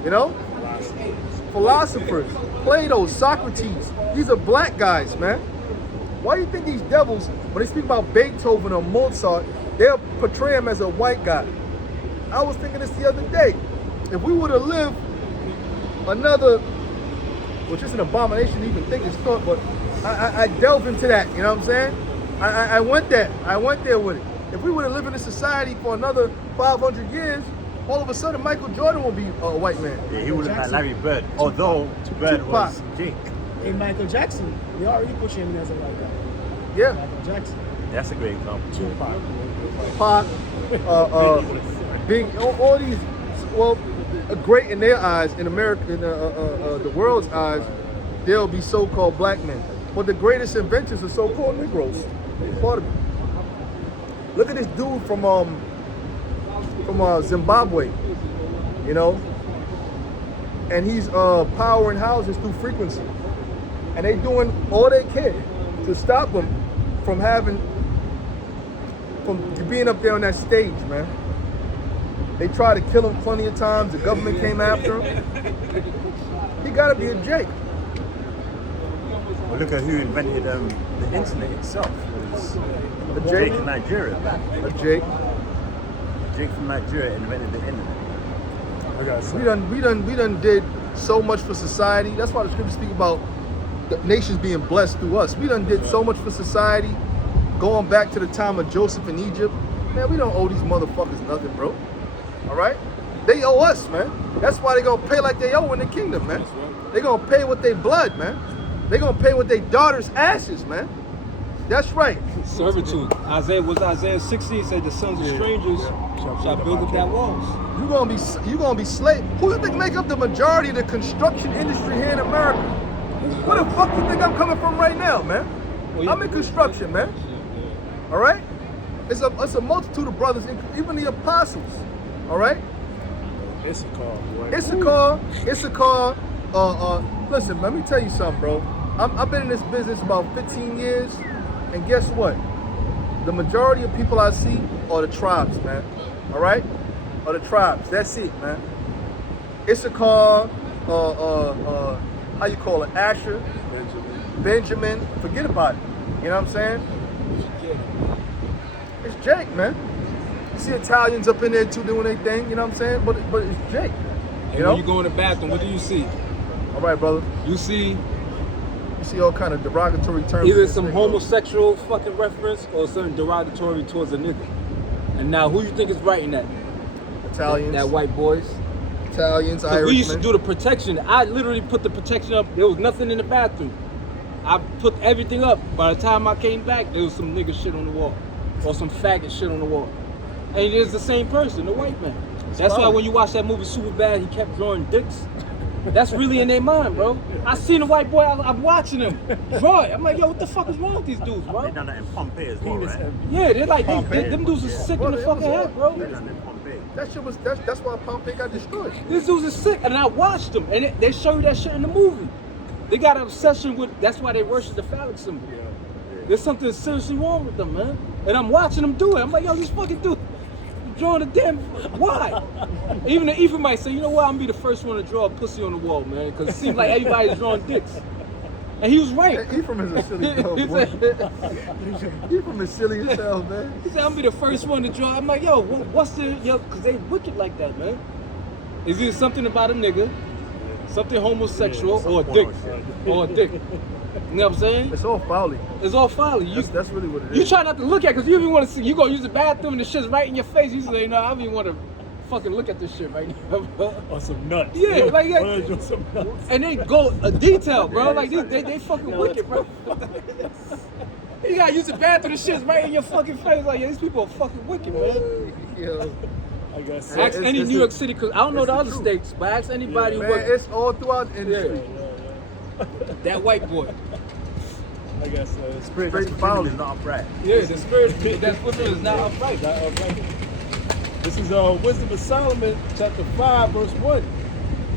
You know, philosophers, Plato, Socrates. These are black guys, man. Why do you think these devils, when they speak about Beethoven or Mozart, they'll portray him as a white guy? I was thinking this the other day. If we would have lived another, which is an abomination to even think this thought, but I delve into that, you know what I'm saying? I went there with it. If we would have lived in a society for another 500 years, all of a sudden Michael Jordan will be a white man. Yeah, he would have had Larry Bird, although Bird was Jake. Hey, Michael Jackson, they already put him as a white guy. Yeah. Michael Jackson. That's a great example. Pac, Big, all these, well, great in their eyes, in America, in the world's eyes, they'll be so-called black men. But the greatest inventions are so-called Negroes. Part of it. Look at this dude from Zimbabwe, you know, and he's powering houses through frequency, and they doing all they can to stop him from being up there on that stage, man. They tried to kill him plenty of times. The government came after him. He gotta be a Jake. Well, look at who invented the internet itself. It was A Jake Jake. in Nigeria. A Jake. Jake from Nigeria invented the internet. I got We done did so much for society. That's why the scriptures speak about the nations being blessed through us. We done did so much for society, going back to the time of Joseph in Egypt. Man, we don't owe these motherfuckers nothing, bro. All right? They owe us, man. That's why they gonna pay like they owe in the kingdom, man. They gonna pay with their blood, man. They gonna pay with their daughters' ashes, man. That's right. Servitude. Isaiah 60 said the sons of strangers shall build up their walls. You gonna be slave. Who you think make up the majority of the construction industry here in America? Where the fuck you think I'm coming from right now, man? I'm in construction, man. All right? It's a multitude of brothers, even the apostles. All right? Issachar. Listen, let me tell you something, bro. I've been in this business about 15 years, and guess what? The majority of people I see are the tribes, man. All right? Are the tribes. That's it, man. Issachar, how you call it? Asher, Benjamin. Forget about it. You know what I'm saying? It's Jake, man. You see Italians up in there too doing their thing. You know what I'm saying? But it's Jake. And You know? when you go in the bathroom, what do you see? All right, brother. You see You see all kind of derogatory terms. either in this some thing, bro. homosexual fucking reference or something derogatory towards a nigga. And now who you think is writing that? Italians. That white boys. Italians, Because we used to Irishmen. do the protection. I literally put the protection up. There was nothing in the bathroom. I put everything up. By the time I came back, there was some nigga shit on the wall. Or some faggot shit on the wall. And it is the same person, the white man. That's why when you watch that movie Superbad, he kept drawing dicks. That's really in their mind, bro. I seen a white boy, I'm watching him draw it. I'm like, yo, what the fuck is wrong with these dudes, They bro? done that in Pompeii as well, right? Yeah, they're like, them dudes are sick in the fucking head, bro. They done that in Pompeii. That shit was, that's why Pompey got destroyed. These dudes are sick, and I watched them, and they show you that shit in the movie. They got an obsession with, that's why they worship the phallic symbol. There's something seriously wrong with them, man. And I'm watching them do it. I'm like, yo, this fucking dude drawing a damn, why? Even the Ephraimites say, you know what, I'm gonna be the first one to draw a pussy on the wall, man, because it seems like everybody's drawing dicks. And he was right. Ephraim is a silly dog, boy. Ephraim is silly as hell, man. He said, I'm gonna be the first one to draw. I'm like, yo, what's the, because they wicked like that, man. Is either something about a nigga, something homosexual, or a dick. Or a dick. You know what I'm saying? It's all folly. It's all folly. That's really what it is. You try not to look at it, because you even want to see, you gonna use the bathroom and the shit's right in your face. You say, no, I don't even want to fucking look at this shit right now, bro. Or some nuts. Yeah, like, yeah. Wanna do some nuts. And they go a detail, bro. Like, they fucking wicked, bro. You gotta use the bathroom, the shit's right in your fucking face. Like, yeah, these people are fucking wicked, man. Yo, I guess. Ask any New York City, because I don't know the other truth. states, but ask anybody who man, works. it's all throughout the industry. That white boy. I guess spirit Straight that's foul. It's not upright. Yeah, the spirit that's within is not upright. not upright. This is Wisdom of Solomon, chapter 5, verse 1.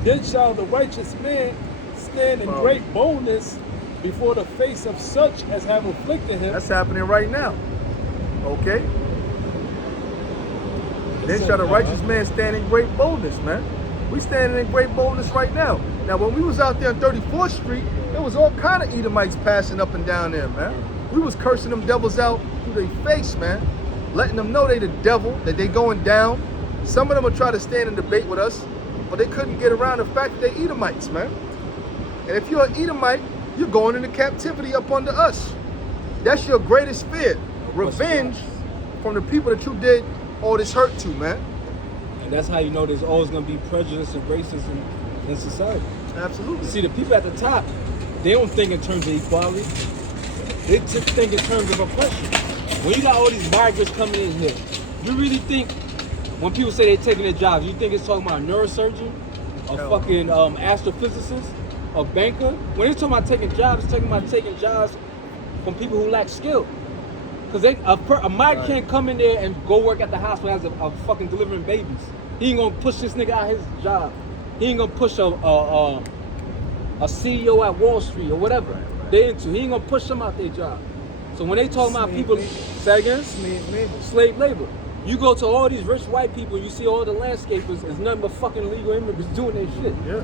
Then shall the righteous man stand in great boldness before the face of such as have afflicted him. That's happening right now. Okay? Then shall the righteous man stand in great boldness, man. We standing in great boldness right now. Now, when we was out there on 34th Street, there was all kind of Edomites passing up and down there, man. We was cursing them devils out through their face, man. Letting them know they the devil, that they going down. Some of them would try to stand and debate with us, but they couldn't get around the fact that they Edomites, man. And if you're an Edomite, you're going into captivity up under us. That's your greatest fear. Revenge from the people that you did all this hurt to, man. And that's how you know there's always going to be prejudice and racism in society. Absolutely. See, the people at the top, they don't think in terms of equality. They just think in terms of oppression. When you got all these migrants coming in here, you really think, when people say they're taking their jobs, you think it's talking about a neurosurgeon, a fucking astrophysicist, a banker? When they're talking about taking jobs, it's talking about taking jobs from people who lack skill. Because a migrant can't come in there and go work at the hospital as a fucking delivering babies. He ain't gonna push this nigga out his job. He ain't gonna push a CEO at Wall Street or whatever they into. He ain't gonna push them out their job. So when they talking about people, say again? Slave labor. Slave labor. You go to all these rich white people, you see all the landscapers, it's nothing but fucking illegal immigrants doing their shit. Yeah.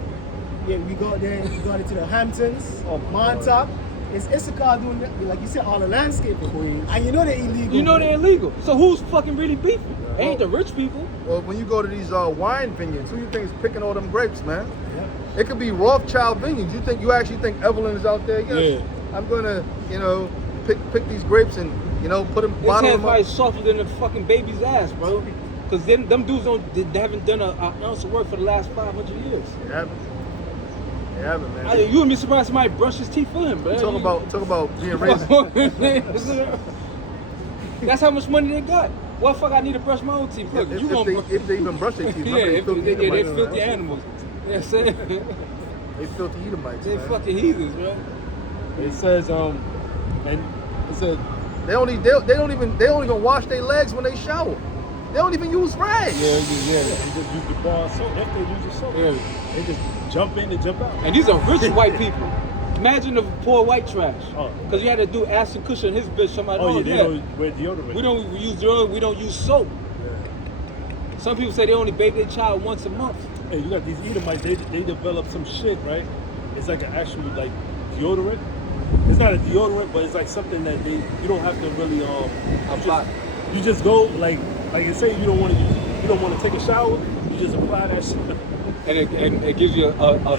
Yeah, we got there, we got into the Hamptons, or Montauk. It's Issachar doing that, like you said, all the landscaping. And you know they're illegal. You know they're illegal. So who's fucking really beefing? Ain't the rich people. Well, when you go to these wine vineyards, who you think is picking all them grapes, man? It could be Rothschild vineyards. You actually think Evelyn is out there? Yes. Yeah. I'm gonna, pick these grapes and, put them, This bottle hand's them probably up. softer than a fucking baby's ass, bro. Because them dudes they haven't done an ounce of work for the last 500 years. They haven't, man. You wouldn't be surprised somebody brush his teeth for him, bro. Talk about being raised. That's how much money they got. What the fuck I need to brush my own teeth? Look, If they even brush their teeth, yeah, remember, they're filthy animals. You know what I'm saying? They filthy Edomites, They man. fucking heathens, bro. It says, and it said, They don't even wash their legs when they shower. They don't even use rags. they just use the bar of soap. If they use the soap, they just jump in and jump out. And these are rich white people. Imagine the poor white trash. Oh. Because you had to do Ashton Kutcher and his bitch. Somebody, They don't wear deodorant. we don't use deodorant, we don't use soap. Some people say they only bathe their child once a month. Hey, you got these Edomites, they develop some shit, right? It's like an actual deodorant. It's not a deodorant, but it's like something that you don't have to really Apply. you just go like you say you don't want to take a shower, you just apply that shit. And it gives you a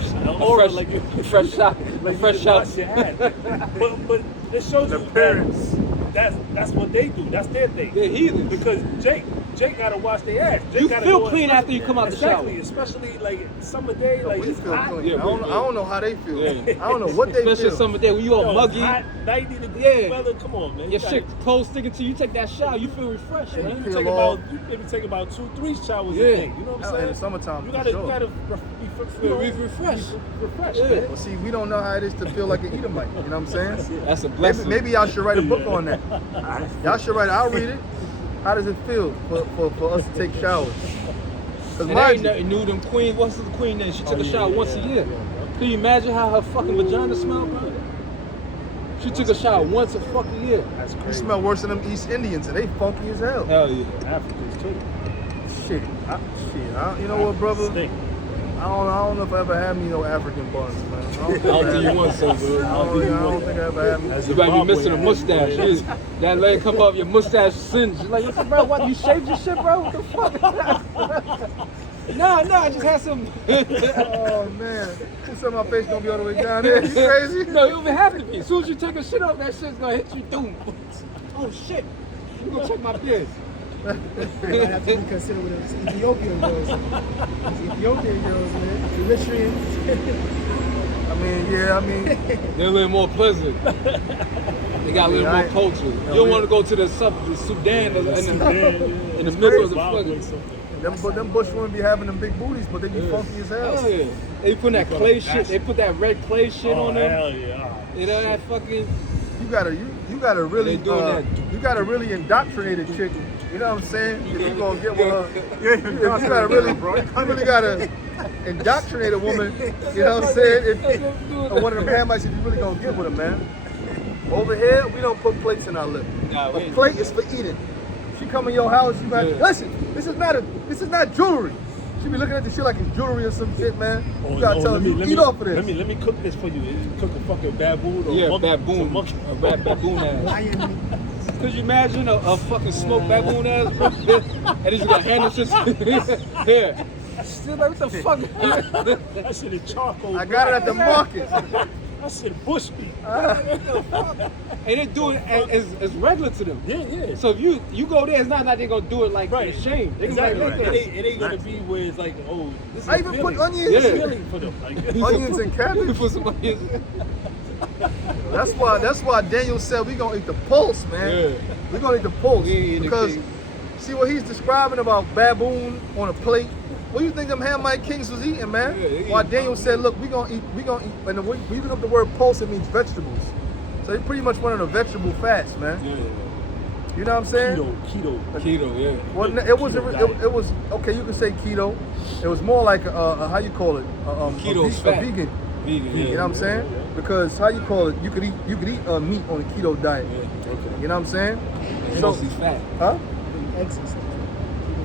fresh shot. Like A fresh you just shot. wash your hands. but it shows you parents. That's what they do. That's their thing. They're heathens. Because Jake gotta wash their ass. Jake You gotta feel go clean after you come out the shower. Especially like summer day, like We it's feel hot. clean. Yeah, I don't know how they feel. Yeah. I don't know what they Especially feel. summer day when you all Yo, muggy. hot, 90 degree Yeah. weather. Come on, man. Your shit clothes sticking to you. You take that shower, you feel refreshed, man. You feel maybe take about 2-3 showers Yeah. a day. You know what I'm In saying? the summertime, You for gotta, sure. you gotta Feel refreshed. refresh, Yeah. man. Well, see, we don't know how it is to feel like an Edomite. You know what I'm saying? That's a blessing. Maybe y'all should write a book on that. Y'all should write it. I'll read it. How does it feel for us to take showers? Because And there mind ain't nothing new. Them queen, what's the queen name? She took a shower once a year. Can you imagine how her fucking vagina smelled, bro? She took a shower once a fucking year. That's you crazy. smell worse than them East Indians, and they funky as hell. Hell yeah. Africans too. Shit. You know what, brother? Stink. I don't know if I ever had me no African buns, man. I don't think you want some, bro. I don't think I ever had me. As You might be Zimbabwe, missing a mustache. That leg come off your mustache singed. You're like, bro, what? You shaved your shit, bro? What the fuck? No, I just had some. Oh man, you said my face gonna be all the way down there. You crazy? No, it would have to be. As soon as you take a shit off, that shit's gonna hit you. Doom. Oh shit. You gonna check my beard. You might have to be considered with those Ethiopian girls. Those Ethiopian girls, man. The Eritreans. They're a little more pleasant. They got a little more culture. You don't want to go to the Sudan in the middle of the fucking. Them bush women be having them big booties, but they be funky as hell. Hell yeah. They put that clay shit. They put that red clay shit on them. Hell yeah. You know that fucking. You you gotta really They doing that. you gotta really indoctrinate a chick. You know what I'm saying? If you gonna get with her, Yeah, you gotta really, you really gotta indoctrinate a woman. You know what I'm saying? If one of them hand mice, if you really gonna get with her, man. Over here, we don't put plates in our lip. Nah, we A ain't plate is for eating. She come in your house, you like, Yeah. listen, this is not jewelry. She be looking at the shit like it's jewelry or some shit, man. You gotta tell her, you eat off of this. Let me cook this for you. You cook a fucking baboon or Yeah, monkey, baboon. some monkey. A baboon ass. Lion meat. Could you imagine a fucking smoked baboon ass, bro? And he's got hand shit here. Still like, what the fuck? That shit is charcoal. I got it at the market. That shit bush meat. And they do it as regular to them. Yeah, yeah. So if you go there, it's not like they're gonna do it like Right. shame. They gonna Exactly. be like, It ain't gonna be where it's like, oh, this is I even put appealing. onions. Yeah. It's appealing for them. Like, Onions and You cabbage. put somebody That's why Daniel said we gonna eat the pulse, man. Yeah. We gonna eat the pulse We ain't eating the because king. see what he's describing about baboon on a plate. What do you think them Hamite kings was eating, man? Yeah, they While eating Daniel said, look, we gonna eat, and we look up the word pulse, it means vegetables. So he pretty much went on a vegetable fast, man. Yeah. You know what I'm saying? Keto, yeah. Well, it was okay. You could say keto. It was more like how you call it? Keto's a fat. vegan. Vegan, You know what I'm saying? Because how you call it? You could eat meat on a keto diet. You know what I'm saying? And So, mostly fat. huh? Eggs and stuff.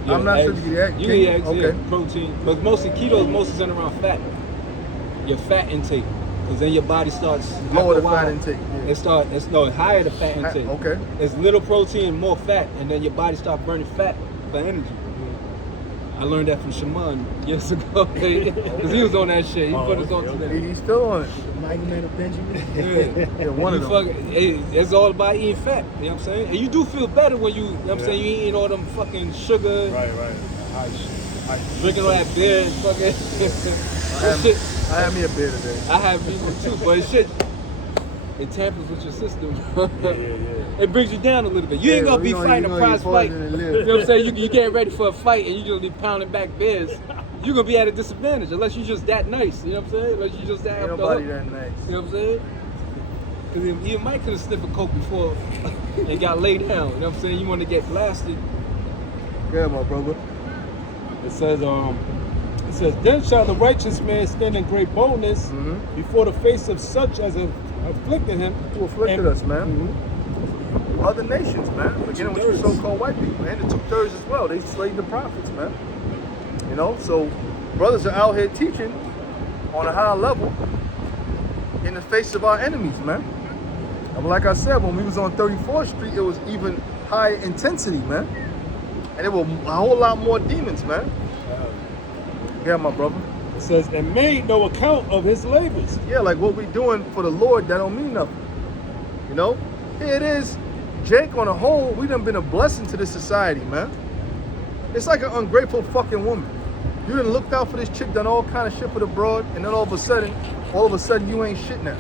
I'm not sure eggs. if you eat eggs. You Can eat you? eggs, Okay. yeah, protein. But mostly keto is mostly centered around fat. Your fat intake. Because then your body starts Lower after a the while, fat intake. Yeah. It's higher the fat intake. Okay. It's little protein, more fat, and then your body starts burning fat for energy. I learned that from Shaman years ago. Because he was on that shit. He put us on to that. He's still on it. Mighty Man of Benjamin. Yeah, one You of them. it's all about eating fat. You know what I'm saying? And you do feel better when you know what I'm saying, you eating all them fucking sugar, right. drinking all that beer and fucking that shit. I had me a beer today. I have people too, but shit, it tampers with your system. Yeah. It brings you down a little bit. You ain't gonna be fighting a prize fight. You know what I'm saying? You get ready for a fight and you just be pounding back beers. You're gonna be at a disadvantage unless you're just that nice. You know what I'm saying? Unless you just that Ain't up the nobody hook. that nice. You know what I'm saying? Because you might could have sniffed a coke before and got laid down. You know what I'm saying? You want to get blasted. Yeah, my brother. It says, then shall the righteous man stand in great boldness before the face of such as have afflicted him. Who afflicted us, man? Other nations, man. Beginning with you so-called white people, and the 2/3 as well. They slayed the prophets, man. You know, so brothers are out here teaching on a high level in the face of our enemies, man. And like I said, when we was on 34th Street, it was even higher intensity, man. And there were a whole lot more demons, man. Yeah, my brother. It says, and made no account of his labors. Yeah, like what we doing for the Lord, that don't mean nothing. You know? Here it is. Jake, on the whole, we done been a blessing to this society, man. It's like an ungrateful fucking woman. You done looked out for this chick, done all kind of shit for the broad, and then all of a sudden you ain't shit now.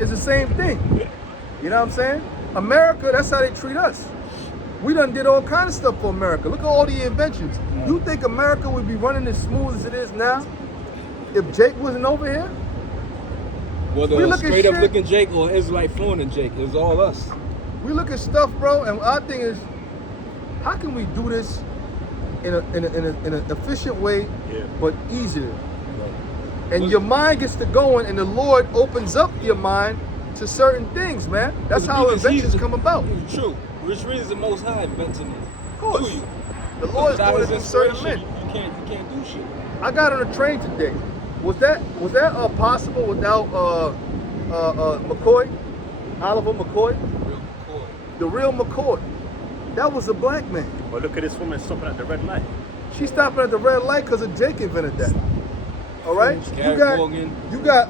It's the same thing. You know what I'm saying? America, that's how they treat us. We done did all kind of stuff for America. Look at all the inventions. You think America would be running as smooth as it is now if Jake wasn't over here? Whether We a look at straight up shit- looking Jake or Israelite fluent Jake, it was all us. We look at stuff, bro, and our thing is, how can we do this in an efficient way, but easier? And your mind gets to going, and the Lord opens up your mind to certain things, man. That's how Because inventions come about. It's true. Which reason the Most High inventing it? Of course. Through you. The Lord's Without doing it his in certain inspiration, men. you can't do shit. I got on a train today. Was that possible without McCoy, Oliver McCoy, Real cool. the real McCoy? That was a black man. But look at this woman stopping at the red light. She stopping at the red light because of Jake invented that. All right, Gary Morgan. you got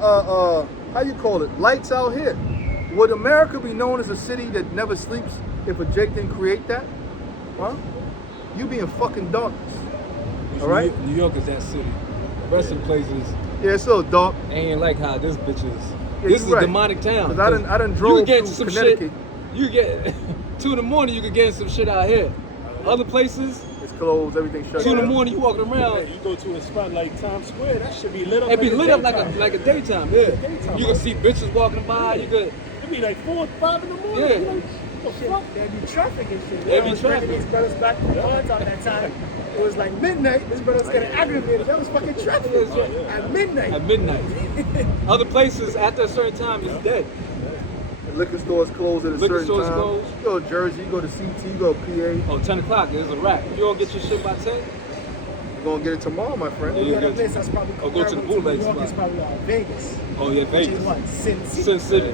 how you call it? Lights out here. Would America be known as a city that never sleeps if a Jake didn't create that? Huh? You be in fucking darkness. All right. New York is that city. The rest of the places Yeah, it's so dark. ain't like how this bitch is. Yeah, This you is right. a demonic town. 'Cause I done You drove could get through into some Connecticut. shit. You get 2 in the morning. You could get some shit out here. Other places, It's closed. Everything shut 2 in the down. morning, you walking around. You go to a spot like Times Square, that should be lit up. It be lit up daytime. like a daytime. Yeah. Daytime, You can see bitches walking by. You could. Them be like 4 or 5 in the morning. Yeah. You like, what the fuck? There'd be traffic and shit. There'd I be was bringing traffic. these brothers back from the on time that time. It was like midnight. This brother was getting aggravated. That was fucking traffic. At midnight. At midnight. Other places after a certain time is dead. The liquor stores close at a Liquor certain stores time. close. You go to Jersey, you go to CT, you go to PA. Oh, 10 o'clock, there's a wrap. If you don't get your shit by 10, You're gonna get it tomorrow, my friend. Yeah. The other place that's probably Or go to the comparable bootleg New York spot. is probably Vegas. oh yeah, Which Vegas. is what? Sin City. Sin City.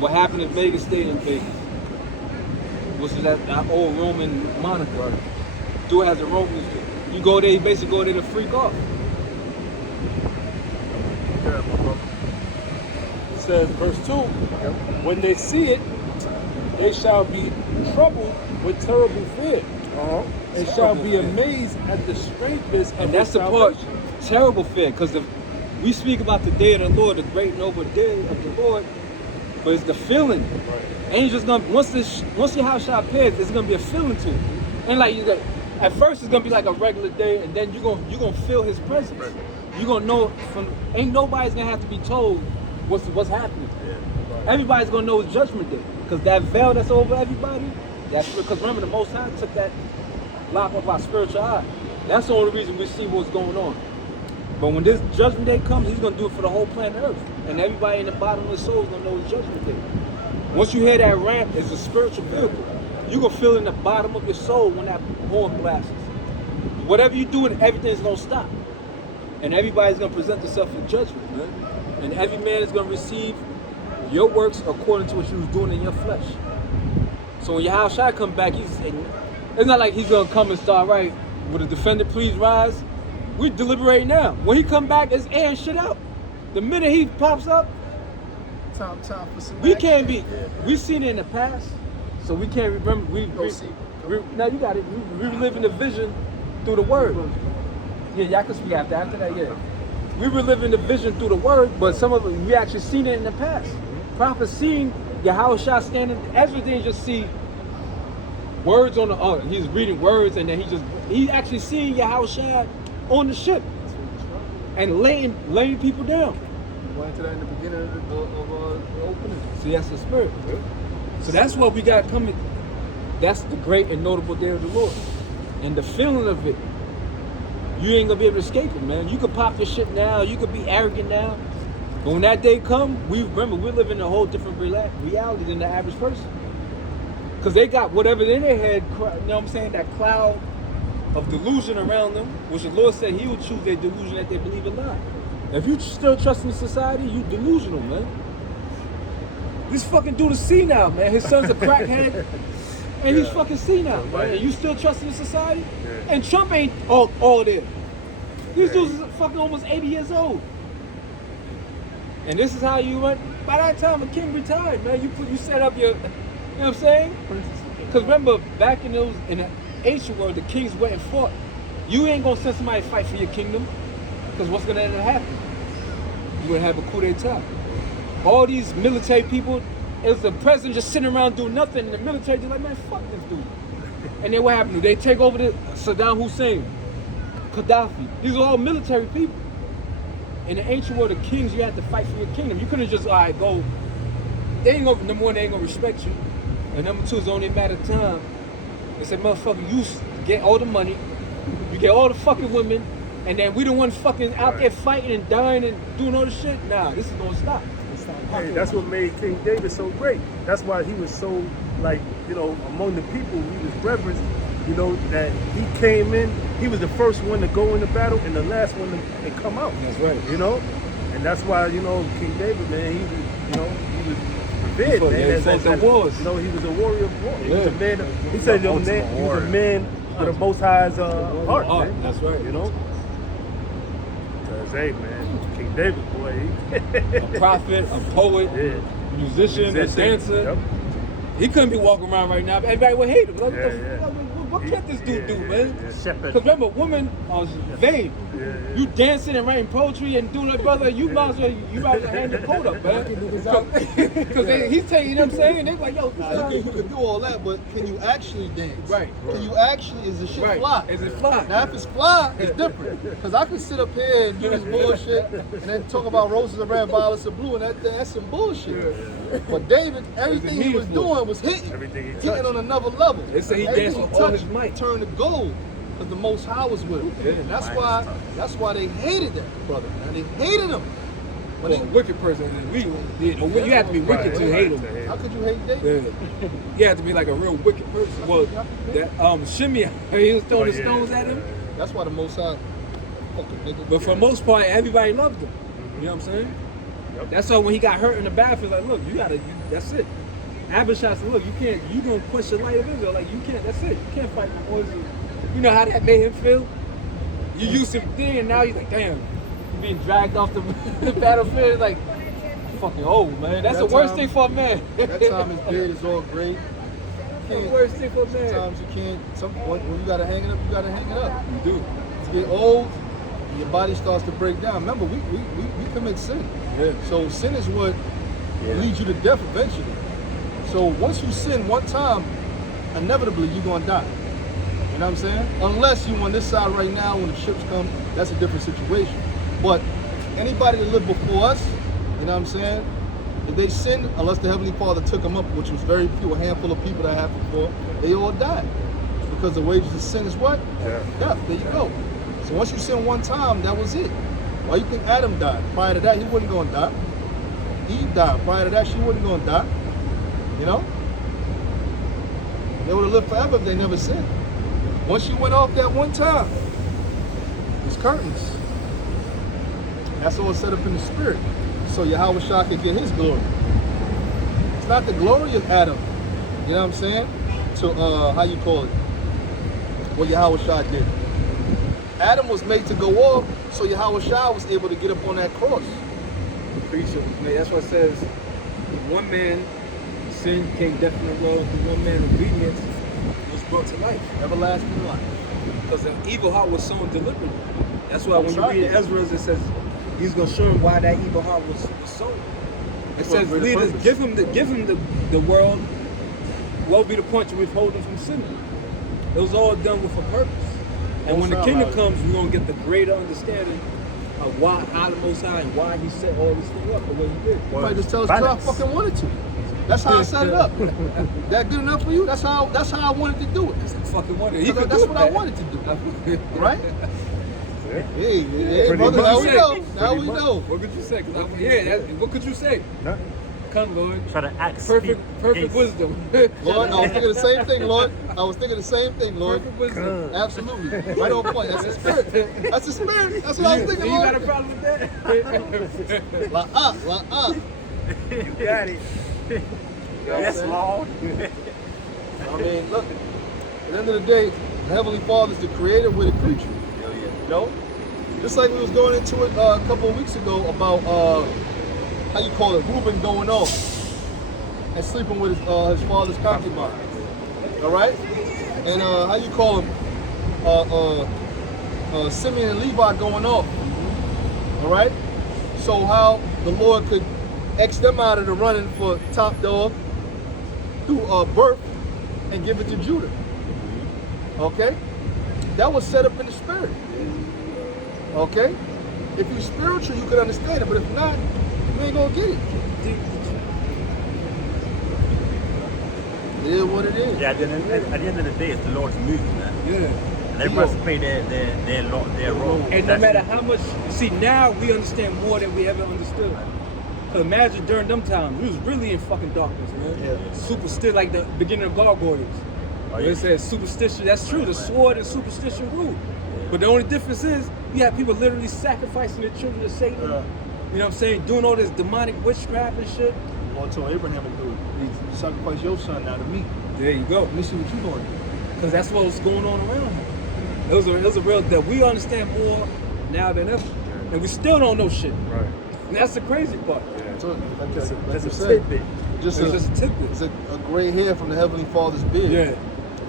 What happened in Vegas stayed in Vegas. Which is that old Roman moniker. Do it as a Roman. You go there, you basically go there to freak off. It says, verse 2, when they see it, they shall be troubled with terrible fear. And shall be amazed at the strangeness of And that's his the part, salvation. terrible fear, because we speak about the day of the Lord, the great noble day of the Lord, but it's the feeling. Ain't just gonna once your house shot appears, it's gonna be a feeling to it. And like you got, at first it's gonna be like a regular day, and then you're gonna feel His presence. You're gonna know ain't nobody's gonna have to be told what's happening. Everybody's gonna know it's Judgment Day, because that veil that's over everybody. That's because remember the Most High took that lock off our spiritual eye. That's the only reason we see what's going on. But when this Judgment Day comes, He's gonna do it for the whole planet Earth, and everybody in the bottom of the soul is gonna know it's Judgment Day. Once you hear that ramp, it's a spiritual vehicle. You gonna feel in the bottom of your soul when that horn blasts. Whatever you do, everything's gonna stop, and everybody's gonna present themselves for judgment, man. And every man is gonna receive your works according to what you was doing in your flesh. So when Yahweh Shai come back, it's not like He's gonna come and start, right, will the defendant please rise? We deliberate now. When He come back, it's airing shit out. The minute He pops up, Time for some we action. can't be. We've seen it in the past, so we can't remember. Now you got it. We live in the vision through the word. Yeah, y'all can speak after that. Yeah, we were living the vision through the word, but some of it we actually seen it in the past. Prophets seen Yahweh Shah standing. Ezra didn't just see words on the. He's reading words, and then he actually seen Yahweh Shah on the ship and laying people down. Went into that in the beginning of the opening. See, that's the spirit. So that's what we got coming. That's the great and notable day of the Lord. And the feeling of it, you ain't gonna be able to escape it, man. You could pop your shit now, you could be arrogant now. But when that day come, we're living in a whole different reality than the average person. Because they got whatever in their head, you know what I'm saying, that cloud of delusion around them, which the Lord said He would choose their delusion that they believe in not. If you still trust in society, you delusional, man. This fucking dude is senile, man. His son's a crackhead, and he's fucking senile, man. And you still trust in society? And Trump ain't all there. These dudes is fucking almost 80 years old. And this is how you run. By that time, a king retired, man. You set up your, you know what I'm saying? Because remember, back in the ancient world, the kings went and fought. You ain't gonna send somebody to fight for your kingdom. Because what's going to end up happening? You're going to have a coup d'etat. All these military people, it's the president just sitting around doing nothing, and the military just like, man, fuck this dude. And then what happened? They take over the Saddam Hussein, Gaddafi. These are all military people. In the ancient world, the kings, you had to fight for your kingdom. You couldn't just, all right, go. They ain't gonna, number one, they ain't going to respect you. And number two, it's only a matter of time. They said, motherfucker, you get all the money, you get all the fucking women, and then we the ones fucking out there fighting and dying and doing all the shit. Nah, this is gonna stop. Hey, that's what made King David so great. That's why he was so, like, you know, among the people, he was reverenced, you know, that he came in, he was the first one to go into battle and the last one to come out. That's right. You know? And that's why, you know, King David, man, he was, you know, he was revered, man. He fought the wars. You know, he was a warrior of war. He was a Yeah. man, he said, he was a man with the Most High's heart, man. That's right. You know? Hey man, King David, boy. A prophet, a poet, musician, a dancer. Yep. He couldn't be walking around right now. Everybody would hate him. Like, Yeah. what can this dude do, man? Shepherd. Because remember, women are vain. You dancing and writing poetry and doing that, brother. You might as well hand your coat up, man. Because he's taking, you know what I'm saying? They're like, yo, You can do all that, but can you actually dance? Right. Can you actually, is the shit fly? Is it fly? Now, if it's fly, it's different. Because I can sit up here and do this bullshit and then talk about roses of red, violets of blue, and that's some bullshit. But David, everything he was doing was hitting. Everything he Hitting on another level. They say he Everything danced with all his touched might. turned to gold. Because the Most High was with him. Yeah. And that's why they hated that brother. And they hated him. But Well, a wicked person. You have to be wicked to hate him. how could you hate David? Yeah. You have to be like a real wicked person. Well, that Shimei, he was throwing the stones at him. That's why the Most High fucking nigga. But for the most part, everybody loved him. You know what I'm saying? That's why when he got hurt in the battlefield, like, look, that's it. Abishai said, look, you gonna quench the light of Israel. Like, you can't, that's it. You can't fight the poison. You know how that made him feel? You used him then, and now he's like, damn, you being dragged off the battlefield. Like, fucking old, man. That's the worst thing for a man. That time his beard is all gray. That's the worst thing for a man. Sometimes you can't. When you gotta hang it up, you gotta hang it up. You do. To get old, your body starts to break down. Remember, we commit sin. Yeah. So sin is what leads you to death eventually. So once you sin one time, inevitably you're gonna die. You know what I'm saying? Unless you on this side right now, when the ships come, that's a different situation. But anybody that lived before us, you know what I'm saying? If they sinned, unless the Heavenly Father took them up, which was very few, a handful of people that happened before, they all died. Because the wages of sin is what? Death. There you go. So once you sin one time, that was it. Why you think Adam died? Prior to that, he wasn't going to die. Eve died. Prior to that, she wasn't going to die. You know? They would have lived forever if they never sinned. Once you went off that one time, it's curtains. That's all set up in the spirit. So Yahweh Shah could get his glory. It's not the glory of Adam. You know what I'm saying? So, how you call it? What Yahweh Shah did. Adam was made to go off, so Yahweh Shah was able to get up on that cross. The preacher, that's what it says. One man, sin came death in the world. Through one man, obedience was brought to life. Everlasting life. Because the evil heart was sown deliberately. That's why when you read Ezra, it says he's gonna show him why that evil heart was sown. It says, leaders, give him the world. What would be the point to withhold him from sinning? It was all done with a purpose. And when the kingdom comes, we're gonna get the greater understanding of how the Most High and why he set all this thing up the way he did. You might just tell us because I fucking wanted to. That's how I set it up. That good enough for you? That's how I wanted to do it. Fucking wanted. That's what I wanted to do. Right? Hey, brother, much. now we know. Pretty Now we much. know. What could you say? What could you say? Nothing. Come, Lord. Try to act Perfect wisdom. Lord, I was thinking the same thing, Lord. I was thinking the same thing, Lord. Perfect wisdom. Absolutely. Right on point. That's the spirit. That's the spirit. That's what I was thinking, You got a Lord. problem with that? La up. You got it. Yes, Lord. I mean, look, at the end of the day, the Heavenly Father is the creator, we're the creature. You know? Just like we was going into it a couple of weeks ago about, how you call it, Reuben going off and sleeping with his father's concubine. All right? And how you call him, Simeon and Levi going off. All right? So how the Lord could X them out of the running for top dog through birth and give it to Judah. Okay? That was set up in the spirit. Okay? If you're spiritual, you can understand it, but if not, you ain't gonna get it. It is what it is. Yeah, at the end of the day, it's the Lord's movement, man. Yeah. And everyone's play their role. And no matter how much, see, now we understand more than we ever understood. Cause imagine during them times, we was really in fucking darkness, man. Yeah. Superstition, like the beginning of gargoyles. It says superstition. That's true. The sword and superstition rule. But the only difference is you have people literally sacrificing their children to Satan. You know what I'm saying? Doing all this demonic witchcraft and shit. Lord told Abraham to do it. You sacrifice your son now to me. There you go. Let me see what you gonna do. Because that's what was going on around here. It was a real that we understand more now than ever, and we still don't know shit. Right. And that's the crazy part. So, That's you a said, tidbit. Just It's a, just a tidbit. it's a gray hair from the Heavenly Father's beard. Yeah.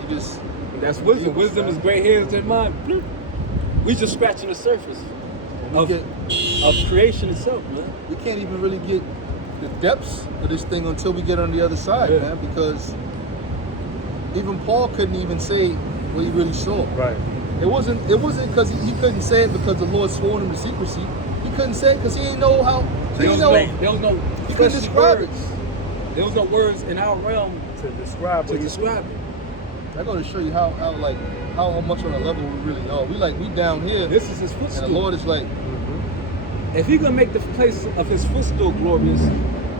You just That's wisdom. Wisdom is gray hairs in mine. We just scratching the surface of get- creation itself, man. We can't even really get the depths of this thing until we get on the other side, Yeah. man. Because even Paul couldn't even say what he really saw. Right. It wasn't because he couldn't say it because the Lord swore him to secrecy. He couldn't say it because he didn't know how. He didn't know. There was no He couldn't fleshly describe it. words. There was no words in our realm To describe to what you describe it. I gotta show you how much on a level we really are. We down here, This is his and the footstool. Lord is like, If he gonna make the place of his footstool glorious,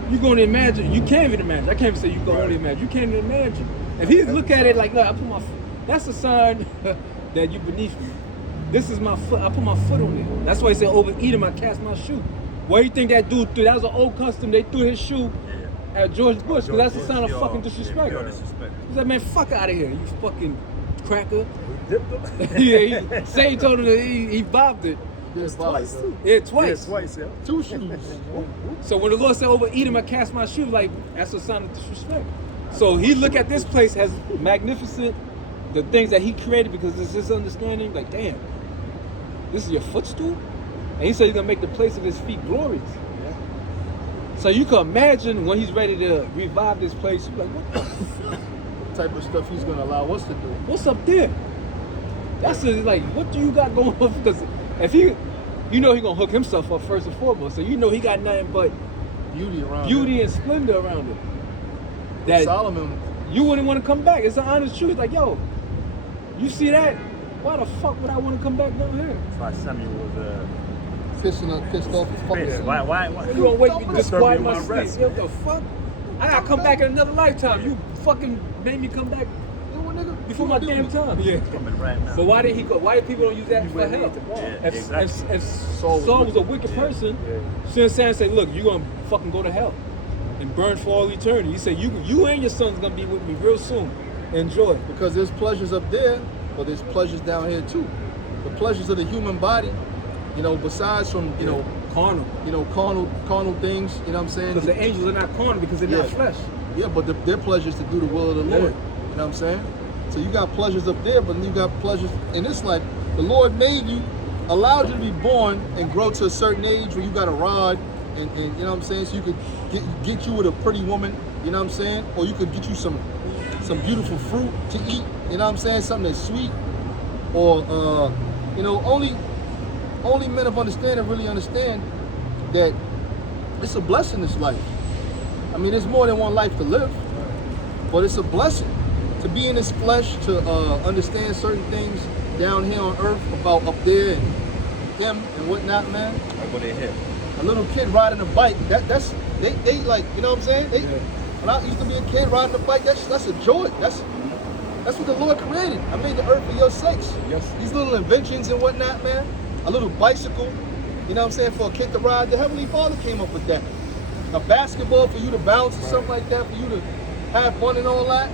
you're gonna imagine. You can't even imagine. I can't even say you can only imagine. You can't even imagine. If he look at it like, look, I put my, that's a sign that you beneath me. This is my foot. I put my foot on it. That's why he said, over Edom, I cast my shoe. Where you think that dude threw? That was an old custom. They threw his shoe at George Bush because that's a sign of fucking disrespect. He said, man, fuck out of here, you fucking cracker. Yeah, he say he told him that he bobbed it. this twice. Yeah, twice. Yeah, twice, yeah. 2 shoes. So when the Lord said, over Edom, I cast my shoe, like, that's a sign of disrespect. So he look at this place as magnificent, the things that he created, because it's his understanding, like, damn, this is your footstool? And he said he's gonna make the place of his feet glorious. So you can imagine when he's ready to revive this place, you're like, what the fuck? Type of stuff he's gonna allow us to do. What's up there? That's like, what do you got going on? Because if he, you know he gonna hook himself up first and foremost, so you know he got nothing but Beauty around beauty him. and splendor around him. That Solomon. you wouldn't want to come back. It's an honest truth. Like, yo, you see that? Why the fuck would I want to come back down here? That's why Samuel was Pissed off his fucking pissed. sleep. Why? You gonna wake me Don't disquiet disturb me my in my sleep? rest. Yo, the fuck? I gotta come back in another lifetime. You fucking made me come back before my damn time. Yeah. Coming right now. So why did he go? Why did people don't use that for went help? into war. Yeah, If exactly. Saul was a wicked person, shouldn't Sam say, look, you're gonna fucking go to hell and burn for all eternity. He said, you and your son's gonna be with me real soon. Enjoy. Because there's pleasures up there, but there's pleasures down here too. The pleasures of the human body, besides from, Carnal. carnal things, you know what I'm saying? Because the angels are not carnal because they're not flesh. Yeah, but their pleasures to do the will of the Lord. You know what I'm saying? So you got pleasures up there, but then you got pleasures in this life. The Lord made you, allowed you to be born and grow to a certain age where you got a rod, and you know what I'm saying? So you could get you with a pretty woman, you know what I'm saying? Or you could get you some beautiful fruit to eat, you know what I'm saying? Something that's sweet. Or only men of understanding really understand that it's a blessing, this life. I mean, there's more than one life to live, but it's a blessing to be in this flesh, to understand certain things down here on earth about up there and them and whatnot, man. Like what they hit. A little kid riding a bike, that's they like, you know what I'm saying? When I used to be a kid riding a bike, that's a joy. That's what the Lord created. I made the earth for your sakes. Yes. These little inventions and whatnot, man. A little bicycle, you know what I'm saying, for a kid to ride. The Heavenly Father came up with that. A basketball for you to bounce or something like that, for you to have fun and all that.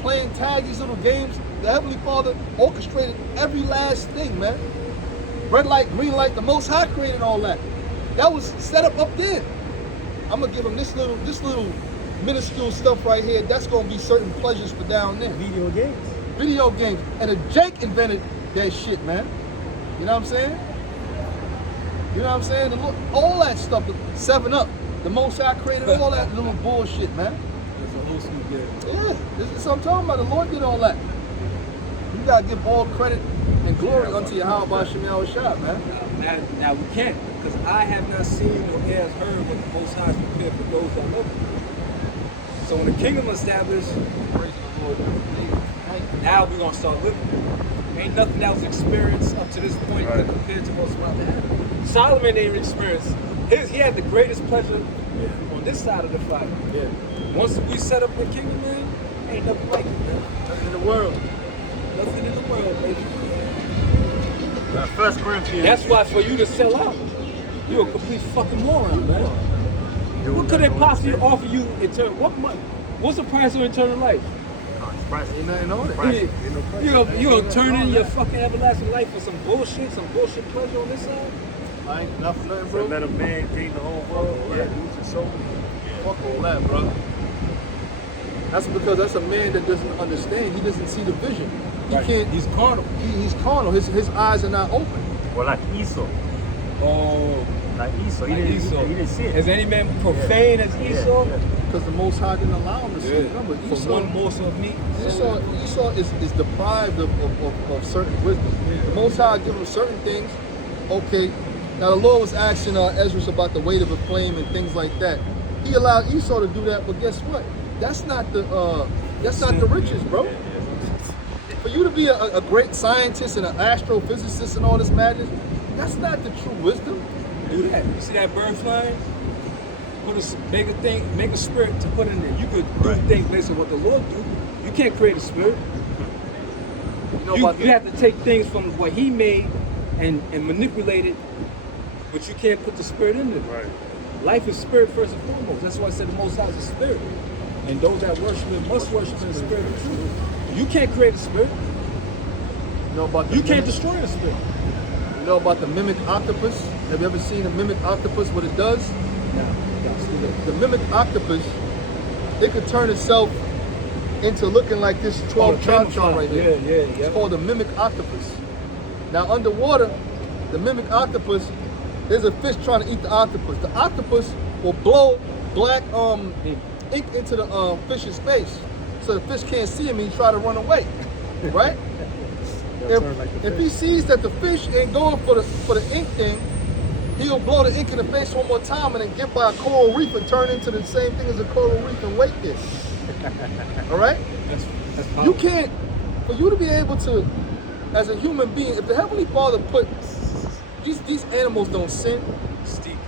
Playing tag, these little games. The Heavenly Father orchestrated every last thing, man. Red light, green light, the Most High created all that. That was set up there. I'm gonna give him this little minuscule stuff right here. That's gonna be certain pleasures for down there. Video games. Video games. And Jake invented that shit, man. You know what I'm saying? You know what I'm saying? All that stuff, the 7-Up, the Most High created all that little bullshit, man. There's a whole slew there. Yeah, this is what I'm talking about. The Lord did all that. You gotta give all credit and glory unto Yahweh Shemel Shah, man. Now we can't, because I have not seen or ears heard what the Most High has prepared for those that love him. So when the kingdom established, praise the Lord, now we're gonna start living. Ain't nothing that was experienced up to this point that compared to what's about to happen. Solomon didn't experience he had the greatest pleasure on this side of the fire. Yeah. Once we set up the kingdom, man, ain't nothing like it, man. Nothing in the world. Nothing in the world, baby. 1 Corinthians. That's why for you to sell out, you're a complete fucking moron, man. What could they possibly offer you in turn? What's the price of eternal life? Ain't nothing on it. You gonna turn in your fucking everlasting life for some bullshit pleasure on this side? I ain't nothing, So bro. let a man gain the whole world, yeah, lose his soul. Fuck all that, bro. Yeah. Fuck all that, bro. That's because that's a man that doesn't understand. He doesn't see the vision. He Right. can't. He's carnal. He's carnal. His eyes are not open. Well, like Esau. Oh, Like Esau. He like didn't, Esau. He didn't see it. Is any man profane as Esau? Because the Most High didn't allow him to see. Yeah. Remember, For Esau, one morsel of meat. Esau is deprived of certain wisdom. The Most High give him certain things. Okay. Now the Lord was asking Ezra about the weight of a flame and things like that. He allowed Esau to do that, but guess what? That's not the riches, bro. For you to be a great scientist and an astrophysicist and all this madness, that's not the true wisdom. Do that. You see that bird flying? Make a spirit to put in there. You could do things based on what the Lord do. You can't create a spirit. You have to take things from what He made and manipulate it, but you can't put the spirit in there. Right. Life is spirit first and foremost. That's why I said the Most High is a spirit. And those that worship Him must worship in the spirit of truth. You can't create a spirit. You know about the You can't mimic- destroy a spirit. You know about the mimic octopus? Have you ever seen a mimic octopus? What it does? The mimic octopus, it could turn itself into looking like this 12 chon right here. Yeah. It's called a mimic octopus. Now underwater, the mimic octopus, there's a fish trying to eat the octopus. The octopus will blow black ink into the fish's face, so the fish can't see him and he try to run away, right? If he sees that the fish ain't going for the ink thing, he'll blow the ink in the face one more time and then get by a coral reef and turn into the same thing as a coral reef and wait there. All right? That's You powerful. can't, for you to be able to, as a human being, if the Heavenly Father put, these animals don't sin,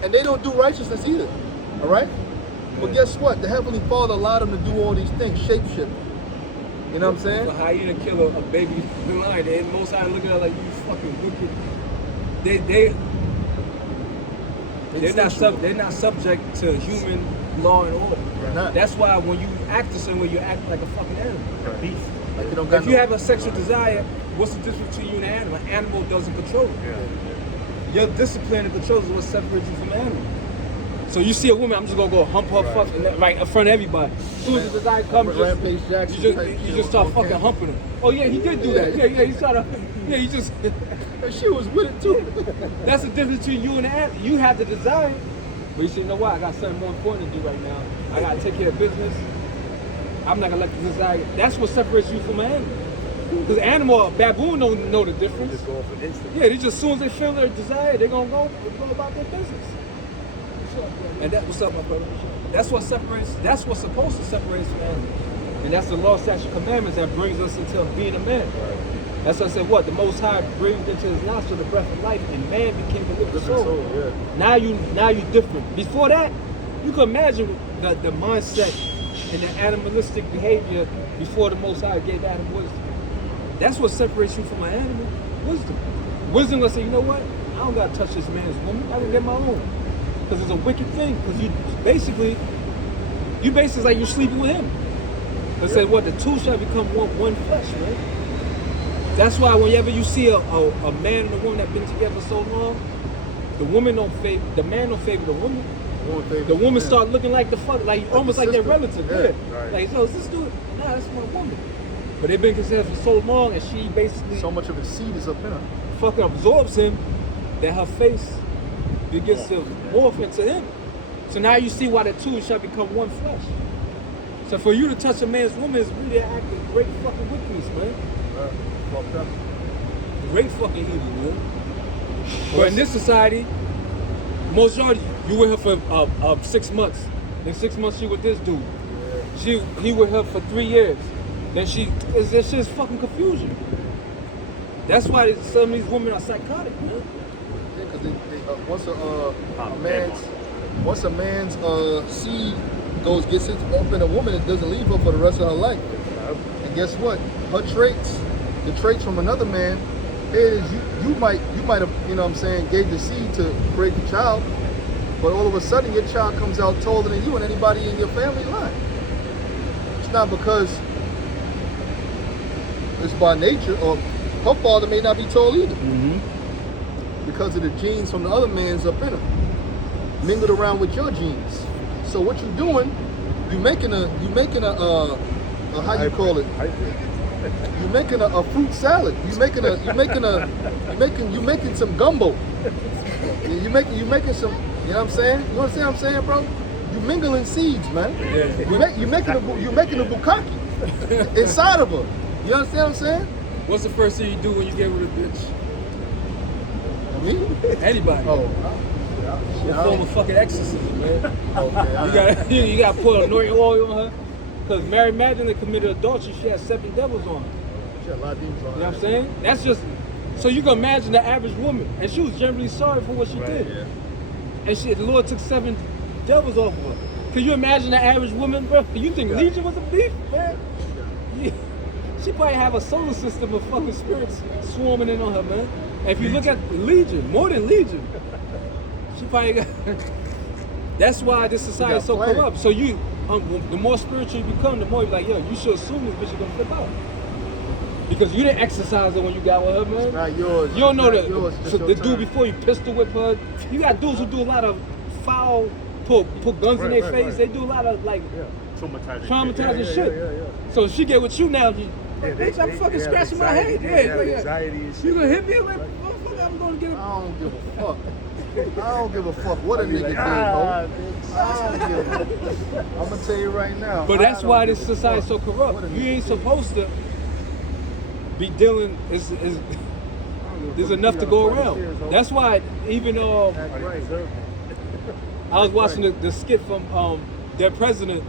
and they don't do righteousness either, all right? But guess what? The Heavenly Father allowed them to do all these things, shapeshift. You know what I'm saying? The hyena kill a baby lion, and Most High looking at it like, you fucking wicked. They're not subject to human law and order. They're not. That's why when you act a certain way, you act like a fucking animal. A beast. Like you don't got If you have a sexual desire, what's the difference between you and an animal? An animal doesn't control it. Your discipline and control is what separates you from an animal. So you see a woman, I'm just gonna go hump her fucking right in front of everybody. As soon as the desire comes, Rampage Jackson you type just shit start on fucking camera. humping her. Oh yeah, he did do that. Yeah, he started. Yeah, he just. And she was with it too. That's the difference between you and the animal. You have the desire, but you say, you know what? I got something more important to do right now. I gotta take care of business. I'm not gonna let the desire. That's what separates you from an animal. Because animal, a baboon don't know the difference. Just go for instant. Yeah, they just as soon as they feel their desire, they're gonna go about their business. And that's what's up, my brother. That's what separates. That's what's supposed to separate us from animals. And that's the law, statute, commandments that brings us into being a man. That's what I said. What the Most High breathed into his nostril the breath of life, and man became the living soul. Now you different. Before that, you can imagine the mindset and the animalistic behavior before the Most High gave Adam wisdom. That's what separates you from an animal. Wisdom. Wisdom will say, you know what? I don't gotta touch this man's woman. I can get my own. Because it's a wicked thing. Because you basically like you're sleeping with him. It said what? The two shall become one flesh, man. That's why whenever you see a man and a woman that been together so long, the man don't favor the woman. The woman start looking like the fuck, like almost like their relative. Yeah. Right. Like, so is this dude? Nah, that's my woman. But they've been together for so long, and she basically So much of his seed is up in her. fucking absorbs him that her face begins to morph into him. So now you see why the two shall become one flesh. So for you to touch a man's woman is really an act of great fucking wickedness, man. Fucked up. Great fucking evil, man. But in this society, majority, you with her for 6 months. Then 6 months she with this dude. He with her for 3 years. Then this shit is fucking confusion. That's why some of these women are psychotic, man. Yeah, because once a man's seed gets it up in a woman, it doesn't leave her for the rest of her life. And guess what? Her traits, the traits from another man, here it is. You might have, you know what I'm saying, gave the seed to create the child, but all of a sudden your child comes out taller than you and anybody in your family line. It's not because it's by nature, or her father may not be tall either. Because of the genes from the other man's up in her, mingled around with your genes. So what you're doing, you're making a how you call it? You're making a fruit salad. You're making some gumbo. You're making some. You know what I'm saying? You understand what I'm saying, bro? You mingling seeds, man. You're making a bukkake inside of her. You understand what I'm saying? What's the first thing you do when you get with a bitch? Me? Anybody. Oh. A form of fucking exorcism, man. Okay. You gotta put anointing oil on her. Because Mary Magdalene committed adultery, she had 7 devils on her. She had a lot of demons on her. You know what I'm saying? That's just, so you can imagine the average woman, and she was generally sorry for what she did. Yeah. And the Lord took 7 devils off of her. Can you imagine the average woman, bro? You think Legion was a beef, man? Yeah. She probably have a solar system of fucking spirits swarming in on her, man. And if you look at Legion, more than Legion, she probably got. That's why this society is so corrupt. So you, the more spiritual you become, the more you're like, yo, you should assume this bitch is gonna flip out. Because you didn't exercise her when you got with her, man. It's not yours. You don't know the dude before you pistol whip her. You got dudes who do a lot of foul, put guns in their face. They do a lot of like traumatizing shit. So she get with you now, bitch, I'm fucking scratching my head. Anxiety and shit. You gonna hit me? I'm like, motherfucker, I'm gonna get it. I don't give a fuck. I don't give a fuck what a nigga did, bro. I don't give a fuck. I'm gonna tell you right now. But that's why this society is so corrupt. You ain't supposed to be dealing. There's enough to go around. That's why even I was watching the skit from their president.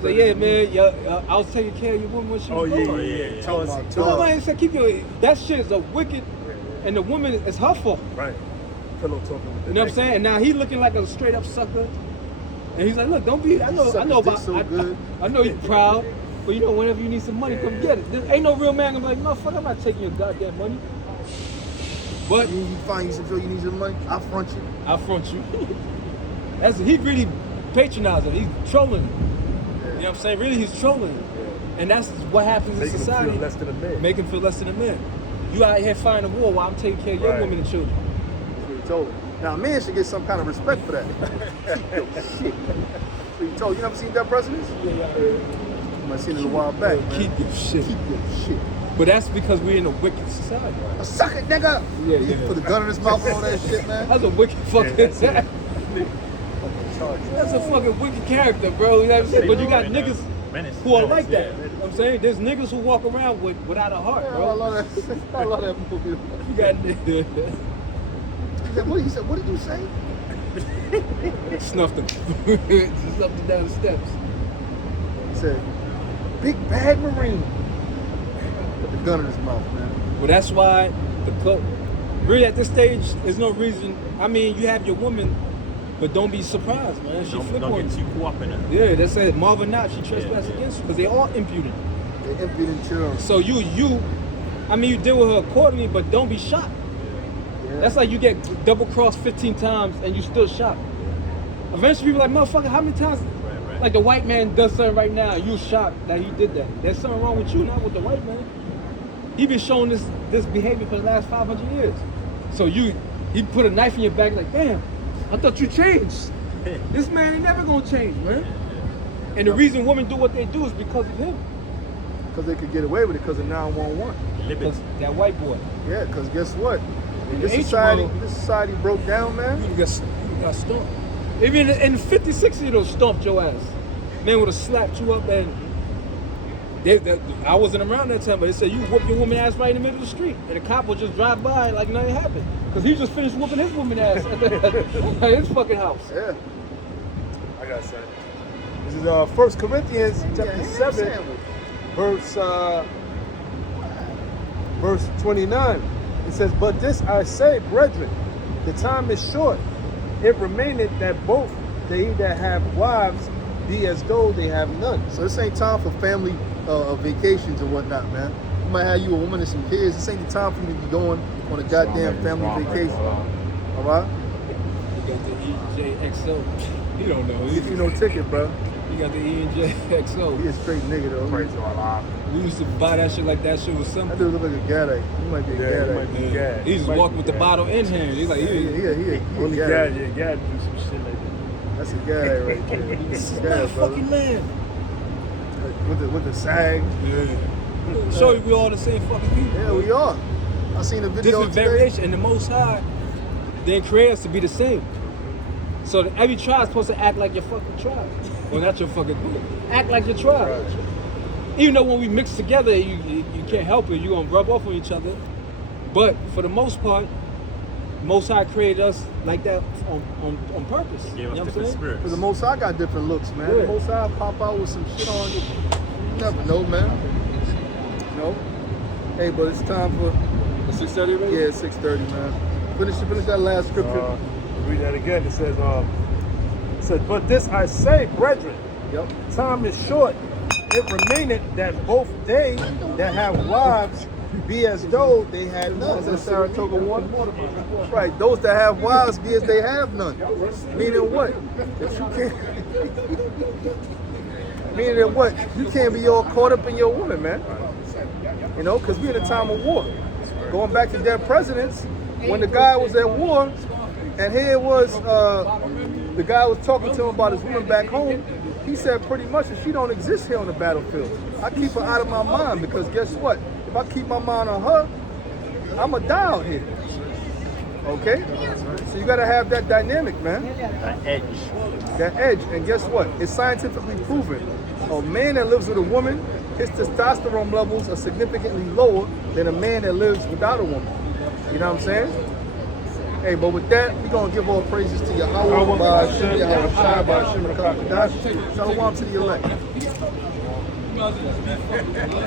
Like, yeah, man, I was taking care of your woman when she was born. Yeah. Tell us. Somebody said, keep your. That shit is a wicked, and the woman is her fault. Right. Pillow talking with the You know what I'm saying? And now he looking like a straight up sucker. And he's like, look, don't be. I know about. I know you're proud, but you know, whenever you need some money, come get it. There ain't no real man gonna be like, motherfucker, I'm not taking your goddamn money. But you find you feel you need some money, I'll front you. I'll front you. He really patronizing. He's trolling. You know what I'm saying? Really, he's trolling. And that's what happens in society. Make him feel less than a man. Make him feel less than a man. You out here fighting a war while I'm taking care of your women and children. That's what he told him. Now, a man should get some kind of respect for that. Keep your shit. That's what he told you. You never seen that president? Yeah. You might have seen it a while back. Keep your shit. Keep your shit. But that's because we're in a wicked society. A suck it, nigga! Yeah. Put a gun in his mouth and all that shit, man. That's a wicked fucking... That's a fucking wicked character, bro. You know what I'm saying? But you got niggas who are like that. You know what I'm saying? There's niggas who walk around without a heart, bro. I love that. I love that movie. You got niggas. He said, what did you say? Snuffed him. Just snuffed him down the steps. He said, big bad Marine. Put the gun in his mouth, man. Well, that's why the club. Really, at this stage, there's no reason. I mean, you have your woman, but don't be surprised, man. She flip on you. Don't get too caught up in it. Yeah, that said Marvin Knott, she trespassed against you because they all impudent. They're impudent children. So you deal with her accordingly, but don't be shocked. Yeah. That's like you get double crossed 15 times and you still shocked. Eventually, people are like, motherfucker, how many times? Right. Like the white man does something right now, you shocked that he did that. There's something wrong with you, not with the white man. He been showing this behavior for the last 500 years. So he put a knife in your back, like, damn, I thought you changed. This man ain't never gonna change, man. And the reason women do what they do is because of him. Because they could get away with it because of 911. Because that white boy. Yeah, because guess what? This society broke down, man. You got stomped. Even in the 50s, 60s, they'll stomp your ass. Man would have slapped you up and I wasn't around that time, but they said you whoop your woman ass right in the middle of the street, and the cop will just drive by like nothing happened, because he just finished whooping his woman ass at his fucking house. Yeah. I got something. This is 1 Corinthians chapter 7, verse 29. It says, "But this I say, brethren, the time is short. It remaineth that both they that have wives be as though they have none." So this ain't time for family vacations and whatnot, man. You might have you a woman and some kids. This ain't the time for you to be going on a goddamn family vacation. All right? You got the EJXO. You don't know. If you no ticket, bro. You got the EJXO. He a straight nigga though. We used to buy that shit like that shit was something. That dude look like a gadite. He might be a gadite. He just walked with the bottle in hand. He's like, only gad do some shit like that. That's a gadite right there. This is my fucking man. with the sag. Show you we all the same fucking people. Yeah, we are. I seen a video Different today. variation, and the Most High didn't create us to be the same. So that every tribe is supposed to act like your fucking tribe. Well, not your fucking group. Act like your tribe. Even though when we mix together, you can't help it. You're going to rub off on each other. But for the most part, Most High created us like that on purpose. Gave You us know what I'm different saying? spirits. Because the Most High got different looks, man. Yeah. The Most High pop out with some shit on you. You never know, man. No. Hey, but it's time for 6:30 already? yeah, 6:30, man. Finish that last scripture. Read that again. It says, but this I say, brethren, Yep. time is short. It remaineth that both they that have wives be as though they had none. That's that Saratoga water. That's right. Those that have wives be as they have none. Meaning what? That you can't. Meaning that what? You can't be all caught up in your woman, man. You know, because we're in a time of war. Going back to dead presidents, when the guy was at war, and here was the guy was talking to him about his woman back home. He said pretty much that she don't exist here on the battlefield. I keep her out of my mind because guess what? If I keep my mind on her, I'ma die out here. Okay? So you gotta have that dynamic, man. That edge. That edge. And guess what? It's scientifically proven. A man that lives with a woman, his testosterone levels are significantly lower than a man that lives without a woman. You know what I'm saying? Hey, but with that, we're going to give all praises to Yahweh, by Hashem, Yahweh, by Hashem, Shalom to the elect.